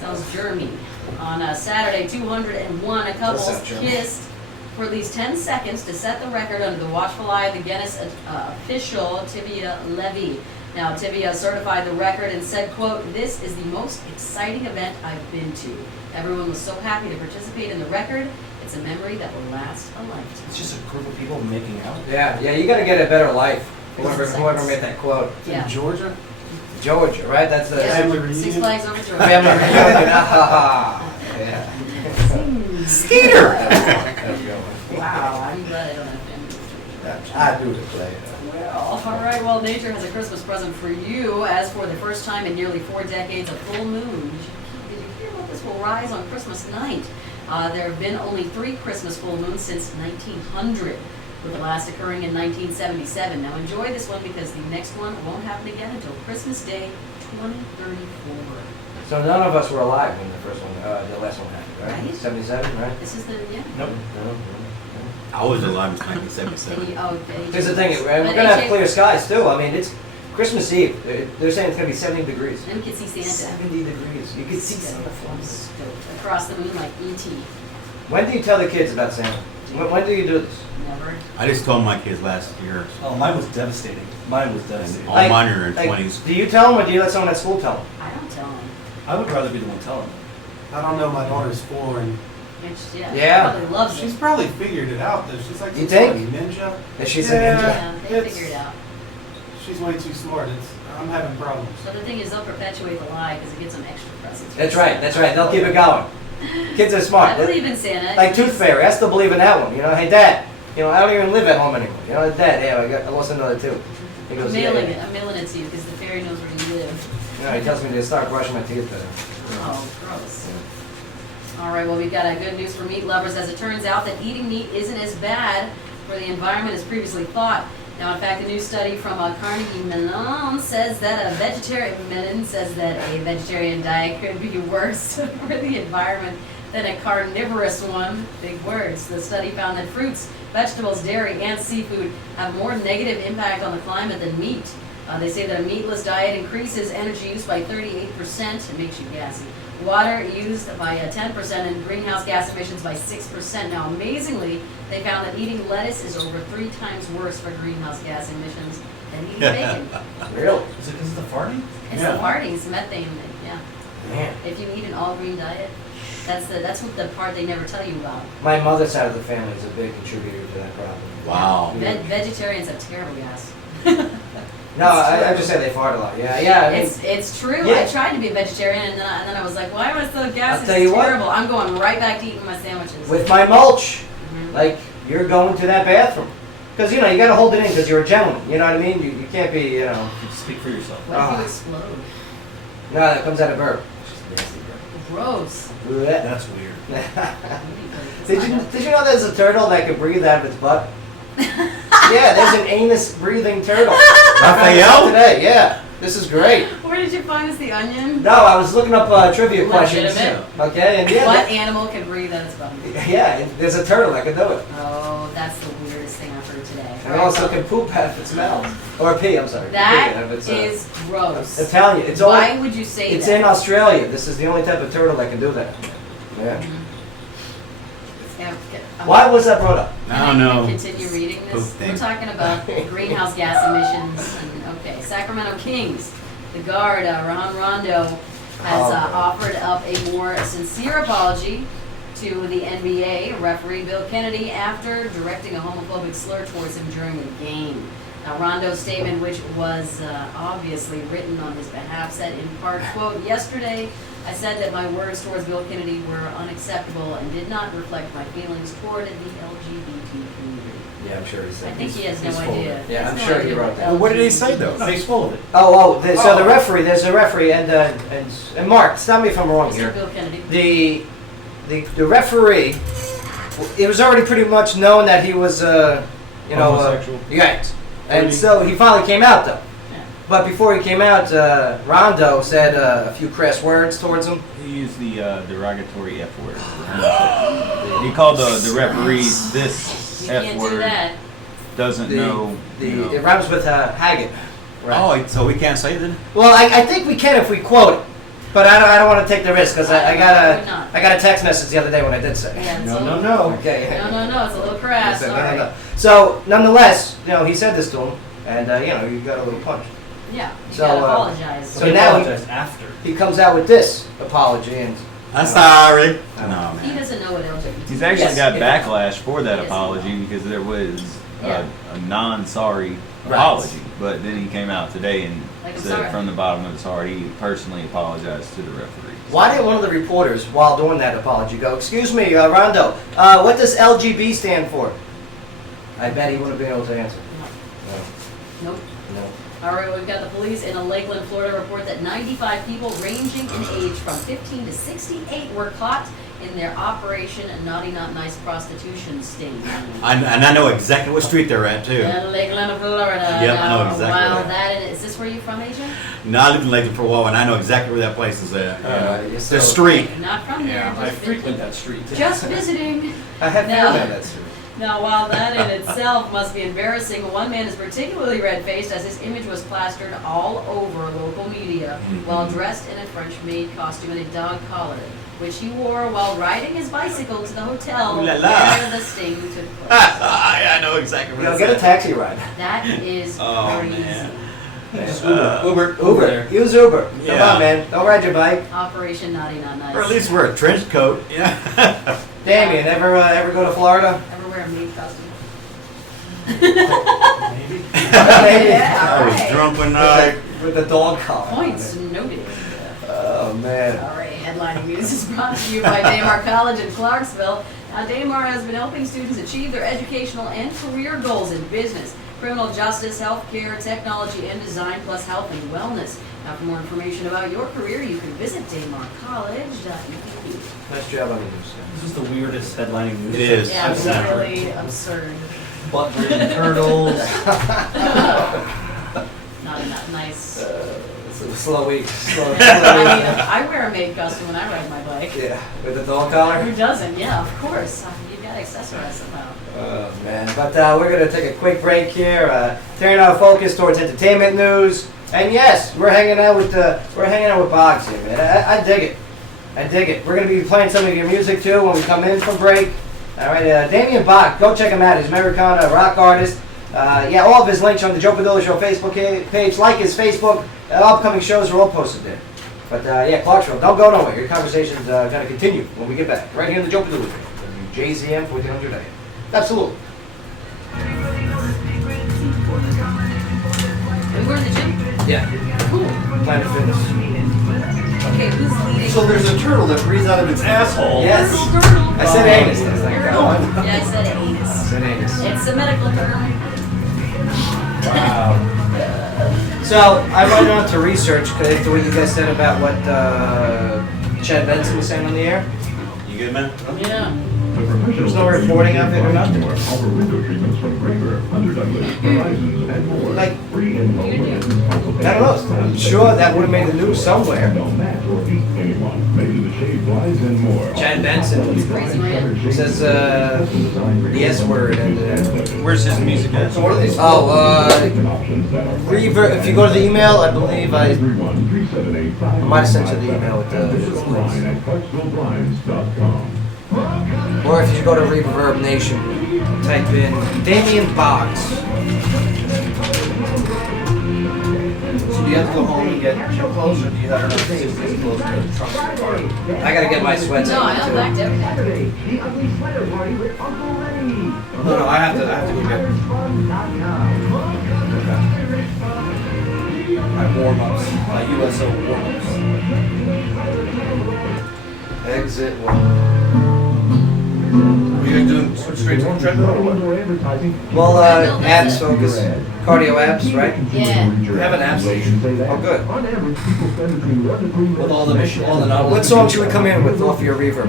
Sounds German. On Saturday, 201 couples kissed for at least 10 seconds to set the record under the watchful eye of the Guinness official, Tivia Levy. Now, Tivia certified the record and said, quote, "This is the most exciting event I've been to. Everyone was so happy to participate in the record. It's a memory that will last a lifetime." it's just a group of people making out. Yeah, you got to get a better life. Whoever made that quote. Yeah. In Georgia? Georgia, right? That's the Family reunion. Six Flags Over Georgia. family reunion. Yeah. Skeeter! Wow, I'm glad I don't have family. I do the play. Well, all right. Well, nature has a Christmas present for you. As for the first time in nearly 4 decades, a full moon. Did you hear about this? Will rise on Christmas night. There have been only 3 Christmas full moons since 1900, with the last occurring in 1977. Now enjoy this one because the next one won't happen again until Christmas Day 2034. So none of us were alive when the first one, the last one happened, right? Right. 77, right? This is the Nope. I was alive in 1977. Here's the thing, we're going to have clear skies too. I mean, it's Christmas Eve. They're saying it's going to be 70 degrees. And we can see Santa. 70 degrees. You can see Santa Claus. Across the moon like E.T. When do you tell the kids about Santa? When do you do this? Never. I just told my kids last year. Oh, mine was devastating. Mine was devastating. All mine are in 20s. Do you tell them or do you let someone at school tell them? I don't tell them. I would rather be the one telling them. I don't know, my daughter's 4 and Yeah. Yeah. She probably loves she's it. probably figured it out though. She's like You some sort think? of ninja. That she's Yeah. a ninja? Yeah, they It's- figure it out. She's way too smart. I'm having problems. But the thing is, they'll perpetuate the lie because it gets them extra presents. That's right. They'll keep it going. Kids are smart. I believe in Santa. Like Tooth Fairy, I still believe in that one. You know, hey Dad, I don't even live at home anymore. You know, Dad, I lost another tooth. He goes, I'm yeah. mailing it to you because the fairy knows where you live. You know, he tells me to start brushing my teeth better. Oh, gross. All right, well, we've got good news for meat lovers. As it turns out that eating meat isn't as bad for the environment as previously thought. Now, in fact, a new study from Carnegie Mellon says that a vegetarian diet could be worse for the environment than a carnivorous one. Big words. The study found that fruits, vegetables, dairy, and seafood have more negative impact on the climate than meat. They say that a meatless diet increases energy use by 38%. It makes you gassy. Water used by 10% and greenhouse gas emissions by 6%. Now, amazingly, they found that eating lettuce is over 3 times worse for greenhouse gas emissions than eating bacon. Really? Is it because of the farting? It's the farting, it's methane. Yeah. Man. If you eat an all-green diet, that's what the part they never tell you about. My mother's side of the family is a big contributor to that problem. Wow. Vegetarians have terrible gas. No, I just say they fart a lot. Yeah. I mean, It's true. Yeah. I tried to be a vegetarian, and then I was like, why am I so gassy? I'll tell you It's what. terrible. I'm going right back to eating my sandwiches. with my mulch, Mhm. like you're going to that bathroom. Because, you got to hold it in because you're a gentleman. You know what I mean? You can't be, Speak for yourself. What if Ah. you explode? No, that comes out of burp. It's just nasty burp. Gross. Blech. That's weird. Did you know there's a turtle that could breathe out of its butt? Yeah, there's an anus breathing turtle. Raphael? Today, yeah. This is great. Where did you find this, the onion? No, I was looking up trivia questions. Legitimate. Okay, and yeah. What animal can breathe on its belly? Yeah, there's a turtle that can do it. Oh, that's the weirdest thing I've heard today. And also can poop out if it smells. Or pee, I'm sorry. That Pee, if it's, is gross. I'm telling you, it's Why only, would you say it's that? in Australia. This is the only type of turtle that can do that. Yeah. Yeah, Why was that brought up? Can I continue reading this? We're talking about greenhouse gas emissions. And, okay, Sacramento Kings. The guard, Ron Rondo, has offered up a more sincere apology to the NBA referee Bill Kennedy after directing a homophobic slur towards him during a game. Now, Rondo's statement, which was obviously written on his behalf, said in part, quote, "Yesterday, I said that my words towards Bill Kennedy were unacceptable and did not reflect my feelings toward the LGBT community." Yeah, I'm sure he said. I think he has no idea. Yeah, He I'm has sure no he idea wrote that. what What did he say though? No, he's full of it. So the referee, there's a referee, and Mark, stop me if I'm wrong Mr. here. Bill Kennedy. The referee, it was already pretty much known that he was, Homosexual. right. And so he finally came out though. Yeah. But before he came out, Rondo said a few crass words towards him. He used the derogatory F word. He called the referees this You F can't do word. that. Doesn't know. It rhymes with Haggett. Oh, so we can't say that? Well, I think we can if we quote it, but I don't want to take the risk because I got would not. a text message the other day when I did say. it. Yeah, it's No, a no, little- no. Okay. No, it's a little crass. No, All no, right. no. So nonetheless, he said this to him, and you got a little punch. Yeah, you So, gotta apologize. So now after. he comes out with this apology, and I'm sorry. No, He man. doesn't know what LGBT. He's actually Yes. got backlash for that Yes. apology because there was Yeah. a non-sorry Right. apology. But then he came out today and Like, I'm said sorry. from the bottom of his heart he personally apologized to the referees. why didn't one of the reporters, while doing that apology, go, "Excuse me, Rondo, what does LGB stand for?" I bet he wouldn't have been able to answer. Nope. No. All right, we've got the police in Lakeland, Florida report that 95 people ranging in age from 15 to 68 were caught in their Operation Naughty Not Nice prostitution sting. And I know exactly what street they're at too. In Lakeland, Florida. Yep, I know Now, exactly while where that is this where you're from, AJ? No, I lived in Lakeland for a while, and I know exactly where that place is at. Yes, The so- street. Not from there. I frequent that street. Just visiting. I had No. family on that street. Now, while that in itself must be embarrassing, one man is particularly red-faced as his image was plastered all over local media while dressed in a French-made costume and a dog collar, which he wore while riding his bicycle to the hotel Ooh la la. where the sting took place. I know exactly where it's Get a at. taxi ride. That is Oh, crazy. man. Just Uh, Uber. Uber. Use Uber. Come Yeah. on, man. Don't ride your bike. Operation Naughty Not Nice. Or at least wear a trench coat. Yeah. Damien, ever go to Florida? Ever wear a maid costume? Maybe. I was right. drunk one night. With the dog collar. Points noted. Oh, man. All right, headlining news is brought to you by Daymar College in Clarksville. Now, Daymar has been helping students achieve their educational and career goals in business, criminal justice, healthcare, technology, and design, plus health and wellness. Now, for more information about your career, you can visit daymarcollege.edu. Nice job on the news. This is the weirdest headlining news. It is. Yeah, it's really absurd. Butt breathing turtles. Not enough nice. It's a slow week. Slow I week. mean, I wear a maid costume when I ride my bike. Yeah, with the dog collar. Who doesn't? Yeah, of course. You've got to accessorize somehow. Oh man! But we're gonna take a quick break here, turning our focus towards entertainment news. And yes, we're hanging out with Boggs here, man. I dig it. I dig it. We're gonna be playing some of your music too when we come in from break. All right, Damien Bach, go check him out. He's an Americana rock artist. Yeah, all of his links are on the Joe Padula Show Facebook page. Like his Facebook. Upcoming shows are all posted there. But yeah, Clarksville, don't go nowhere. Your conversation's gonna continue when we get back. Right here on the Joe Padula Show, WJZM 1400 AM. Absolutely. And we're in the gym? Yeah. Cool. Planet Fitness. Okay, who's leading? So there's a turtle that breathes out of its asshole. Yes. Little turtle. I said anus. That's like Turtle. Yeah, I said anus. I said anus. It's a medical term. Wow. So I went on to research to what you guys said about what Chad Benson was saying on the air. You good, man? Yeah. There's no reporting of it or nothing. Offer window treatments from Kramer, Hunter Douglas, Horizons, and more. Like, Free install glasses. I don't know. I'm sure that would have made the news somewhere. Don't match or beat anyone. Made to the shade blinds and more. Chad Benson says the S word and Where's his music at? so what are these? Reverb. If you go to the email, I believe I might have sent you the email with the or if you go to Reverb Nation, type in Damien Boggs. So do you have to go home and get gym clothes, or do you have enough suitcase clothes to trunk in the car? I gotta get my sweats No, I out too. unpacked everything. Saturday, the ugly sweater party with Uncle Lenny. No, I have to go get my warm-ups, my USO warm-ups. Exit one. Are you gonna do switch straight to the treadmill or what? Well, abs focus, cardio abs, right? Yeah. We have an app station Oh, good. On average, people spend between 1 to 3 minutes. with all the novels. What song should we come in with off your reverb?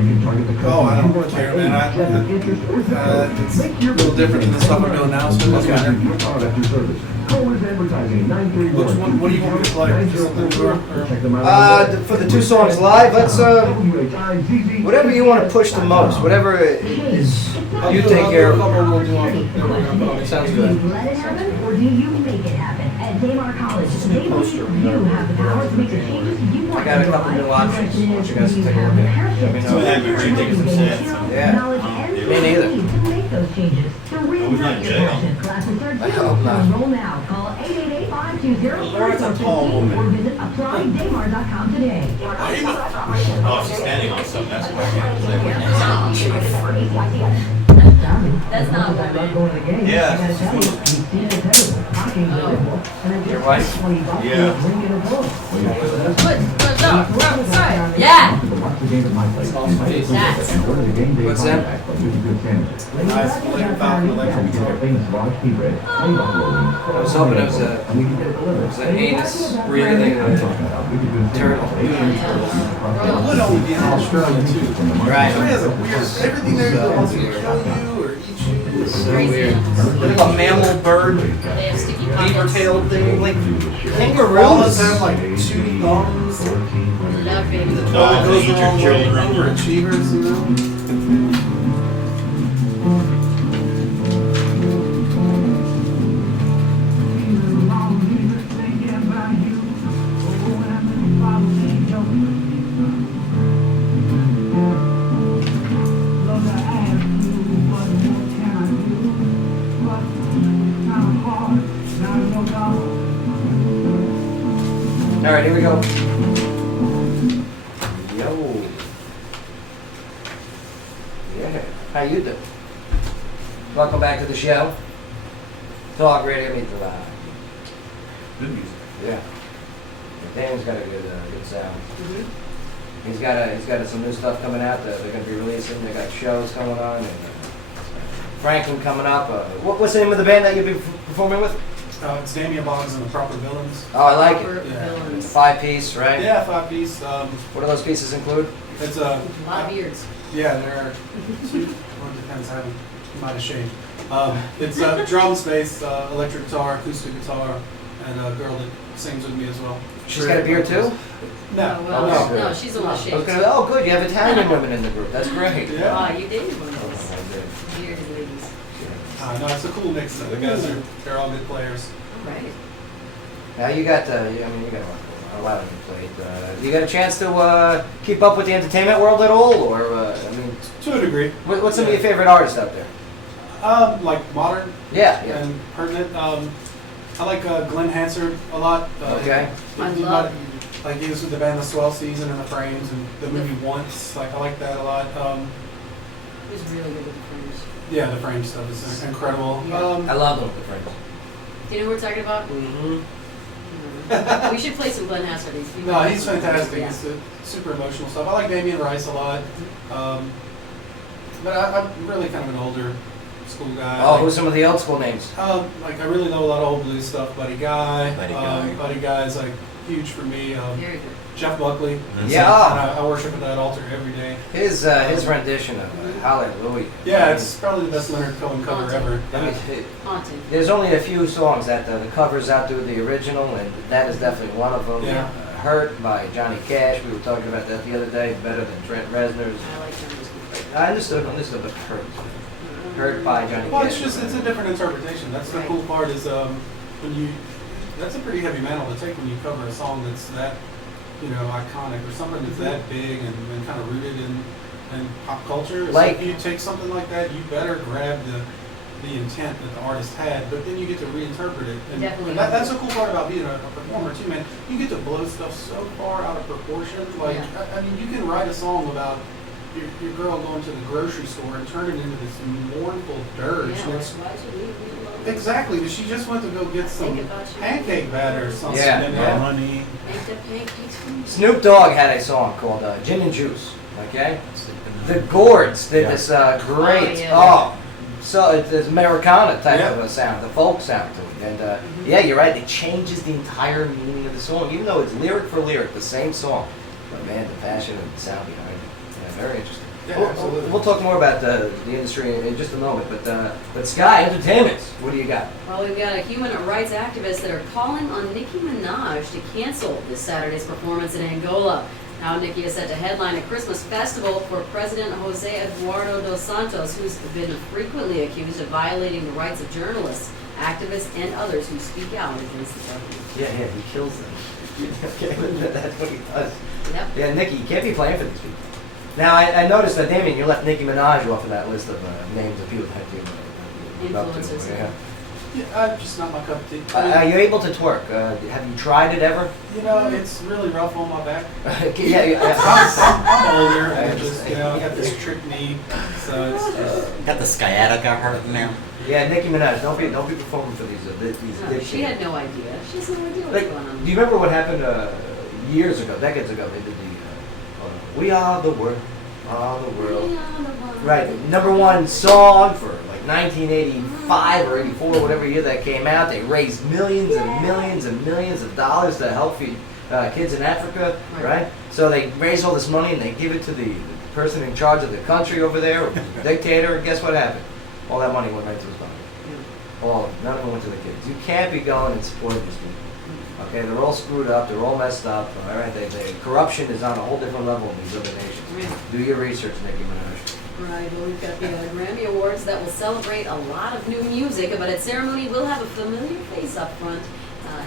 Oh, I don't care, man. It's a little different than the stuff we're doing now, so it doesn't matter. Cole's Advertising, 931. Which one? What do you want me to play? Just something or- Check them out. For the two songs live, let's whatever you want to push the most, whatever it is you take care of. We'll do off the Sounds good. Let it happen, or do you make it happen? At Daymar College, they believe you have the power to make the changes you want. I got a couple new options. I want you guys to take a look at it. Let me So I know. haven't really taken some sense. Yeah. Me neither. To make those changes, to reignite your passion. Classes are due. I hope not. Enroll now. Call 888-520-4442 or visit applydaymar.com today. Oh, she's standing on something. That's why I That's not what I meant. Yeah. Your wife? Yeah. Yeah. What's that? Nice electric Falcon electric guitar. I was hoping it was an anus breathing turtle. It would only be in Australia too. Right. Australia has a weird, everything there wants to kill you or eat you. So weird. Like a mammal bird, They have sticky beaver pockets. tailed thing, like Koalas kangaroos. have like 2 thumbs. Love baby. The toilet goes the wrong way. Overachievers, you know. All right, here we go. Yo. Yeah. How you doing? Welcome back to the show. Dog Radio Meet the Live. Good music. Yeah. Dan's got a good sound. He's got some new stuff coming out that they're gonna be releasing. They got shows coming on. And, Franklin coming up. What's the name of the band that you'll be performing with? It's Damien Boggs and the Proper Villains. Oh, I like Proper it. Yeah. villains. 5-piece, right? Yeah, 5-piece. What do those pieces include? It's A lot of beards. yeah, there are. Well, it depends. I haven't. Might have shaved. It's drums, bass, electric guitar, acoustic guitar, and a girl that sings with me as well. She's got a beard too? No. Oh, well, Oh, no, she's a little I was shaved. gonna, oh, good. You have Italian women in the group. That's great. Yeah. Oh, you did one of those bearded ladies. No, it's a cool mix. The guys they're all good players. Right. Now you got you got a lot on your plate. You got a chance to keep up with the entertainment world at all, or To a degree. what's some of your favorite artists out there? Like modern Yeah. and pertinent. I like Glenn Hansard a lot. Okay. I he love like he was with the band The Swell Season and The Frames and the movie Once. Like I like that a lot. He was really good with the fringe. Yeah, the Frame stuff is incredible. Yeah. I love them with the friends. Do you know who we're talking about? Mm-hmm. We should play some Glenn Hassard. No, he's fantastic. Yeah. It's super emotional stuff. I like Damien Rice a lot. But I'm really kind of an older school guy. Oh, who's some of the old school names? Like I really know a lot of old blues stuff. Buddy Guy. Buddy Guy. Buddy Guy's like huge for me. Very good. Jeff Buckley. Yeah. I worship at that altar every day. His rendition of Hallelujah. Yeah, it's probably the best Leonard Cohen cover ever. I mean, Haunting. there's only a few songs that the covers outdo the original, and that is definitely one of them. Yeah. Hurt by Johnny Cash. We were talking about that the other day. Better than Trent Reznor's. I like them. I understood, but Hurt. Hurt by Johnny Well, Cash. it's a different interpretation. That's the cool part is when you, that's a pretty heavy mantle to take when you cover a song that's that, iconic or something that's that big and kind of rooted in pop culture. It's Like- if you take something like that, you better grab the intent that the artist had, but then you get to reinterpret it. And, Definitely. and that's the cool part about being a performer too, man. You get to blow stuff so far out of proportion. Like, Yeah. I mean, you can write a song about your girl going to the grocery store and turn it into this mournful dirge. Yeah, And it's- why should we love it? exactly, but she just went to go get some Think about you. pancake batter or something. Yeah, and, yeah. Money. Make the pancakes for me. Snoop Dogg had a song called Gin and Juice. Okay. The Gourds did Yeah. this great. Oh, yeah. Oh, so it's Americana type Yeah. of a sound, the folk sound to it. And yeah, you're right. It changes the entire meaning of the song, even though it's lyric for lyric the same song. But man, the passion and the sound behind it. Yeah, very interesting. Yeah, We'll- absolutely. We'll talk more about the industry in just a moment. But Sky Entertainment, what do you got? Well, we've got a human rights activist that are calling on Nicki Minaj to cancel this Saturday's performance in Angola. Now, Nicki is set to headline a Christmas festival for President Jose Eduardo dos Santos, who's been frequently accused of violating the rights of journalists, activists, and others who speak out against the government. Yeah, he kills them. Okay, that's what he does. Yep. Yeah, Nicki, you can't be playing for these people. Now, I noticed that, Damien, you left Nicki Minaj off of that list of names of people that you look up to. Influencers. Yeah. Yeah, just not my cup of tea. Are you able to twerk? Have you tried it ever? It's really rough on my back. yeah. I'm older, I and just, understand. I got this trick knee, so it's just... Got the sciatica hurting now. Yeah, Nicki Minaj, don't be performing for these No, dipshits. she had no idea. She has no idea what's Like, going on. do you remember what happened years ago, decades ago? They did the "We Are the World, Are the World." Right, number one song for like 1985 or 84, whatever year that came out. They raised millions and millions and millions of dollars to help feed kids in Africa, right? So they raise all this money and they give it to the person in charge of the country over there, or the dictator, and guess what happened? All that money went right to his pocket. All of it. None of it went to the kids. You can't be going and supporting these people. Okay, they're all screwed up, they're all messed up, all right? Corruption is on a whole different level in these other nations. Yeah. Do your research, Nicki Minaj. Right, well, we've got the Grammy Awards that will celebrate a lot of new music, but at ceremony we'll have a familiar face up front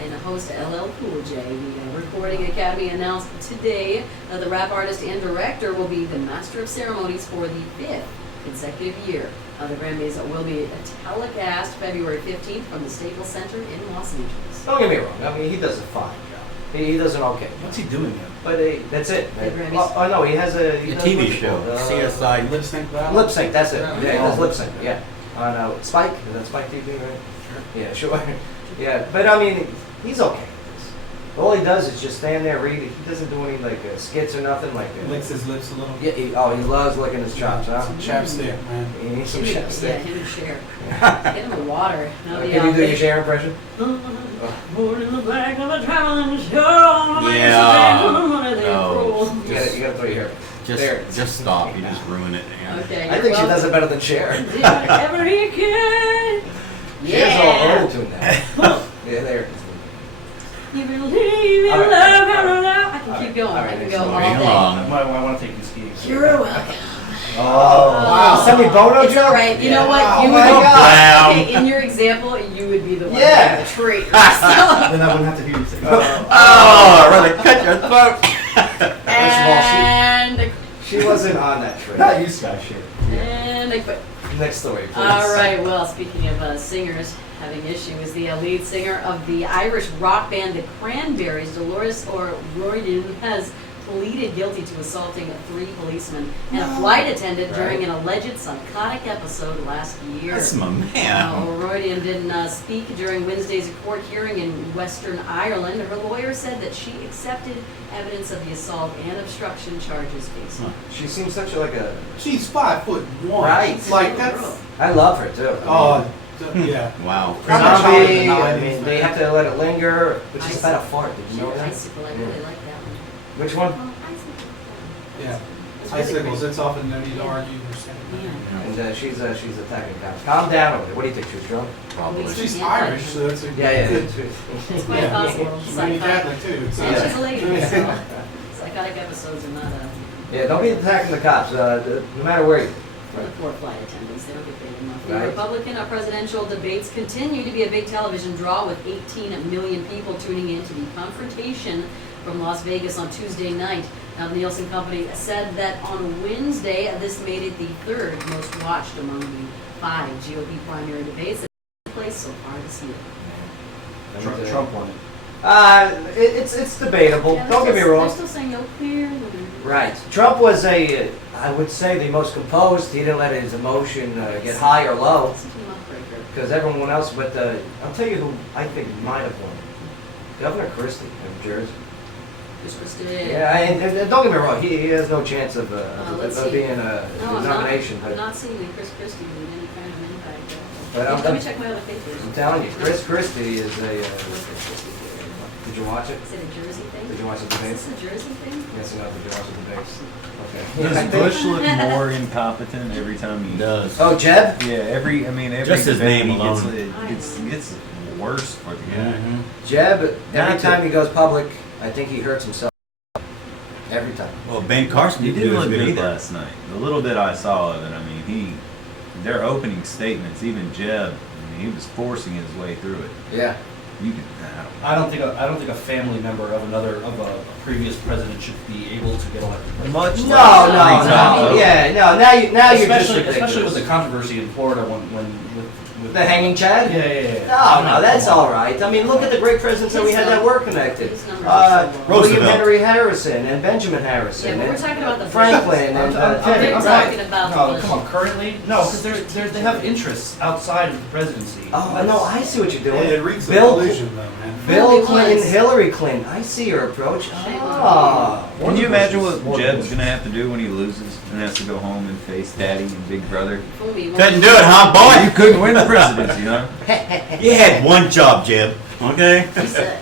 and a host LL Cool J. The Recording Academy announced today the rap artist and director will be the master of ceremonies for the 5th consecutive year. The Grammys will be telecast February 15th from the Staples Center in Los Angeles. Don't get me wrong, I mean, he does a fine job. He does an okay. What's he doing now? But that's it. The Grammys. Oh, no, he has a... A TV show, CSI. Lip sync battle. Lip sync, that's it. Yeah, he does Oh. lip sync, yeah. On Spike, is that Spike TV, right? Sure. Yeah, sure. Yeah, but I mean, he's okay with this. All he does is just stand there, read it. He doesn't do any skits or nothing like that. Licks his lips a little. Yeah, he loves licking his chops, huh? Some chapstick, man. He needs some Yeah, chapstick. him and Cher. Get him a water. Can you do your Cher impression? Born in the back of a traveling show. Yeah. No. You gotta throw your hair. There. Just stop. You just ruin it. Man. Okay. I think she does it better than Cher. Did whatever he could. Cher's all Yeah. auto tune now. Yeah, there. You believe in All right, love, all right, I can keep going. all right, I can next go all one. Moving day. along. I want to take you skiing. You're welcome. Oh, wow. Send me Bono It's joke? all right. You know what? Oh You my would. God. Okay, in your example, you would be the one. Yeah. The traitor. Then I wouldn't have to hear you say that. Oh, I'd rather cut your throat. And She wasn't on that train. Not you, Sky, shit. and I quit. Next story, please. All right. Well, speaking of singers having issues, the lead singer of the Irish rock band The Cranberries, Dolores O'Riordan, has pleaded guilty to assaulting 3 policemen and a flight attendant during an alleged psychotic episode last year. That's my man. O'Riordan didn't speak during Wednesday's court hearing in Western Ireland. Her lawyer said that she accepted evidence of the assault and obstruction charges faced. She seems such like a... She's 5'1". Right. Like, that's... I love her, too. Oh, So, yeah. Wow. Zombie, I Nineties, mean, they man. have to let it linger, which is about a fart, did you know that? Icicle, I really like that one. Which one? Oh, icicle. Yeah. It's really Icicles, great. it's often no need to argue or something. Yeah. And she's attacking cops. Calm down over there. What do you think? She was drunk? Probably. She's Irish, so it's a Yeah. good. It's quite possible. Roman Psychotic. Catholic too. So And she's a lady, so Yeah. psychotic episodes are not a, Yeah, don't be attacking the cops, no matter where you. for the poor flight attendants, they don't get paid enough. The Right. Republican presidential debates continue to be a big television draw with 18 million people tuning in to the confrontation from Las Vegas on Tuesday night. Now, the Nielsen Company said that on Wednesday, this made it the third most watched among the 5 GOP primary debates that took place so far this year. Trump won it. It's debatable. Yeah, Don't get me they're wrong. still saying no clear. Right. Trump was I would say, the most composed. He didn't let his emotion get high or low, Listen to the muckraker. because everyone else. But I'll tell you who I think might have won. Governor Christie of New Jersey. Chris Christie. Yeah, and don't get me wrong. He has no chance of let's see. being a No, I'm nomination. I'm But not seeing the Chris Christie with any kind of impact. But Let me check my other papers. I'm telling you, Chris Christie is a. Did you watch it? Is it a Jersey thing? Did you watch the Is debates? this a Jersey thing? Yes, no. Did you watch the debates? Okay. Does Bush look more incompetent every time he Does. Oh, Jeb? Yeah, every Just his debate name he gets, alone. it gets worse for the guy. Jeb, every Not time to- he goes public, I think he hurts himself. Every time. Well, Ben Carson He didn't didn't do as look good good either. last night. The little bit I saw of it, I mean, their opening statements, even Jeb, I mean, he was forcing his way through it. Yeah. You could, I don't think a family member of a previous president should be able to get elected. much No, less no, three no. times Yeah, no. Now you're just Especially ridiculous. with the controversy in Florida with The hanging Chad? Yeah. No, that's all right. I mean, look at the great presidents that we had that were connected. His numbers are so low. William Roosevelt. Henry Harrison and Benjamin Harrison. Yeah, but we're and talking about the Franklin and I'm Teddy. talking about No, the come on, currently? No, because they have interests outside of the presidency. Oh, no, I see what you're doing. It reeks of Bill, collusion though, man. Bill Really Clinton, was. Hillary Clinton. I see your approach. Shame Ah. Can you imagine what Jeb's gonna have to do when he loses and has to go home and face Daddy and Big Brother? Fool me, Couldn't do it, huh, You boy? couldn't win the presidency, huh? You had one job, Jeb. Okay. He said,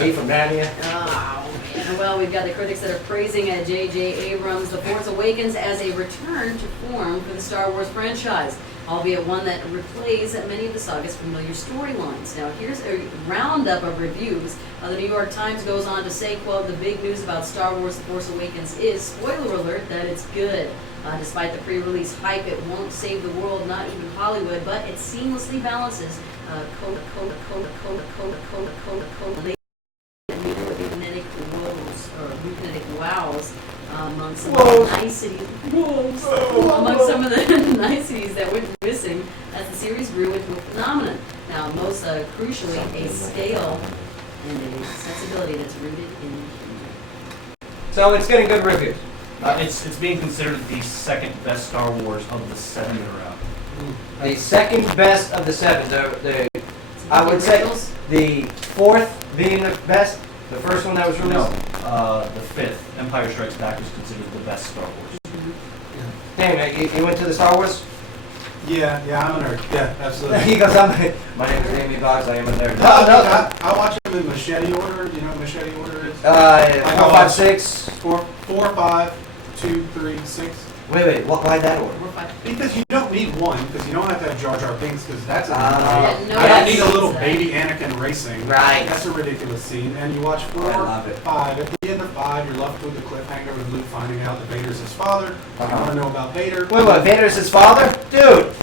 He from Narnia. oh, man. Well, we've got the critics that are praising J.J. Abrams' The Force Awakens as a return to form for the Star Wars franchise, albeit one that replays many of the saga's familiar storylines. Now, here's a roundup of reviews. The New York Times goes on to say, quote, the big news about Star Wars The Force Awakens is, spoiler alert, that it's good. Despite the pre-release hype, it won't save the world, not even Hollywood, but it seamlessly balances kinetic wows among some of the niceties. Among some of the niceties that went missing as the series grew into a phenomenon. Now, most crucially, a scale and a sensibility that's rooted in. So it's getting good reviews. It's being considered the second best Star Wars of the 7 that are out. The second best of the 7. I would say the 4th being the best. The first one that was released. The 5th, Empire Strikes Back, is considered the best Star Wars. Damn, you went to the Star Wars? Yeah, I'm a nerd. Yeah, absolutely. He goes, my name is Amy Boggs, I am a nerd. I watch them in machete order. Do you know what machete order is? 4, 5, 6. 4, 5, 2, 3, 6. Wait, why that order? Because you don't need one, because you don't have to have Jar Jar Binks, because that's a Yeah, no, I don't need a that's- little baby Anakin racing. Right. That's a ridiculous scene. And you watch 4, I love it. 5. At the end of 5, you're left with the cliffhanger with Luke finding out that Vader's his father. You want to know about Vader? Wait, Vader's his father? Dude,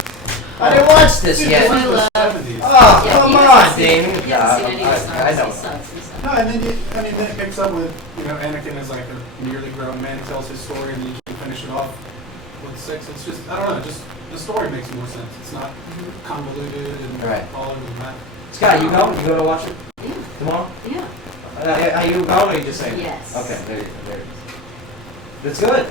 I didn't watch this Dude, yet. this was the 70s. Oh, Yeah, come he on, hasn't seen- Damien. he hasn't seen any of the Star I Wars. know. He sucks. No, and then it picks up with, Anakin is like a nearly grown man, tells his story, and then you can finish it off with 6. It's just, I don't know, just the story makes more sense. It's not convoluted and Right. all over the map. Scott, you going? You going to watch it Yeah. tomorrow? Yeah. Are you going or are you just saying? Yes. Okay, there you go. There it is. That's good.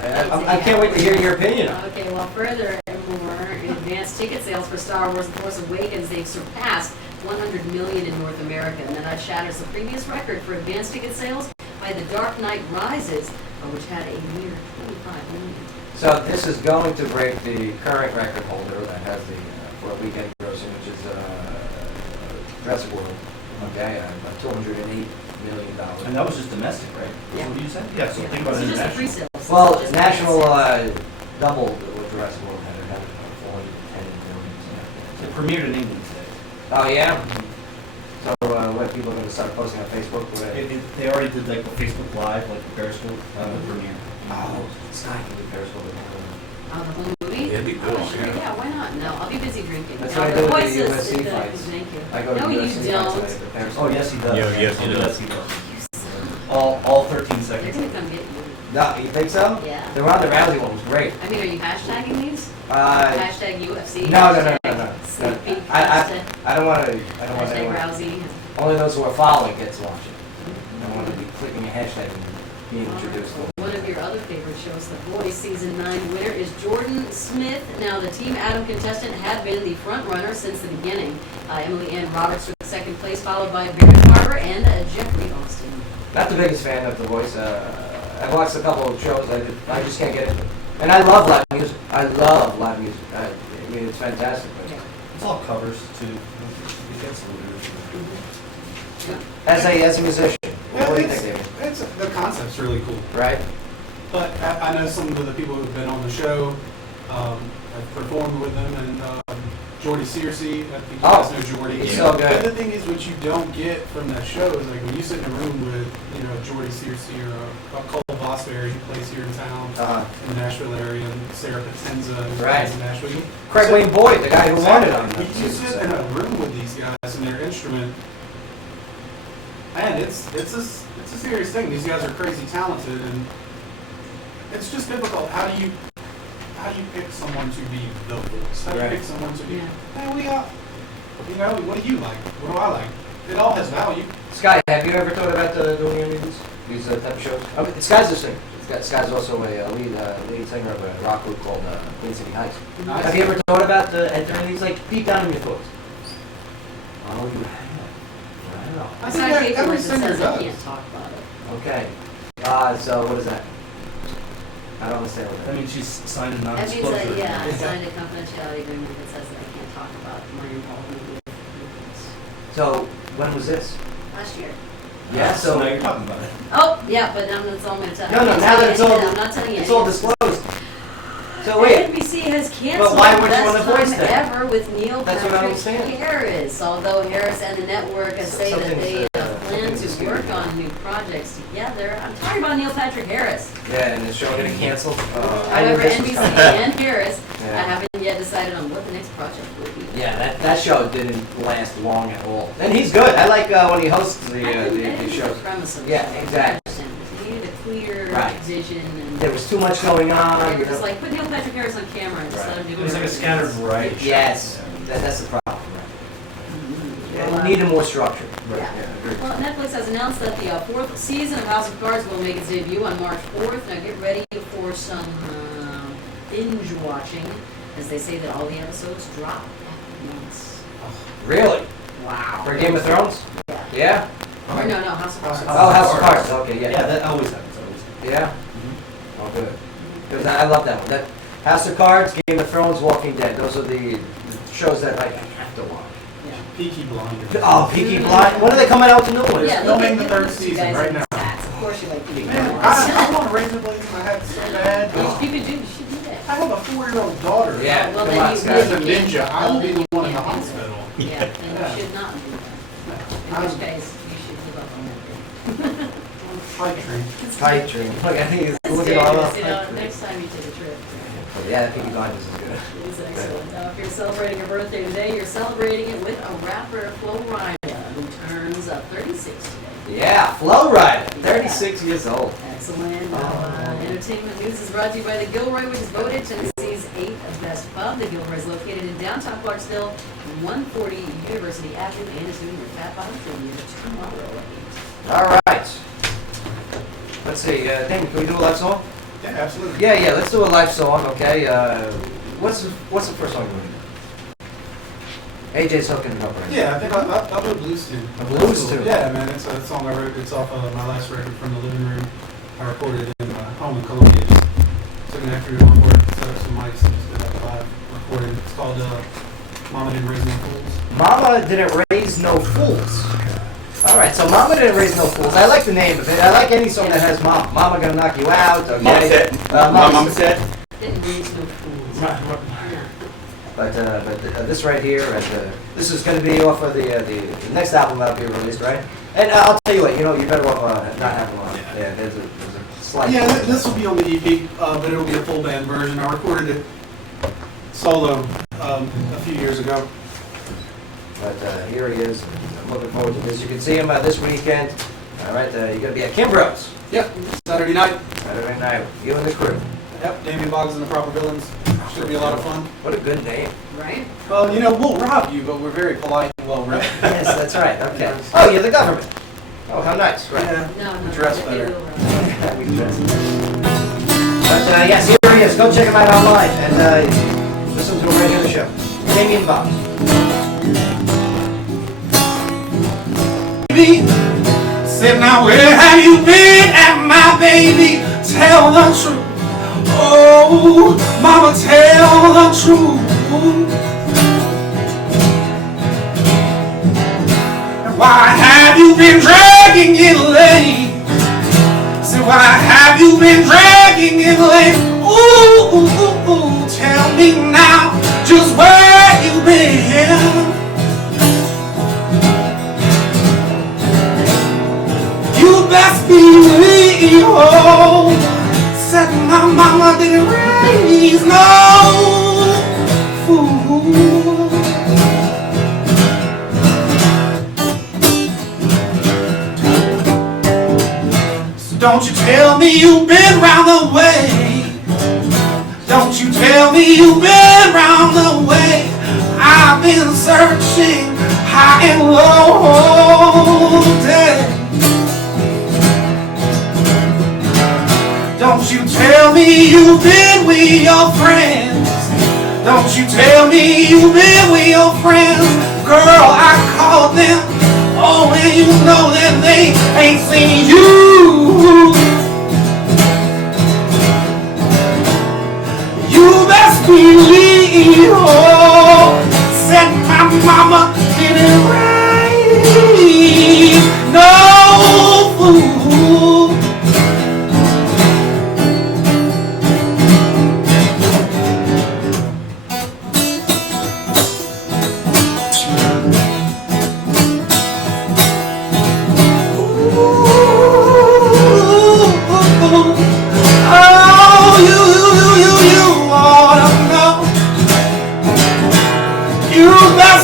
I can't wait to hear your opinion on it. Okay, well, further and more, in advanced ticket sales for Star Wars The Force Awakens, they've surpassed 100 million in North America, and that shatters the previous record for advanced ticket sales by The Dark Knight Rises, which had a mere 25 million. So this is going to break the current record holder that has the for a weekend gross Jurassic World. Okay, about $208 million. And that was just domestic, right? Yeah. What did you say? Yeah, so think about This is just the international. pre-sales. Well, This is just national pre-sales. doubled what Jurassic World had. It had only 10 million. It premiered in England today. Oh yeah. So what people are going to start posting on Facebook? They already did like the Facebook Live, like the Periscope premiere. Oh, it's not going to be Periscope. Oh, the whole movie? Yeah, it'd be cool, Oh, sure, yeah. yeah, why not? No, I'll be busy drinking. That's No, what I the do with voices, the USC fights. Thank you. I go to No, the you USC fights don't. and I do Periscope. Oh, yes, he does. Yeah, yes, he does. Yes, he does. You son. All 13 They're seconds. gonna come get you. No, you think so? Yeah. The Ronda Rousey one was great. I mean, are you hashtagging these? Uh, Hashtag UFC? no. hashtag Sneak peek, I don't want to. I don't want hashtag anyone. Rousey. Only those who are following get to watch it. I don't want to be clicking a hashtag and being introduced. One of your other favorite shows, The Voice, season 9 winner is Jordan Smith. Now, the Team Adam contestant had been the front runner since the beginning. Emily Ann Roberts took second place, followed by Barry Carver and Jeffrey Austin. Not the biggest fan of The Voice. I've watched a couple of shows. I just can't get into it. And I love live music. I love live music. I mean, it's fantastic. But It's all covers, too. It gets a little as a musician, Yeah, what do you think, David? it's the concept's really cool. Right? But I know some of the people who've been on the show, have performed with them, and Jordy Searcy, I think you guys know Jordy. He's so good. But the thing is, what you don't get from that show is like when you sit in a room with, Jordy Searcy or Cole Bosberry, who plays here in town, in the Nashville area, and Sarah Potenza, who plays in Nashville. Craig Wayne Boyd, the guy who won it on You sit in a room with these guys and their instrument, man, it's a serious thing. These guys are crazy talented, and it's just difficult. How do you pick someone to be the voice? How do you pick someone to be? Man, we got, what do you like? What do I like? It all has value. Sky, have you ever thought about doing any of these type of shows? I mean, Sky's a singer. Sky's also a lead singer of a rock group called Queen City Heights. Nice. Have you ever thought about entering these, like, deep down in your thoughts? Oh, you have. Wow. I It's think not that paperwork every that singer says I does. can't talk about it. Okay. So what is that? I don't understand what that I mean, she's signed a That means non-disclosure. that, yeah, I signed a confidentiality agreement that says that I can't talk about my involvement with this. So when was this? Last year. Yeah, so now you're talking about it. Oh, yeah, but that's all I'm gonna tell you. No, I no, can't now tell that you it's all, anything. I'm not telling you it's all anything. disclosed. So wait, NBC has canceled But why weren't you Best on The Voice Time then? Ever with Neil That's what I don't Patrick understand. Harris. Although Harris and the network say that Something's, they plan something's to work scary. on new projects together. I'm talking about Neil Patrick Harris. yeah, and the show getting canceled. I knew However, this was NBC coming. and Harris Yeah. haven't yet decided on what the next project will be. Yeah, that show didn't last long at all. And he's good. I like when he hosts I think the shows. the premise of the Yeah, show. exactly. You need a clear Right. vision and There was too much going on. they were you just know. like, put Neil Patrick Harris on camera and just let him do It was like a whatever he scattered wants. variety show. Yes, that's the problem. Mhm. Yeah, Well, you needed more structure. Yeah. agreed. Well, Netflix has announced that the fourth season of House of Cards will make its debut on March 4th. Now get ready for some binge watching, as they say that all the episodes drop at once. Really? Wow. For Game of Thrones? Yeah. Yeah? Or no, House of Cards. Oh, House of Cards. Okay, yeah. Yeah, that always happens. Yeah? Oh, good. Because I love that one. That House of Cards, Game of Thrones, Walking Dead. Those are the shows that I have to watch. Peaky Blinders. Oh, Peaky Blinders. When are they coming out with the new ones? Yeah, filming look the at third you season guys right in now. stats. Of course you like Peaky Man, Blinders. I want razor blades in my hat so bad. You could do, you should do that. I have a 4-year-old daughter. Yeah, Well, come then on, you Scott. As a really can't. ninja, I will be the one in the can't do that. hospital. Yeah, then Yeah. you should not do that. In which case, you should give up on that. Pipe dream. Tight dream. Look, I think he's That's looking all up. dangerous, next time you take a trip. Yeah, Peaky Blinders is good. It is excellent. Now, if you're celebrating a birthday today, you're celebrating it with a rapper, Flo Rida, who turns 36 today. Yeah, Flow Rider, 36 years old. Excellent. Entertainment news is brought to you by the Gilroy, which is voted Tennessee's 8th best pub. The Gilroy is located in downtown Clarksville, 140 University Avenue, and is doing your Fat Bottom Trivia tomorrow at 8. All right. Let's see, Damon, can we do a live song? Yeah, absolutely. Yeah, let's do a live song, okay? What's the first song you're going to do? AJ's hooking it up right now. Yeah, I think I'll do a blues tune. A blues tune? Yeah, man, it's a song I wrote. It's off of my last record from the living room. I recorded it in my home in Columbia. Just took an afternoon off work, set up some mics, and just did a live recording. It's called Mama didn't raise no fools. Mama didn't raise no fools. All right, so Mama didn't raise no fools. I like the name of it. I like any song that has Mama. Mama gonna knock you out. Okay. Mama said. Mama said. Didn't raise no fools. Yeah. But this right here, this is going to be off of the next album that'll be released, right? And I'll tell you what, you better off not having one. Yeah, there's a slight. Yeah, this will be on the EP, but it'll be a full band version. I recorded it solo a few years ago. But here he is. I'm looking forward to this. You can see him this weekend. All right, you're going to be at Kimbrough's. Yep, Saturday night. Saturday night. You and the crew. Yep, Damien Boggs and the Proper Villains. Should be a lot of fun. What a good name. Right? Well, we'll rob you, but we're very polite and well read. Yes, that's right. Okay. Oh, you're the government. Oh, how nice. Right. Yeah, No, we dress maybe better. a little rough. We dress. But yes, here he is. Go check him out online and listen to him right here on the show. Damien Boggs. Said now where have you been at my baby? Tell the truth. Oh, mama, tell the truth. Why have you been dragging it late? Say why have you been dragging it late? Ooh, tell me now just where you been. You best believe, oh, said my mama didn't raise no fool. So don't you tell me you've been round the way. Don't you tell me you've been round the way. I've been searching high and low all day. Don't you tell me you've been with your friends. Don't you tell me you've been with your friends. Girl, I called them. Oh, and you know that they ain't seen you. You best believe, oh, said my mama didn't raise no fool.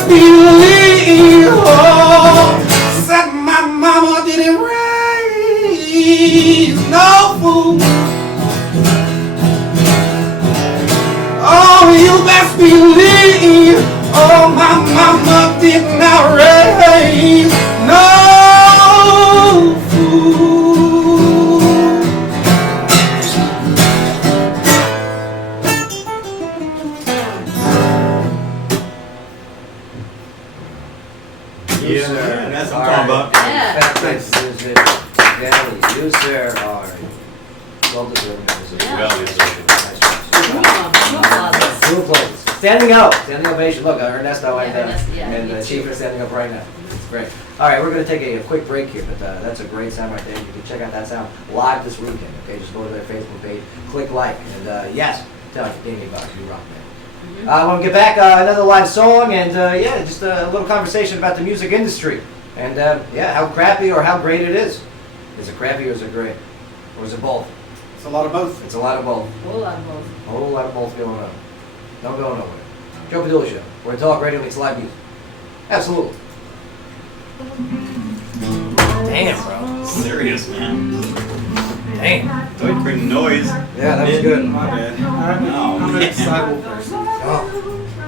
Believe, oh, said my mama didn't raise no fool. Oh, you best believe, oh, my mama did not raise no fool. Yeah, that's what I'm talking about. Yeah. Effective music, value, you sir are well deserving of this. Yeah. Nice job. Cool. Two applause. Standing out, standing ovation. Look, Ernesto Yeah, and, Ernesto, yeah, and me too. Chief are standing up right now. It's great. All right, we're going to take a quick break here, but that's a great sound right there. You can check out that sound live this weekend. Okay, just go to their Facebook page, click like, and yes, tell me, Damien Boggs, you rock, man. When we get back, another live song, and yeah, just a little conversation about the music industry, and yeah, how crappy or how great it is. Is it crappy or is it great? Or is it both? It's a lot of both. It's a lot of both. Whole lot of both. A whole lot of both going on. Don't go nowhere. Joe Padula Show, where talk radio meets live music. Absolutely. Damn, bro. Serious, man. Damn. Don't bring noise. Yeah, that was good. My bad. No, I'm an man. excitable person. Oh. I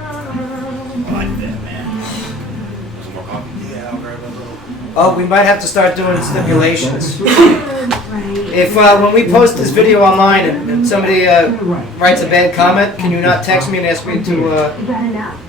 like that, man. Yeah, I'll grab a little. Oh, we might have to start doing stipulations. If when we post this video online and somebody writes a bad comment, can you not text me and ask me to Is that enough?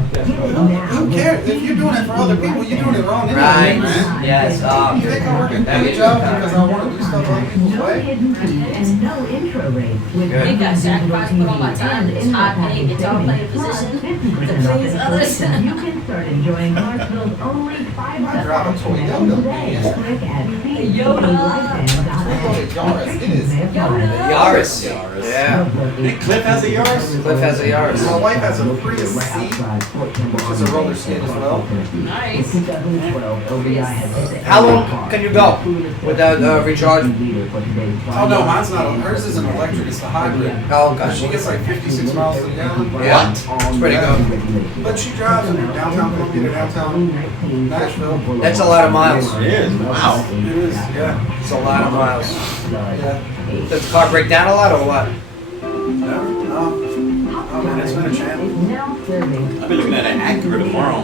Who cares? If you're doing it for other people, you're doing it wrong anyway, Right. man. Yes. You think I'm working a good job because I want to do stuff other people's No way? hidden fees and no intro rates. With Good. I think I sacrifice, put all my time in this high-paying guitar playing position to please others. You can start enjoying Clarksville's only $5 drive a channel Toyota. today. Click at It is. Yaris. Yeah. Hey, Cliff has a Yaris? Cliff has a Yaris. My wife has a Prius C, which is a roller skate as well. Nice. How long can you go without recharging? Oh no, mine's not. Hers isn't electric. It's the hybrid. Oh, She gosh. gets like 56 miles to the gallon. Yeah. It's pretty good. But she drives in downtown Columbia to downtown Nashville. That's a lot of miles. It is. Wow. It is, yeah. It's a lot of miles. Yeah. Does the car break down a lot or what? No. Oh man, it's been a channel. I'll be looking at an Acura tomorrow.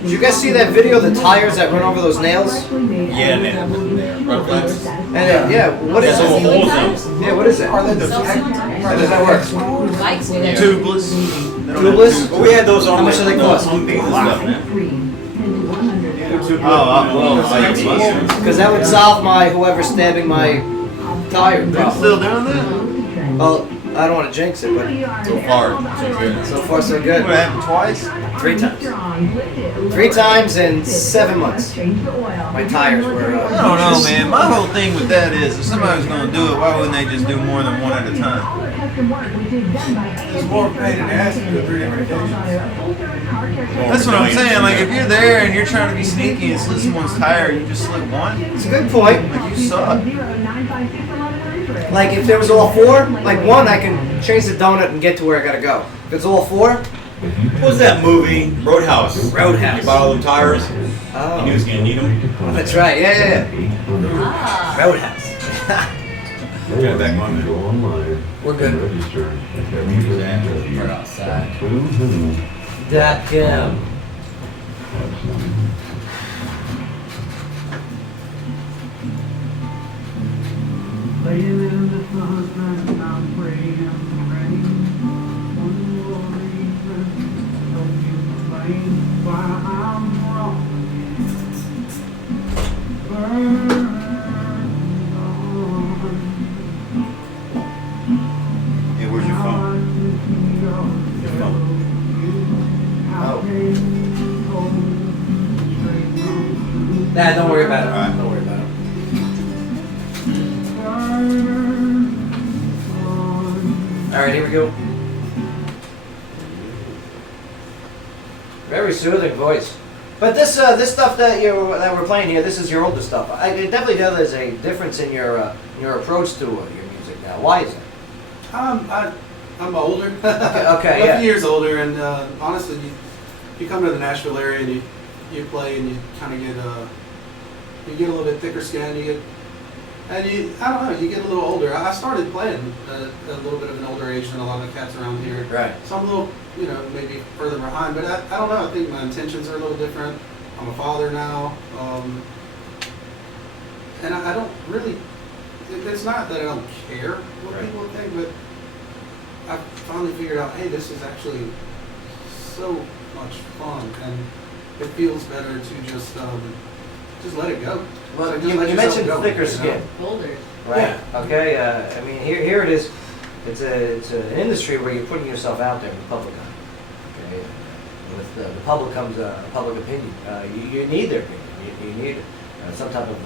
Did you guys see that video of the tires that run over those nails? Yeah, man. Red flags. And yeah, what is That's all it? holes in. Yeah, what is it? Are they the How does that work? Bikes do that. Tubeless. They don't have Tubeless? tubes. Well, we had those on How much do they cost? Humvees and stuff, man. Well, Because that would solve my whoever's stabbing my tire they're problem. still doing that? Well, I don't want to jinx it, but So far, so good. so far so What good. happened twice? 3 times. 3 times in 7 months. My tires were. I don't know, man. My whole thing with that is, if somebody's gonna do it, why wouldn't they just do more than one at a time? It's more pain in the ass to do 3 different occasions. That's what I'm saying. Like, if you're there and you're trying to be sneaky and slit someone's tire, you just slip one. It's a good point. Like, you suck. Like if there was all 4, like 1 I can change the donut and get to where I gotta go. If it's all 4, What was that movie? Roadhouse. Roadhouse. He bought all them tires. He knew oh, he was gonna need them. that's right. Yeah. Ah. Roadhouse. Got it back on there. Online. We're good. Register. Right outside. .com. Hey, where's your phone? Your phone. Nah, don't worry about it. Alright. Don't worry about it. All right, here we go. Very soothing voice. But this stuff that we're playing here, this is your older stuff. I can definitely tell there's a difference in your approach to your music now. Why is that? I'm older. Okay, a yeah. few years older, and honestly, you come to the Nashville area and you play and you kind of get you get a little bit thicker skin. I don't know, you get a little older. I started playing a little bit of an older age than a lot of the cats around here. Right. So I'm a little, maybe further behind, but I don't know. I think my intentions are a little different. I'm a father now, and I don't really. It's not that I don't care what Right. people think, but I finally figured out, hey, this is actually so much fun, and it feels better to just let it go. Well, So just you let yourself mentioned go, thicker you know? skin, Older. right? Okay. I mean, here it is. It's an industry where you're putting yourself out there in the public eye. Okay. With the public comes public opinion. You need their opinion. You need some type of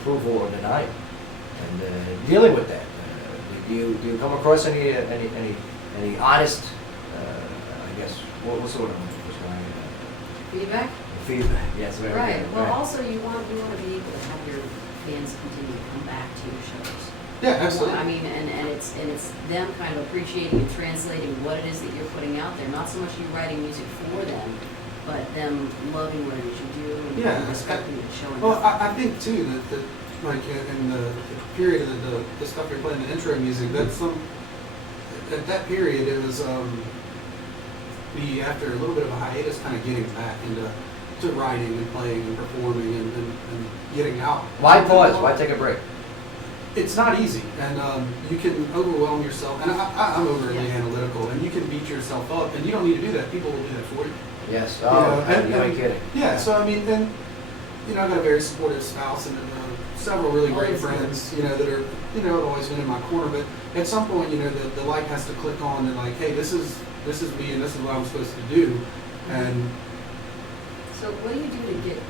approval or denial. And dealing with that, do you come across any honest, I guess, what's the word I'm looking for? Feedback? Feedback. Yes, very Right. good. Well, Right. also you want to be able to have your fans continue to come back to your shows. Yeah, absolutely. I mean, and it's them kind of appreciating and translating what it is that you're putting out there. Not so much you writing music for them, but them loving what it is you do and Yeah, respecting it, showing Well, up. I think too that like in the period of the stuff you're playing, the intro music, that's at that period it was me after a little bit of a hiatus, kind of getting back into writing and playing and performing and getting out. Why pause? Why take a break? it's not easy, and you can overwhelm yourself. And I'm overly analytical, and you can beat yourself up, and you don't need to do that. People will do that for you. Yes. You know, You ain't kidding. Yeah. So I mean, and you know, I got a very supportive spouse and several really great Always good. friends. You know, that are have always been in my corner. But at some point, the light has to click on and like, hey, this is me, and this is what I'm supposed to do, and. So what do you do to get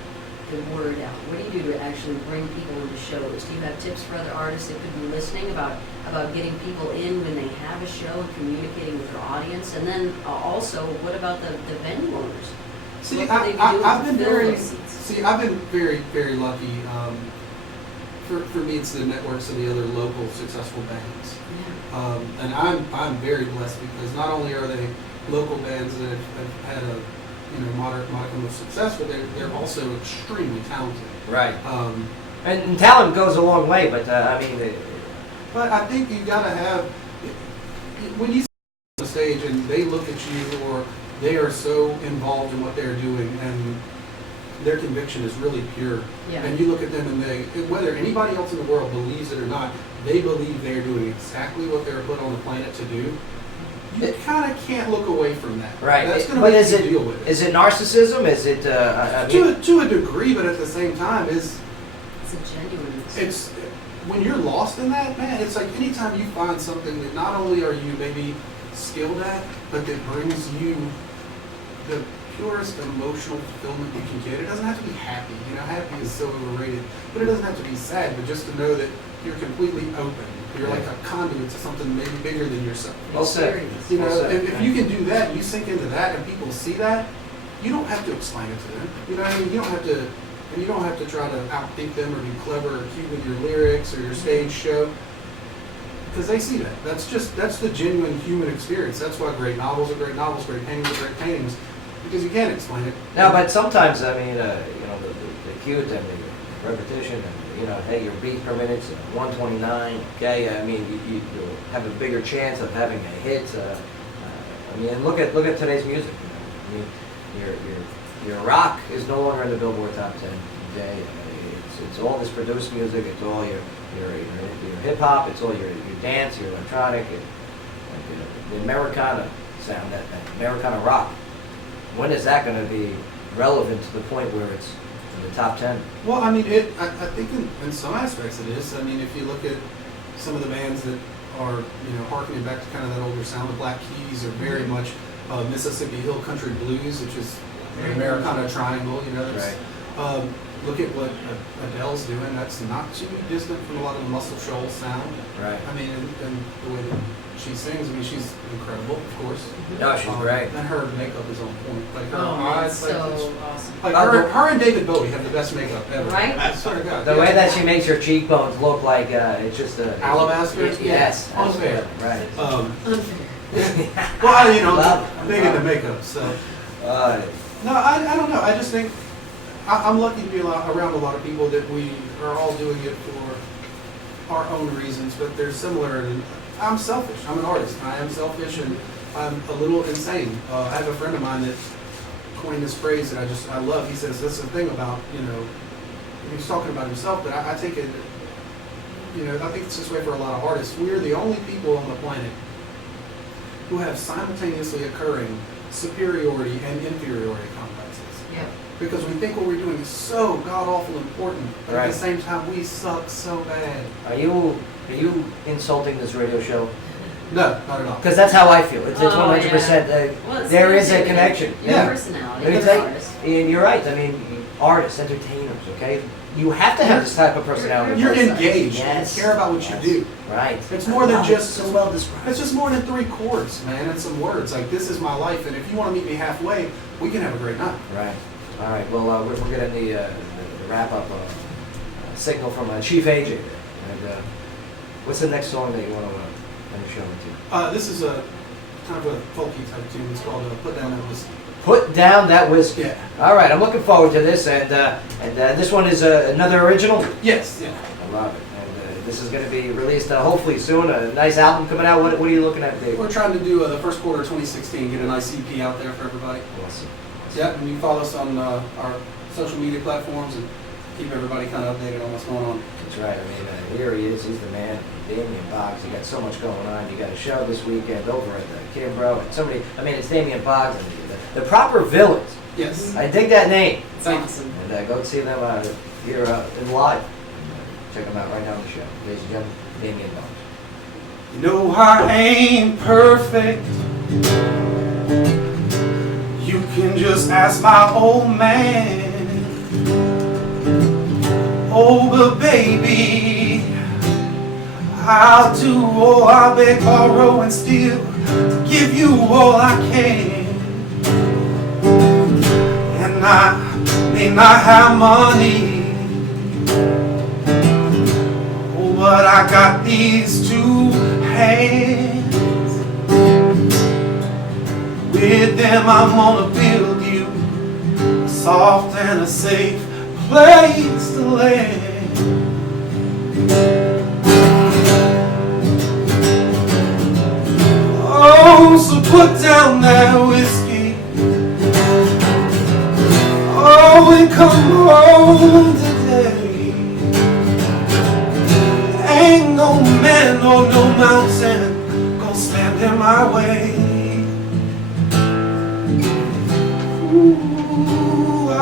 the word out? What do you do to actually bring people into shows? Do you have tips for other artists that could be listening about getting people in when they have a show and communicating with their audience? And then also, what about the venue owners? See, What could they be doing I've to been fill very, those seats? I've been very, very lucky. For me, it's the networks of the other local successful bands, Yeah. and I'm very blessed because not only are they local bands that have had a modicum of success, but they're also extremely talented. Right. And talent goes a long way, but I mean. But I think you gotta have when you on the stage and they look at you, or they are so involved in what they're doing, and their conviction is really pure. Yeah. And you look at them, and whether anybody else in the world believes it or not, they believe they're doing exactly what they're put on the planet to do. You kind of can't look away from that. Right. That's going to But make is you it deal with it. is it narcissism? Is it To a degree, but at the same time, It's a genuine. it's when you're lost in that, man. It's like anytime you find something that not only are you maybe skilled at, but that brings you the purest emotional fulfillment you can get. It doesn't have to be happy. Happy is so overrated, but it doesn't have to be sad. But just to know that you're completely open. You're like a conduit to something maybe bigger than yourself. Well said. Experience. If you can do that, you sink into that, and people see that, you don't have to explain it to them. You know what I mean? You don't have to try to outthink them or be clever or cute with your lyrics or your stage show, because they see that. That's the genuine human experience. That's why great novels are great novels, great paintings are great paintings, because you can't explain it. No, but sometimes I mean, the cute and the repetition and hey, your beat per minute's 129. Okay, I mean, you'll have a bigger chance of having a hit. I mean, look at today's music. I mean, your rock is no longer in the Billboard Top 10. Okay, it's all this produced music. It's all your hip hop. It's all your dance, your electronic, the Americana sound, that Americana rock. When is that going to be relevant to the point where it's in the top 10? Well, I mean, I think in some aspects it is. I mean, if you look at some of the bands that are, harkening back to kind of that older sound, the Black Keys are very much Mississippi Hill Country Blues, which is the Americana Triangle. Right. Look at what Adele's doing. That's not too distant from a lot of the Muscle Shoals sound. Right. I mean, and the way that she sings, I mean, she's incredible, of course. No, she's great. And her makeup is on point. Like her Oh, eyes, that's like, so awesome. like her and David Bowie have the best makeup ever. Right? I swear to God. The way that she makes her cheekbones look like it's just a Alabaster? Yes. Unfair. Right. Unfair. Well, Love I'm it. big into makeup, so. No, I don't know. I just think I'm lucky to be around a lot of people that we are all doing it for our own reasons, but they're similar. And I'm selfish. I'm an artist. I am selfish, and I'm a little insane. I have a friend of mine that coined this phrase that I love. He says, "This is the thing about he's talking about himself, but I take it. I think it's this way for a lot of artists. We are the only people on the planet who have simultaneously occurring superiority and inferiority complexes. Yep. Because we think what we're doing is so god-awful important, but at the same time, we suck so bad." Are you insulting this radio show? No, not at all. Because that's how I feel. It's Oh, 100%. Well, it's There is a your connection. Yeah. personality. Let me You're tell an you, artist. and you're right. I mean, artists, entertainers. Okay, you have to have this type of personality. You're engaged. Yes. You care about what you do. Right. It's more than Wow, just so well described. It's just more than 3 chords, man, and some words. Like, this is my life, and if you want to meet me halfway, we can have a great night. Right. All right. Well, we're getting the wrap up signal from Chief AJ there. And what's the next song that you want to end the show into? This is a kind of a folky type tune. It's called "Put Down That Whiskey." Put Down That Whiskey. Yeah. All right. I'm looking forward to this, and this one is another original. Yes. Yeah. I love it. And this is going to be released hopefully soon. A nice album coming out. What are you looking at, Dave? We're trying to do the first quarter of 2016. Get a nice EP out there for everybody. Awesome. Yeah, and you follow us on our social media platforms and keep everybody kind of updated on what's going on. That's right. I mean, here he is. He's the man, Damian Boggs. You got so much going on. You got a show this weekend over at the Kimbrough. And somebody, I mean, it's Damian Boggs and the Proper Villains. Yes. I dig that name. It's awesome. And go see them here in live. Check them out right now on the show. Ladies and gentlemen, Damian Boggs. You know I ain't perfect. You can just ask my old man. Oh, but baby, I'll do all I beg, borrow, and steal to give you all I can. And I may not have money, oh, but I got these two hands. With them I'm gonna build you a soft and a safe place to land. Oh, so put down that whiskey, oh, and come home today. Ain't no man or no mountain gonna stand in my way. Ooh, I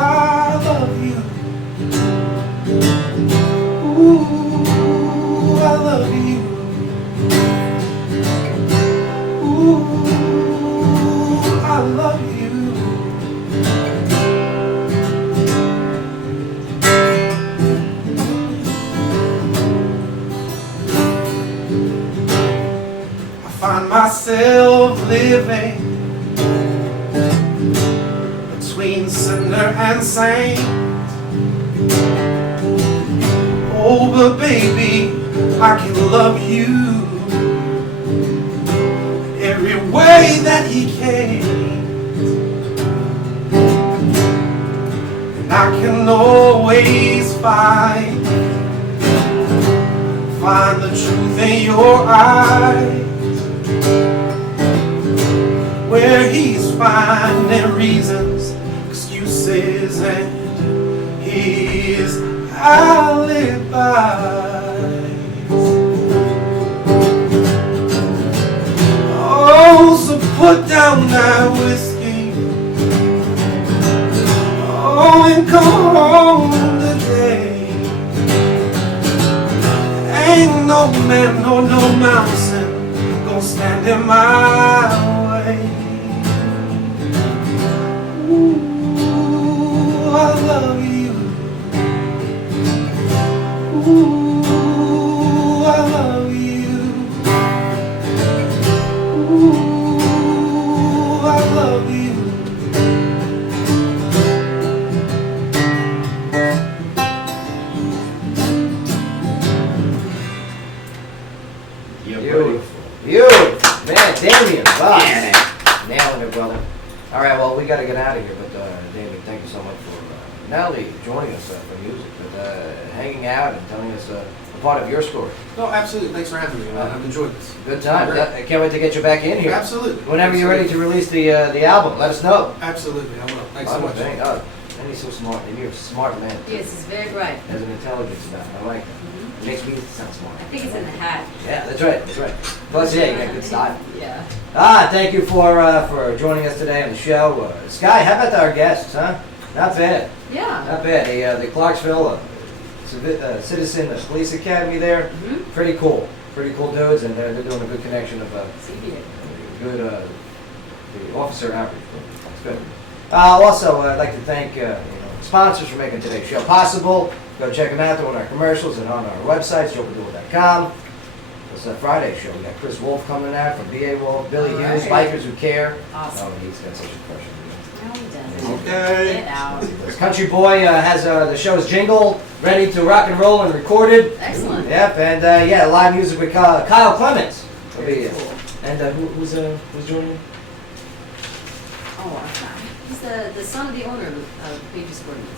love you. Ooh, I love you. Ooh, I love you. I find myself living between sinner and saint. Oh, but baby, I can love you every way that he can. And I can always find the truth in your eyes, where he's finding reasons, excuses, and his alibis. Oh, so put down that whiskey, oh, and come home today. Ain't no man or no mountain gonna stand in my way. Ooh, I love you. Ooh, I love you. Ooh, I love you. Beautiful. Man, Damian Boggs. Yeah. Nailing it, brother. All right, well, we got to get out of here, but Damian, thank you so much for not only joining us for music, but hanging out and telling us a part of your story. No, absolutely. Thanks for having me. I've enjoyed this. Good time. I can't wait to get you back in here. Absolutely. Whenever you're ready to release the album, let us know. Absolutely, I will. Thanks so much. And he's so smart. You're a smart man. Yes, he's very bright. Has an intelligence about him. I like that. It makes me sound smart. I think it's in the hat. Yeah, that's right. That's right. Plus, yeah, you got good style. Yeah. Thank you for joining us today on the show. Sky, how about our guests, huh? Not bad. Yeah. Not bad. The Clarksville Citizen Police Academy there. Pretty cool. Pretty cool dudes, and they're doing a good connection of good the officer outreach. That's good. Also, I'd like to thank sponsors for making today's show possible. Go check them out. They're on our commercials and on our website, joepadula.com. It's a Friday show. We got Chris Wolf coming out from BA Wolf, Billy Hughes, Bikers Who Care. Awesome. Oh, he's got such a crush on me. No, he doesn't. Okay. Get out. Country Boy has the show's jingle ready to rock and roll and recorded. Excellent. Yep, and live music with Kyle Clements. Will be, Cool. and who's joining you? Oh, he's the son of the owner of Pages Coordinates.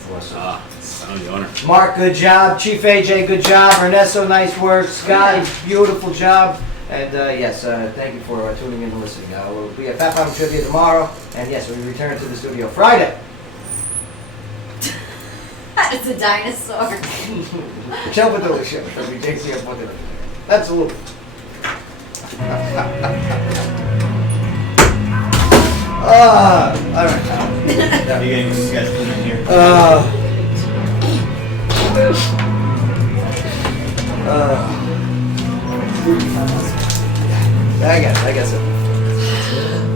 Son of the owner. Mark, good job. Chief AJ, good job. Ernesto, nice work. Scotty, beautiful job. And yes, thank you for tuning in and listening. We'll be at Fat Farm Trivia tomorrow. And yes, we return to the studio Friday. It's a dinosaur. Show Padula, show. WJZM Padula. Absolutely. All right. You guys come in here. I guess it.